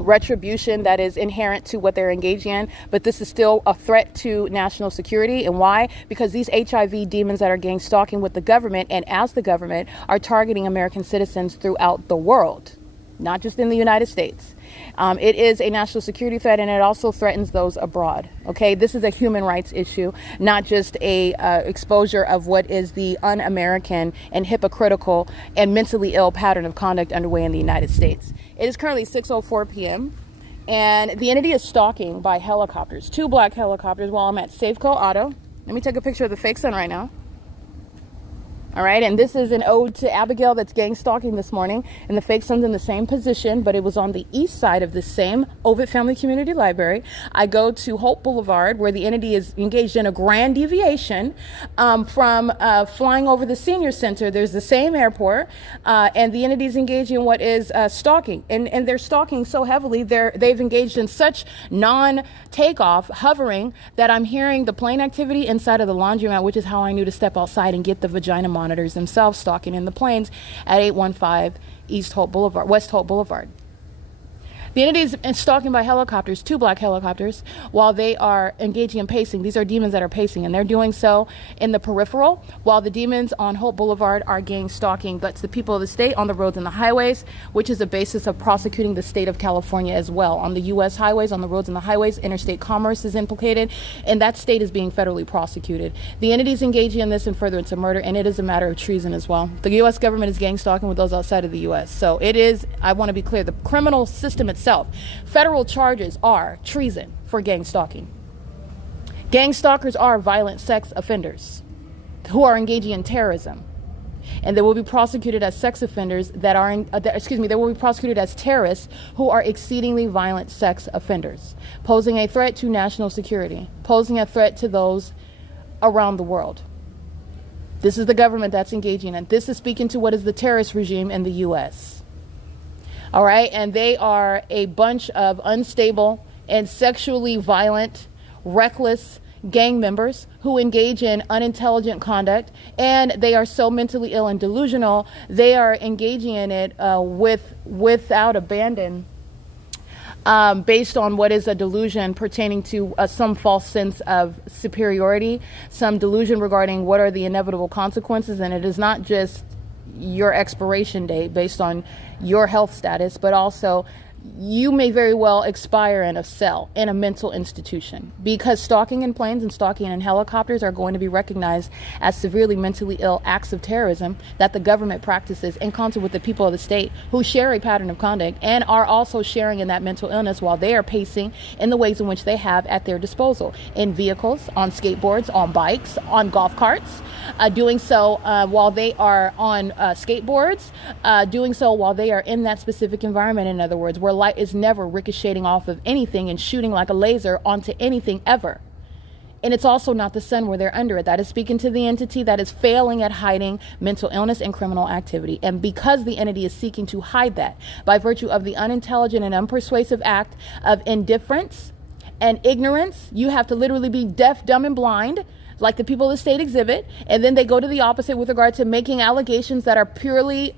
retribution that is inherent to what they're engaging in, but this is still a threat to national security. And why? Because these HIV demons that are gang stalking with the government and as the government are targeting American citizens throughout the world, not just in the United States. It is a national security threat, and it also threatens those abroad. Okay, this is a human rights issue, not just a exposure of what is the un-American and hypocritical and mentally ill pattern of conduct underway in the United States. It is currently 6:04 p.m. and the entity is stalking by helicopters, 2 black helicopters, while I'm at Safeco Auto. Let me take a picture of the fake sun right now. All right, and this is an ode to Abigail that's gang stalking this morning, and the fake sun's in the same position, but it was on the east side of the same OVITT Family Community Library. I go to HOLT Boulevard, where the entity is engaged in a grand deviation from flying over the senior center. There's the same airport, and the entity is engaged in what is stalking, and they're stalking so heavily, they've engaged in such non-takeoff hovering that I'm hearing the plane activity inside of the laundromat, which is how I knew to step outside and get the vagina monitors themselves stalking in the planes at 815 West Holt Boulevard. The entity is stalking by helicopters, 2 black helicopters, while they are engaging in pacing. These are demons that are pacing, and they're doing so in the peripheral, while the demons on Holt Boulevard are gang stalking. That's the people of the state on the roads and the highways, which is the basis of prosecuting the state of California as well. On the U.S. highways, on the roads and the highways, interstate commerce is implicated, and that state is being federally prosecuted. The entity is engaging in this in furtherance of murder, and it is a matter of treason as well. The U.S. government is gang stalking with those outside of the U.S. So it is, I want to be clear, the criminal system itself, federal charges are treason for gang stalking. Gang stalkers are violent sex offenders who are engaging in terrorism. And they will be prosecuted as sex offenders they will be prosecuted as terrorists who are exceedingly violent sex offenders, posing a threat to national security, posing a threat to those around the world. This is the government that's engaging in. This is speaking to what is the terrorist regime in the U.S. All right, and they are a bunch of unstable and sexually violent, reckless gang members who engage in unintelligent conduct, and they are so mentally ill and delusional, they are engaging in it without abandon, based on what is a delusion pertaining to some false sense of superiority, some delusion regarding what are the inevitable consequences. And it is not just your expiration date based on your health status, but also you may very well expire in a cell in a mental institution, because stalking in planes and stalking in helicopters are going to be recognized as severely mentally ill acts of terrorism that the government practices in concert with the people of the state who share a pattern of conduct and are also sharing in that mental illness while they are pacing in the ways in which they have at their disposal, in vehicles, on skateboards, on bikes, on golf carts, doing so while they are on skateboards, doing so while they are in that specific environment. In other words, where light is never ricocheting off of anything and shooting like a laser onto anything ever. And it's also not the sun where they're under it. That is speaking to the entity that is failing at hiding mental illness and criminal activity. And because the entity is seeking to hide that by virtue of the unintelligent and unpersuasive act of indifference and ignorance, you have to literally be deaf, dumb, and blind, like the people of the state exhibit. And then they go to the opposite with regard to making allegations that are purely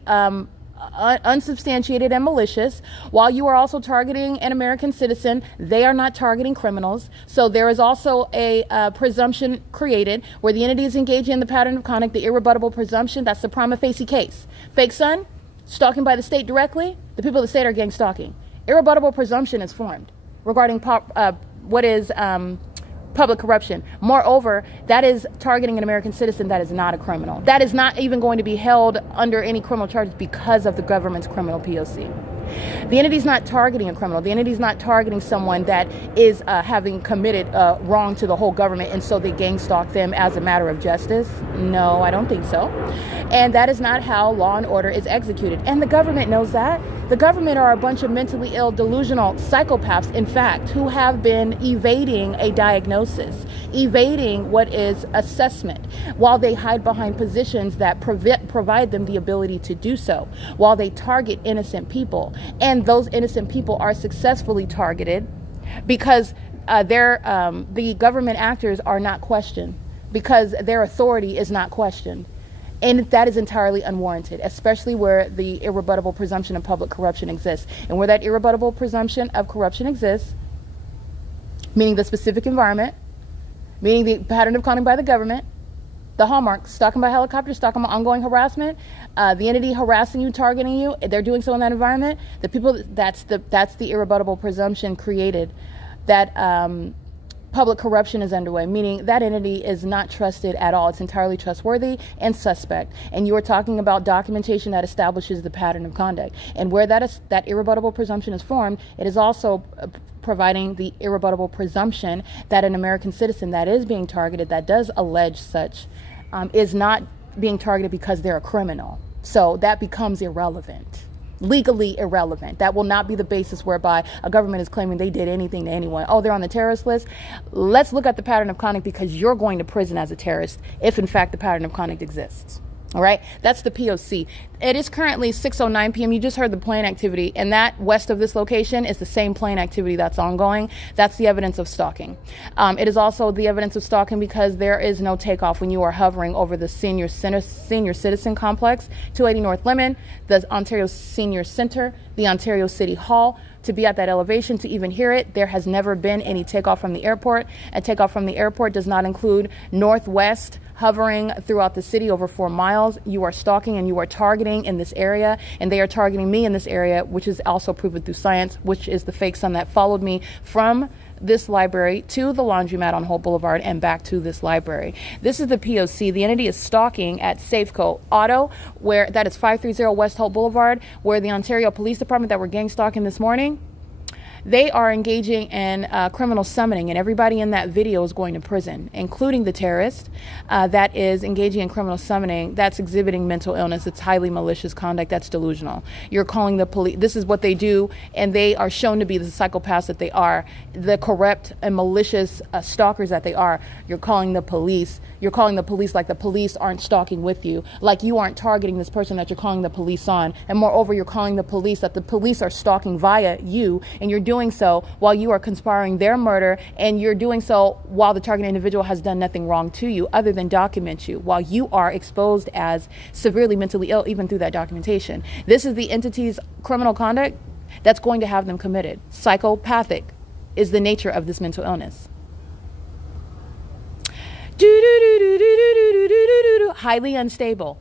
unsubstantiated and malicious, while you are also targeting an American citizen. They are not targeting criminals. So there is also a presumption created where the entity is engaging in the pattern of conduct, the irrebuttable presumption. That's the prima facie case. Fake son, stalking by the state directly, the people of the state are gang stalking. Irrebuttable presumption is formed regarding what is public corruption. Moreover, that is targeting an American citizen that is not a criminal. That is not even going to be held under any criminal charges because of the government's criminal P.O.C. The entity is not targeting a criminal. The entity is not targeting someone that is having committed wrong to the whole government, and so they gang stalk them as a matter of justice. No, I don't think so. And that is not how law and order is executed. And the government knows that. The government are a bunch of mentally ill, delusional psychopaths, in fact, who have been evading a diagnosis, evading what is assessment, while they hide behind positions that provide them the ability to do so, while they target innocent people. And those innocent people are successfully targeted because the government actors are not questioned, because their authority is not questioned. And that is entirely unwarranted, especially where the irrebuttable presumption of public corruption exists. And where that irrebuttable presumption of corruption exists, meaning the specific environment, meaning the pattern of conduct by the government, the hallmarks, stalking by helicopter, stalking by ongoing harassment, the entity harassing you, targeting you, they're doing so in that environment. The people, that's the irrebuttable presumption created that public corruption is underway, meaning that entity is not trusted at all. It's entirely trustworthy and suspect. And you are talking about documentation that establishes the pattern of conduct. And where that irrebuttable presumption is formed, it is also providing the irrebuttable presumption that an American citizen that is being targeted, that does allege such, is not being targeted because they're a criminal. So that becomes irrelevant. Legally irrelevant. That will not be the basis whereby a government is claiming they did anything to anyone. Oh, they're on the terrorist list. Let's look at the pattern of conduct, because you're going to prison as a terrorist if in fact the pattern of conduct exists. All right, that's the P.O.C. It is currently 6:09 p.m. You just heard the plane activity, and that west of this location is the same plane activity that's ongoing. That's the evidence of stalking. It is also the evidence of stalking because there is no takeoff when you are hovering over the senior citizen complex, 280 North Lemon, the Ontario Senior Center, the Ontario City Hall. To be at that elevation, to even hear it, there has never been any takeoff from the airport. And takeoff from the airport does not include northwest hovering throughout the city over 4 miles. You are stalking and you are targeting in this area, and they are targeting me in this area, which is also proven through science, which is the fake son that followed me from this library to the laundromat on Holt Boulevard and back to this library. This is the P.O.C. The entity is stalking at Safeco Auto, where that is 530 West Holt Boulevard, where the Ontario Police Department that were gang stalking this morning They are engaging in criminal summoning, and everybody in that video is going to prison, including the terrorist that is engaging in criminal summoning. That's exhibiting mental illness. It's highly malicious conduct. That's delusional. You're calling the police. This is what they do, and they are shown to be the psychopaths that they are, the corrupt and malicious stalkers that they are. You're calling the police. You're calling the police like the police aren't stalking with you, like you aren't targeting this person that you're calling the police on. And moreover, you're calling the police that the police are stalking via you, and you're doing so while you are conspiring their murder, and you're doing so while the targeted individual has done nothing wrong to you other than document you, while you are exposed as severely mentally ill even through that documentation. This is the entity's criminal conduct that's going to have them committed. Psychopathic is the nature of this mental illness. Highly unstable,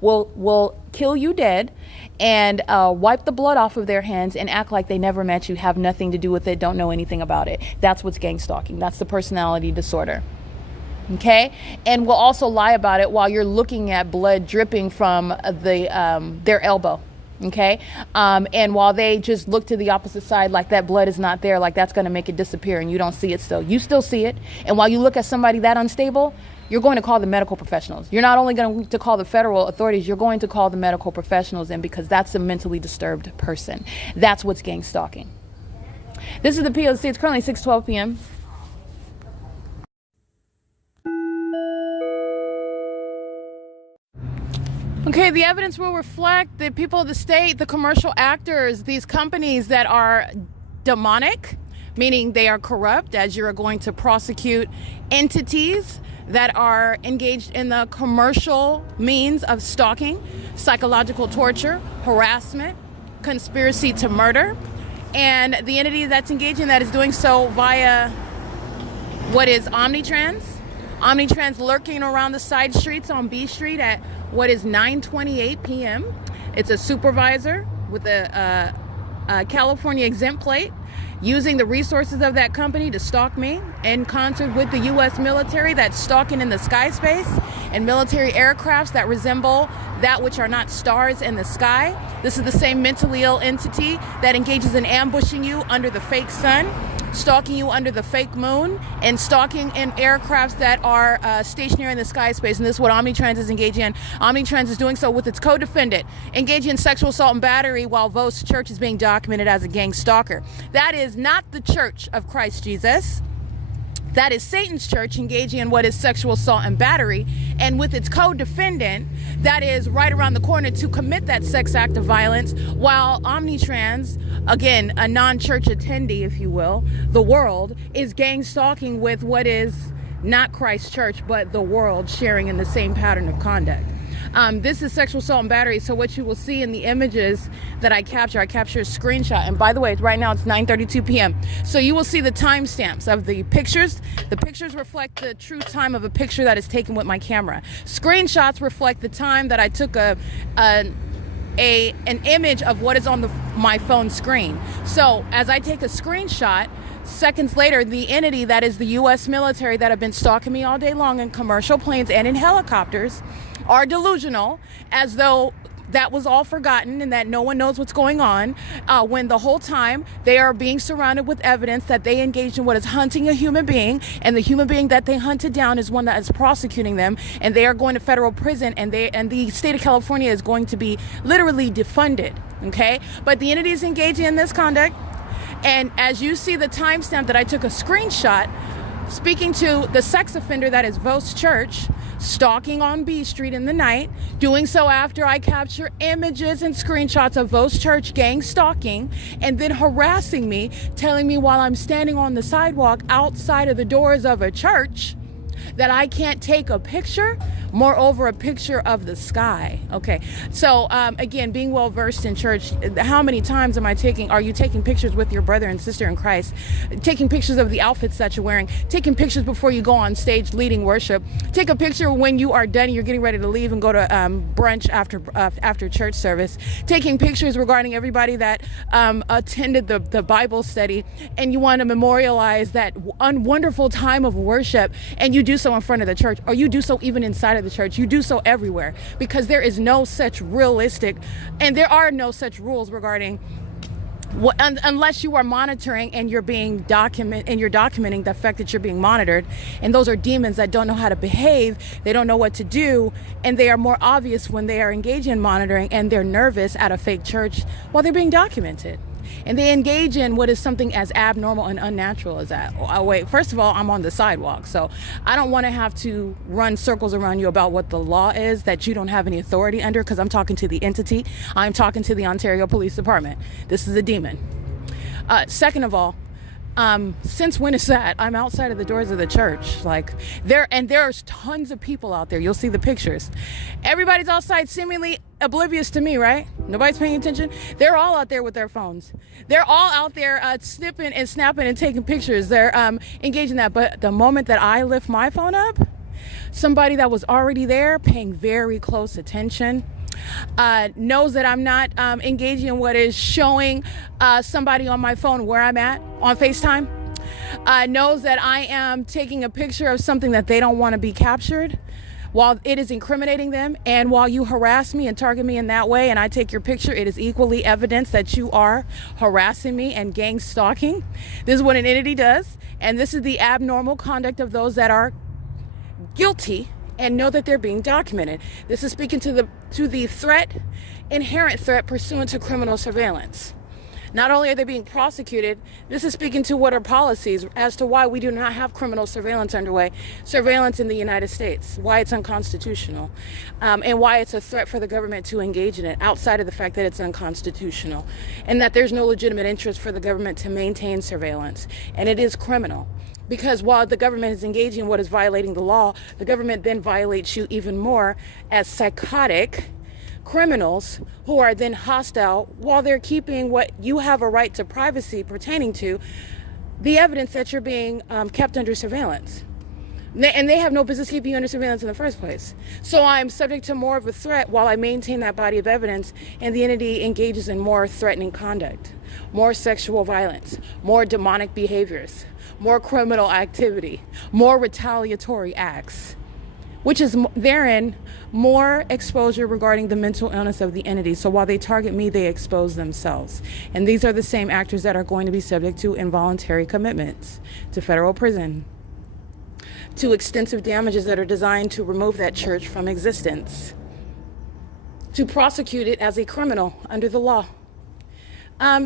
will kill you dead and wipe the blood off of their hands and act like they never met you, have nothing to do with it, don't know anything about it. That's what's gang stalking. That's the personality disorder. Okay, and will also lie about it while you're looking at blood dripping from their elbow. Okay, and while they just look to the opposite side like that blood is not there, like that's going to make it disappear, and you don't see it still. You still see it, and while you look at somebody that unstable, you're going to call the medical professionals. You're not only going to call the federal authorities, you're going to call the medical professionals in, because that's a mentally disturbed person. That's what's gang stalking. This is the P.O.C. It's currently 6:12 p.m. Okay, the evidence will reflect the people of the state, the commercial actors, these companies that are demonic, meaning they are corrupt, as you're going to prosecute entities that are engaged in the commercial means of stalking, psychological torture, harassment, conspiracy to murder, and the entity that's engaging that is doing so via what is Omnitrans. Omnitrans lurking around the side streets on B Street at what is 9:28 p.m. It's a supervisor with a California exempt plate, using the resources of that company to stalk me in concert with the U.S. military that's stalking in the sky space and military aircrafts that resemble that which are not stars in the sky. This is the same mentally ill entity that engages in ambushing you under the fake sun, stalking you under the fake moon, and stalking in aircrafts that are stationary in the sky space. And this is what Omnitrans is engaging in. Omnitrans is doing so with its co-defendant, engaging in sexual assault and battery while Vos Church is being documented as a gang stalker. That is not the Church of Christ Jesus. That is Satan's church engaging in what is sexual assault and battery, and with its co-defendant that is right around the corner to commit that sex act of violence, while Omnitrans, again, a non-church attendee, if you will, the world, is gang stalking with what is not Christ's church, but the world, sharing in the same pattern of conduct. This is sexual assault and battery. So what you will see in the images that I capture a screenshot. And by the way, right now it's 9:32 p.m. So you will see the timestamps of the pictures. The pictures reflect the true time of a picture that is taken with my camera. Screenshots reflect the time that I took an image of what is on my phone screen. So as I take a screenshot, seconds later, the entity that is the U.S. military that have been stalking me all day long in commercial planes and in helicopters are delusional, as though that was all forgotten and that no one knows what's going on, when the whole time they are being surrounded with evidence that they engaged in what is hunting a human being, and the human being that they hunted down is one that is prosecuting them, and they are going to federal prison, and the state of California is going to be literally defunded. Okay, but the entity is engaging in this conduct, and as you see the timestamp that I took a screenshot, speaking to the sex offender that is Vos Church, stalking on B Street in the night, doing so after I capture images and screenshots of Vos Church gang stalking, and then harassing me, telling me while I'm standing on the sidewalk outside of the doors of a church that I can't take a picture, moreover a picture of the sky. Okay, so again, being well versed in church, how many times are you taking pictures with your brother and sister in Christ, taking pictures of the outfits that you're wearing, taking pictures before you go on stage leading worship, take a picture when you are done, you're getting ready to leave and go to brunch after church service, taking pictures regarding everybody that attended the Bible study, and you want to memorialize that wonderful time of worship, and you do so in front of the church, or you do so even inside of the church. You do so everywhere, because there is no such realistic, and there are no such rules regarding Unless you are monitoring and you're documenting the fact that you're being monitored, and those are demons that don't know how to behave, they don't know what to do, and they are more obvious when they are engaged in monitoring and they're nervous at a fake church while they're being documented. And they engage in what is something as abnormal and unnatural as that. Oh, wait, first of all, I'm on the sidewalk, so I don't want to have to run circles around you about what the law is that you don't have any authority under, because I'm talking to the entity. I'm talking to the Ontario Police Department. This is a demon. Second of all, since when is that? I'm outside of the doors of the church. There's tons of people out there. You'll see the pictures. Everybody's outside seemingly oblivious to me, right? Nobody's paying attention. They're all out there with their phones. They're all out there snipping and snapping and taking pictures. They're engaged in that. But the moment that I lift my phone up, somebody that was already there paying very close attention knows that I'm not engaging in what is showing somebody on my phone where I'm at on FaceTime, knows that I am taking a picture of something that they don't want to be captured while it is incriminating them. And while you harass me and target me in that way and I take your picture, it is equally evidence that you are harassing me and gang stalking. This is what an entity does, and this is the abnormal conduct of those that are guilty and know that they're being documented. This is speaking to the threat, inherent threat pursuant to criminal surveillance. Not only are they being prosecuted, this is speaking to what are policies as to why we do not have criminal surveillance underway, surveillance in the United States, why it's unconstitutional, and why it's a threat for the government to engage in it outside of the fact that it's unconstitutional, and that there's no legitimate interest for the government to maintain surveillance, and it is criminal. Because while the government is engaging in what is violating the law, the government then violates you even more as psychotic criminals who are then hostile while they're keeping what you have a right to privacy pertaining to, the evidence that you're being kept under surveillance. And they have no business keeping you under surveillance in the first place. So I'm subject to more of a threat while I maintain that body of evidence, and the entity engages in more threatening conduct, more sexual violence, more demonic behaviors, more criminal activity, more retaliatory acts, which is therein more exposure regarding the mental illness of the entity. So while they target me, they expose themselves. And these are the same actors that are going to be subject to involuntary commitments, to federal prison, to extensive damages that are designed to remove that church from existence, to prosecute it as a criminal under the law.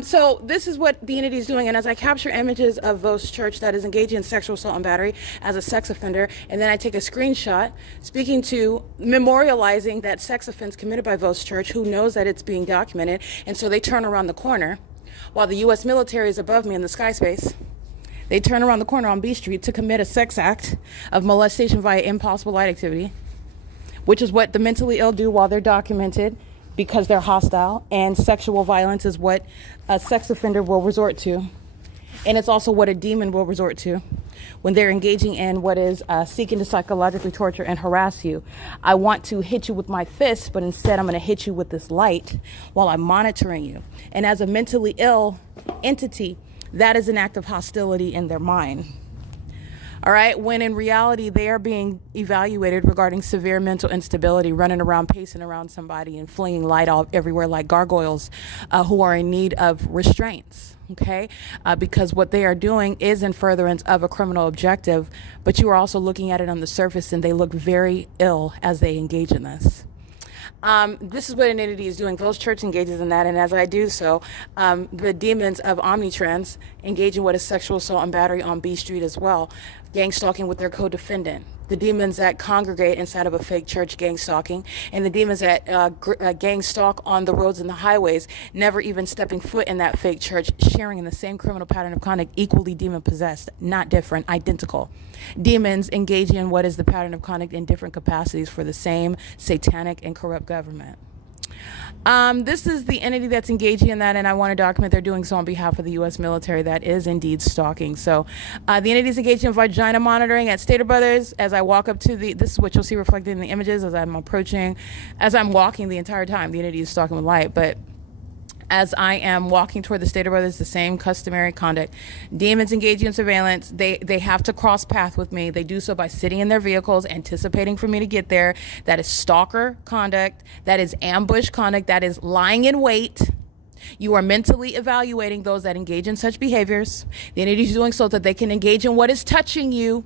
So this is what the entity is doing. And as I capture images of Vos Church that is engaged in sexual assault and battery as a sex offender, and then I take a screenshot speaking to memorializing that sex offense committed by Vos Church, who knows that it's being documented. And so they turn around the corner while the U.S. military is above me in the sky space. They turn around the corner on B Street to commit a sex act of molestation via impossible light activity, which is what the mentally ill do while they're documented, because they're hostile, and sexual violence is what a sex offender will resort to. And it's also what a demon will resort to when they're engaging in what is seeking to psychologically torture and harass you. I want to hit you with my fist, but instead I'm going to hit you with this light while I'm monitoring you. And as a mentally ill entity, that is an act of hostility in their mind. All right, when in reality, they are being evaluated regarding severe mental instability, running around, pacing around somebody and flinging light all everywhere like gargoyles who are in need of restraints, okay? Because what they are doing is in furtherance of a criminal objective, but you are also looking at it on the surface and they look very ill as they engage in this. This is what an entity is doing. Vos Church engages in that, and as I do so, the demons of Omnitrans engage in what is sexual assault and battery on B Street as well, gang stalking with their co-defendant. The demons that congregate inside of a fake church, gang stalking, and the demons that gang stalk on the roads and the highways, never even stepping foot in that fake church, sharing in the same criminal pattern of conduct, equally demon-possessed, not different, identical. Demons engaging in what is the pattern of conduct in different capacities for the same satanic and corrupt government. This is the entity that's engaging in that, and I want to document they're doing so on behalf of the U.S. military that is indeed stalking. So the entity is engaged in vagina monitoring at Stater Brothers. As I walk up to this is what you'll see reflected in the images as I'm approaching, as I'm walking the entire time. The entity is stalking with light, but as I am walking toward the Stater Brothers, the same customary conduct. Demons engaging in surveillance. They have to cross path with me. They do so by sitting in their vehicles, anticipating for me to get there. That is stalker conduct. That is ambush conduct. That is lying in wait. You are mentally evaluating those that engage in such behaviors. The entity is doing so that they can engage in what is touching you.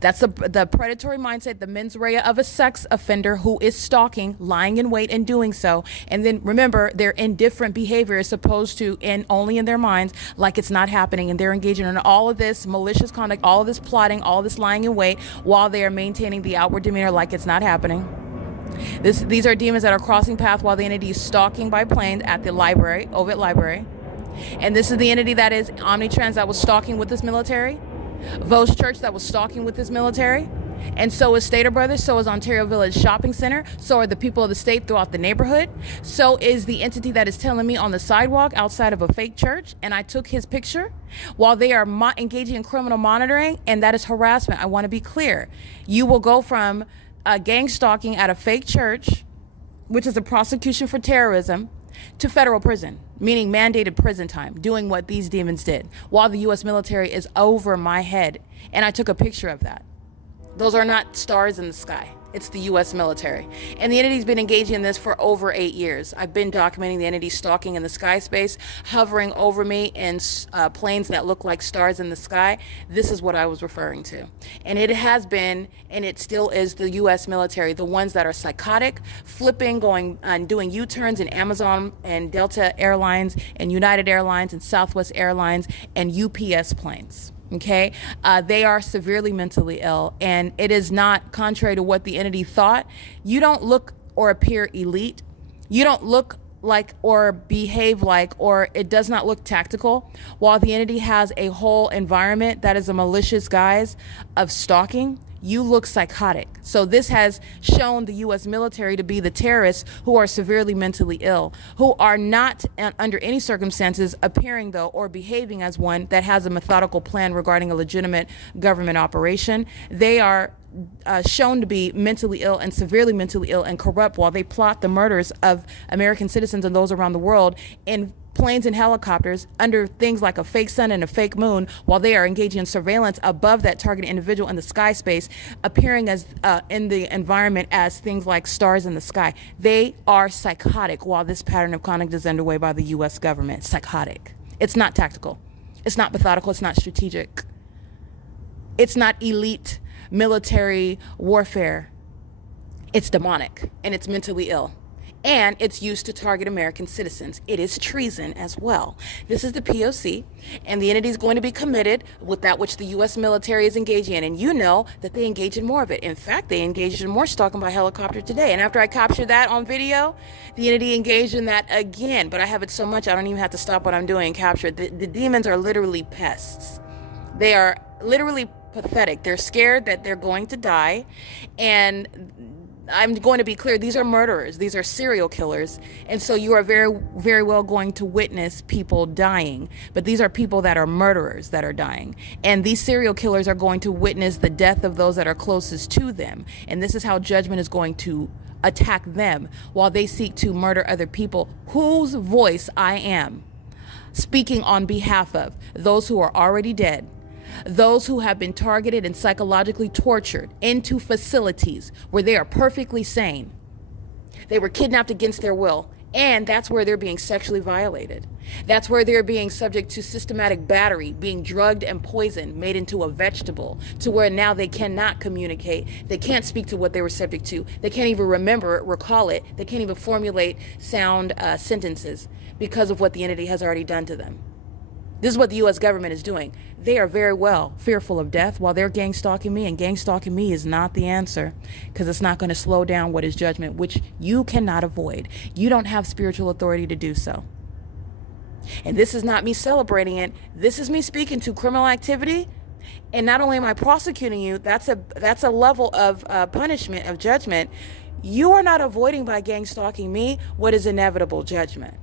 That's the predatory mindset, the mens rea of a sex offender who is stalking, lying in wait, and doing so. And then remember, they're indifferent behavior as opposed to only in their minds, like it's not happening. And they're engaging in all of this malicious conduct, all of this plotting, all this lying in wait, while they are maintaining the outward demeanor like it's not happening. These are demons that are crossing paths while the entity is stalking by plane at the library, OVITT library. And this is the entity that is Omnitrans that was stalking with this military. Vos Church that was stalking with this military. And so is Stater Brothers, so is Ontario Village Shopping Center, so are the people of the state throughout the neighborhood, so is the entity that is telling me on the sidewalk outside of a fake church, and I took his picture, while they are engaging in criminal monitoring, and that is harassment. I want to be clear. You will go from gang stalking at a fake church, which is a prosecution for terrorism, to federal prison, meaning mandated prison time, doing what these demons did, while the U.S. military is over my head. And I took a picture of that. Those are not stars in the sky. It's the U.S. military. And the entity's been engaging in this for over 8 years. I've been documenting the entity stalking in the sky space, hovering over me in planes that look like stars in the sky. This is what I was referring to. And it has been, and it still is, the U.S. military, the ones that are psychotic, flipping, going and doing U-turns in Amazon and Delta Airlines and United Airlines and Southwest Airlines and UPS planes. Okay, they are severely mentally ill, and it is not contrary to what the entity thought. You don't look or appear elite. You don't look like or behave like, or it does not look tactical, while the entity has a whole environment that is a malicious guise of stalking. You look psychotic. So this has shown the U.S. military to be the terrorists who are severely mentally ill, who are not under any circumstances appearing, though, or behaving as one that has a methodical plan regarding a legitimate government operation. They are shown to be mentally ill and severely mentally ill and corrupt while they plot the murders of American citizens and those around the world in planes and helicopters under things like a fake sun and a fake moon, while they are engaging in surveillance above that targeted individual in the sky space, appearing as in the environment as things like stars in the sky. They are psychotic while this pattern of conduct is underway by the U.S. government. Psychotic. It's not tactical. It's not methodical. It's not strategic. It's not elite military warfare. It's demonic, and it's mentally ill. And it's used to target American citizens. It is treason as well. This is the P.O.C, and the entity is going to be committed with that which the U.S. military is engaging in. And you know that they engage in more of it. In fact, they engaged in more stalking by helicopter today. And after I captured that on video, the entity engaged in that again. But I have it so much, I don't even have to stop what I'm doing and capture it. The demons are literally pests. They are literally pathetic. They're scared that they're going to die, and I'm going to be clear, these are murderers. These are serial killers. And so you are very, very well going to witness people dying. But these are people that are murderers that are dying. And these serial killers are going to witness the death of those that are closest to them. And this is how judgment is going to attack them while they seek to murder other people whose voice I am speaking on behalf of those who are already dead, those who have been targeted and psychologically tortured into facilities where they are perfectly sane. They were kidnapped against their will, and that's where they're being sexually violated. That's where they're being subject to systematic battery, being drugged and poisoned, made into a vegetable, to where now they cannot communicate. They can't speak to what they were subject to. They can't even remember it, recall it. They can't even formulate sound sentences because of what the entity has already done to them. This is what the U.S. government is doing. They are very well fearful of death while they're gang stalking me, and gang stalking me is not the answer, because it's not going to slow down what is judgment, which you cannot avoid. You don't have spiritual authority to do so. And this is not me celebrating it. This is me speaking to criminal activity. And not only am I prosecuting you, that's a level of punishment, of judgment. You are not avoiding by gang stalking me what is inevitable judgment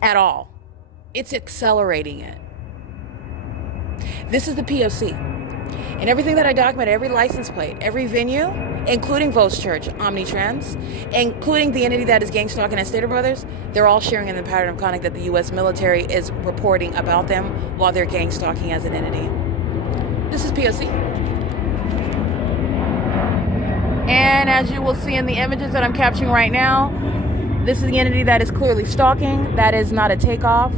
at all. It's accelerating it. This is the P.O.C. And everything that I document, every license plate, every venue, including Vos Church, Omnitrans, including the entity that is gang stalking at Stater Brothers, they're all sharing in the pattern of conduct that the U.S. military is reporting about them while they're gang stalking as an entity. This is P.O.C. And as you will see in the images that I'm capturing right now, This is the entity that is clearly stalking. That is not a takeoff.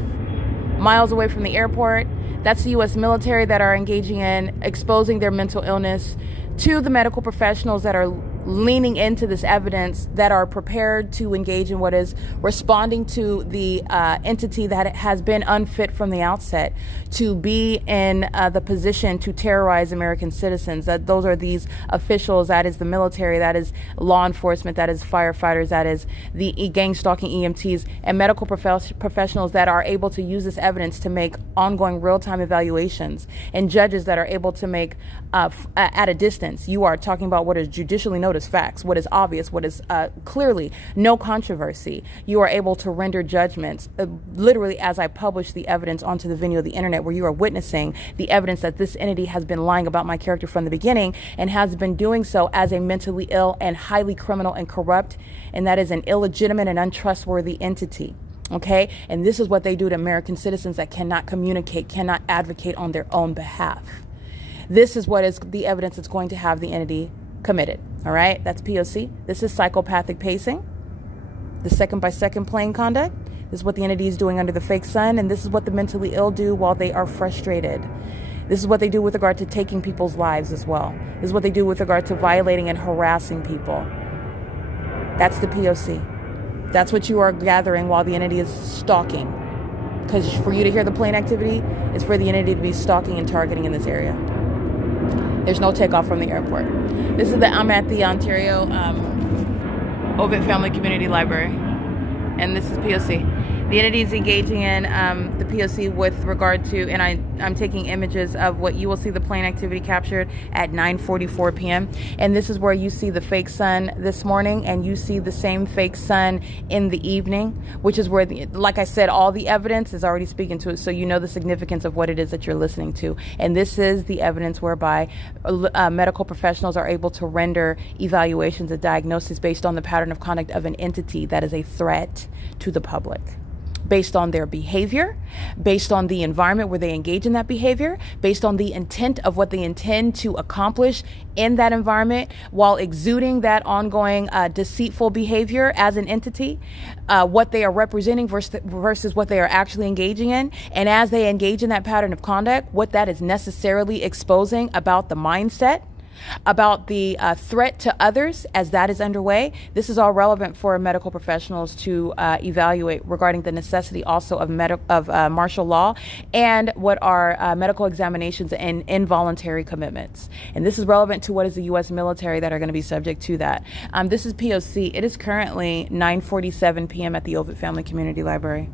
Miles away from the airport. That's the U.S. military that are engaging in exposing their mental illness to the medical professionals that are leaning into this evidence, that are prepared to engage in what is responding to the entity that has been unfit from the outset to be in the position to terrorize American citizens. That those are these officials, that is the military, that is law enforcement, that is firefighters, that is the gang stalking EMTs and medical professionals that are able to use this evidence to make ongoing real-time evaluations, and judges that are able to make at a distance. You are talking about what is judicially noted as facts, what is obvious, what is clearly no controversy. You are able to render judgments literally as I publish the evidence onto the venue of the internet, where you are witnessing the evidence that this entity has been lying about my character from the beginning, and has been doing so as a mentally ill and highly criminal and corrupt, and that is an illegitimate and untrustworthy entity. Okay, and this is what they do to American citizens that cannot communicate, cannot advocate on their own behalf. This is what is the evidence that's going to have the entity committed. All right, that's P.O.C. This is psychopathic pacing, the second by second plane conduct. This is what the entity is doing under the fake sun, and this is what the mentally ill do while they are frustrated. This is what they do with regard to taking people's lives as well. This is what they do with regard to violating and harassing people. That's the P.O.C. That's what you are gathering while the entity is stalking. Because for you to hear the plane activity, it's for the entity to be stalking and targeting in this area. There's no takeoff from the airport. This is I'm at the Ontario OVITT Family Community Library, and this is P.O.C. The entity is engaging in the P.O.C. with regard to, and I'm taking images of what you will see the plane activity captured at 9:44 p.m. And this is where you see the fake sun this morning, and you see the same fake sun in the evening, which is where, like I said, all the evidence is already speaking to it, so you know the significance of what it is that you're listening to. And this is the evidence whereby medical professionals are able to render evaluations and diagnoses based on the pattern of conduct of an entity that is a threat to the public, based on their behavior, based on the environment where they engage in that behavior, based on the intent of what they intend to accomplish in that environment while exuding that ongoing deceitful behavior as an entity, what they are representing versus what they are actually engaging in. And as they engage in that pattern of conduct, what that is necessarily exposing about the mindset, about the threat to others as that is underway. This is all relevant for medical professionals to evaluate regarding the necessity also of martial law and what are medical examinations and involuntary commitments. And this is relevant to what is the U.S. military that are going to be subject to that. This is P.O.C. It is currently 9:47 p.m. at the OVITT Family Community Library.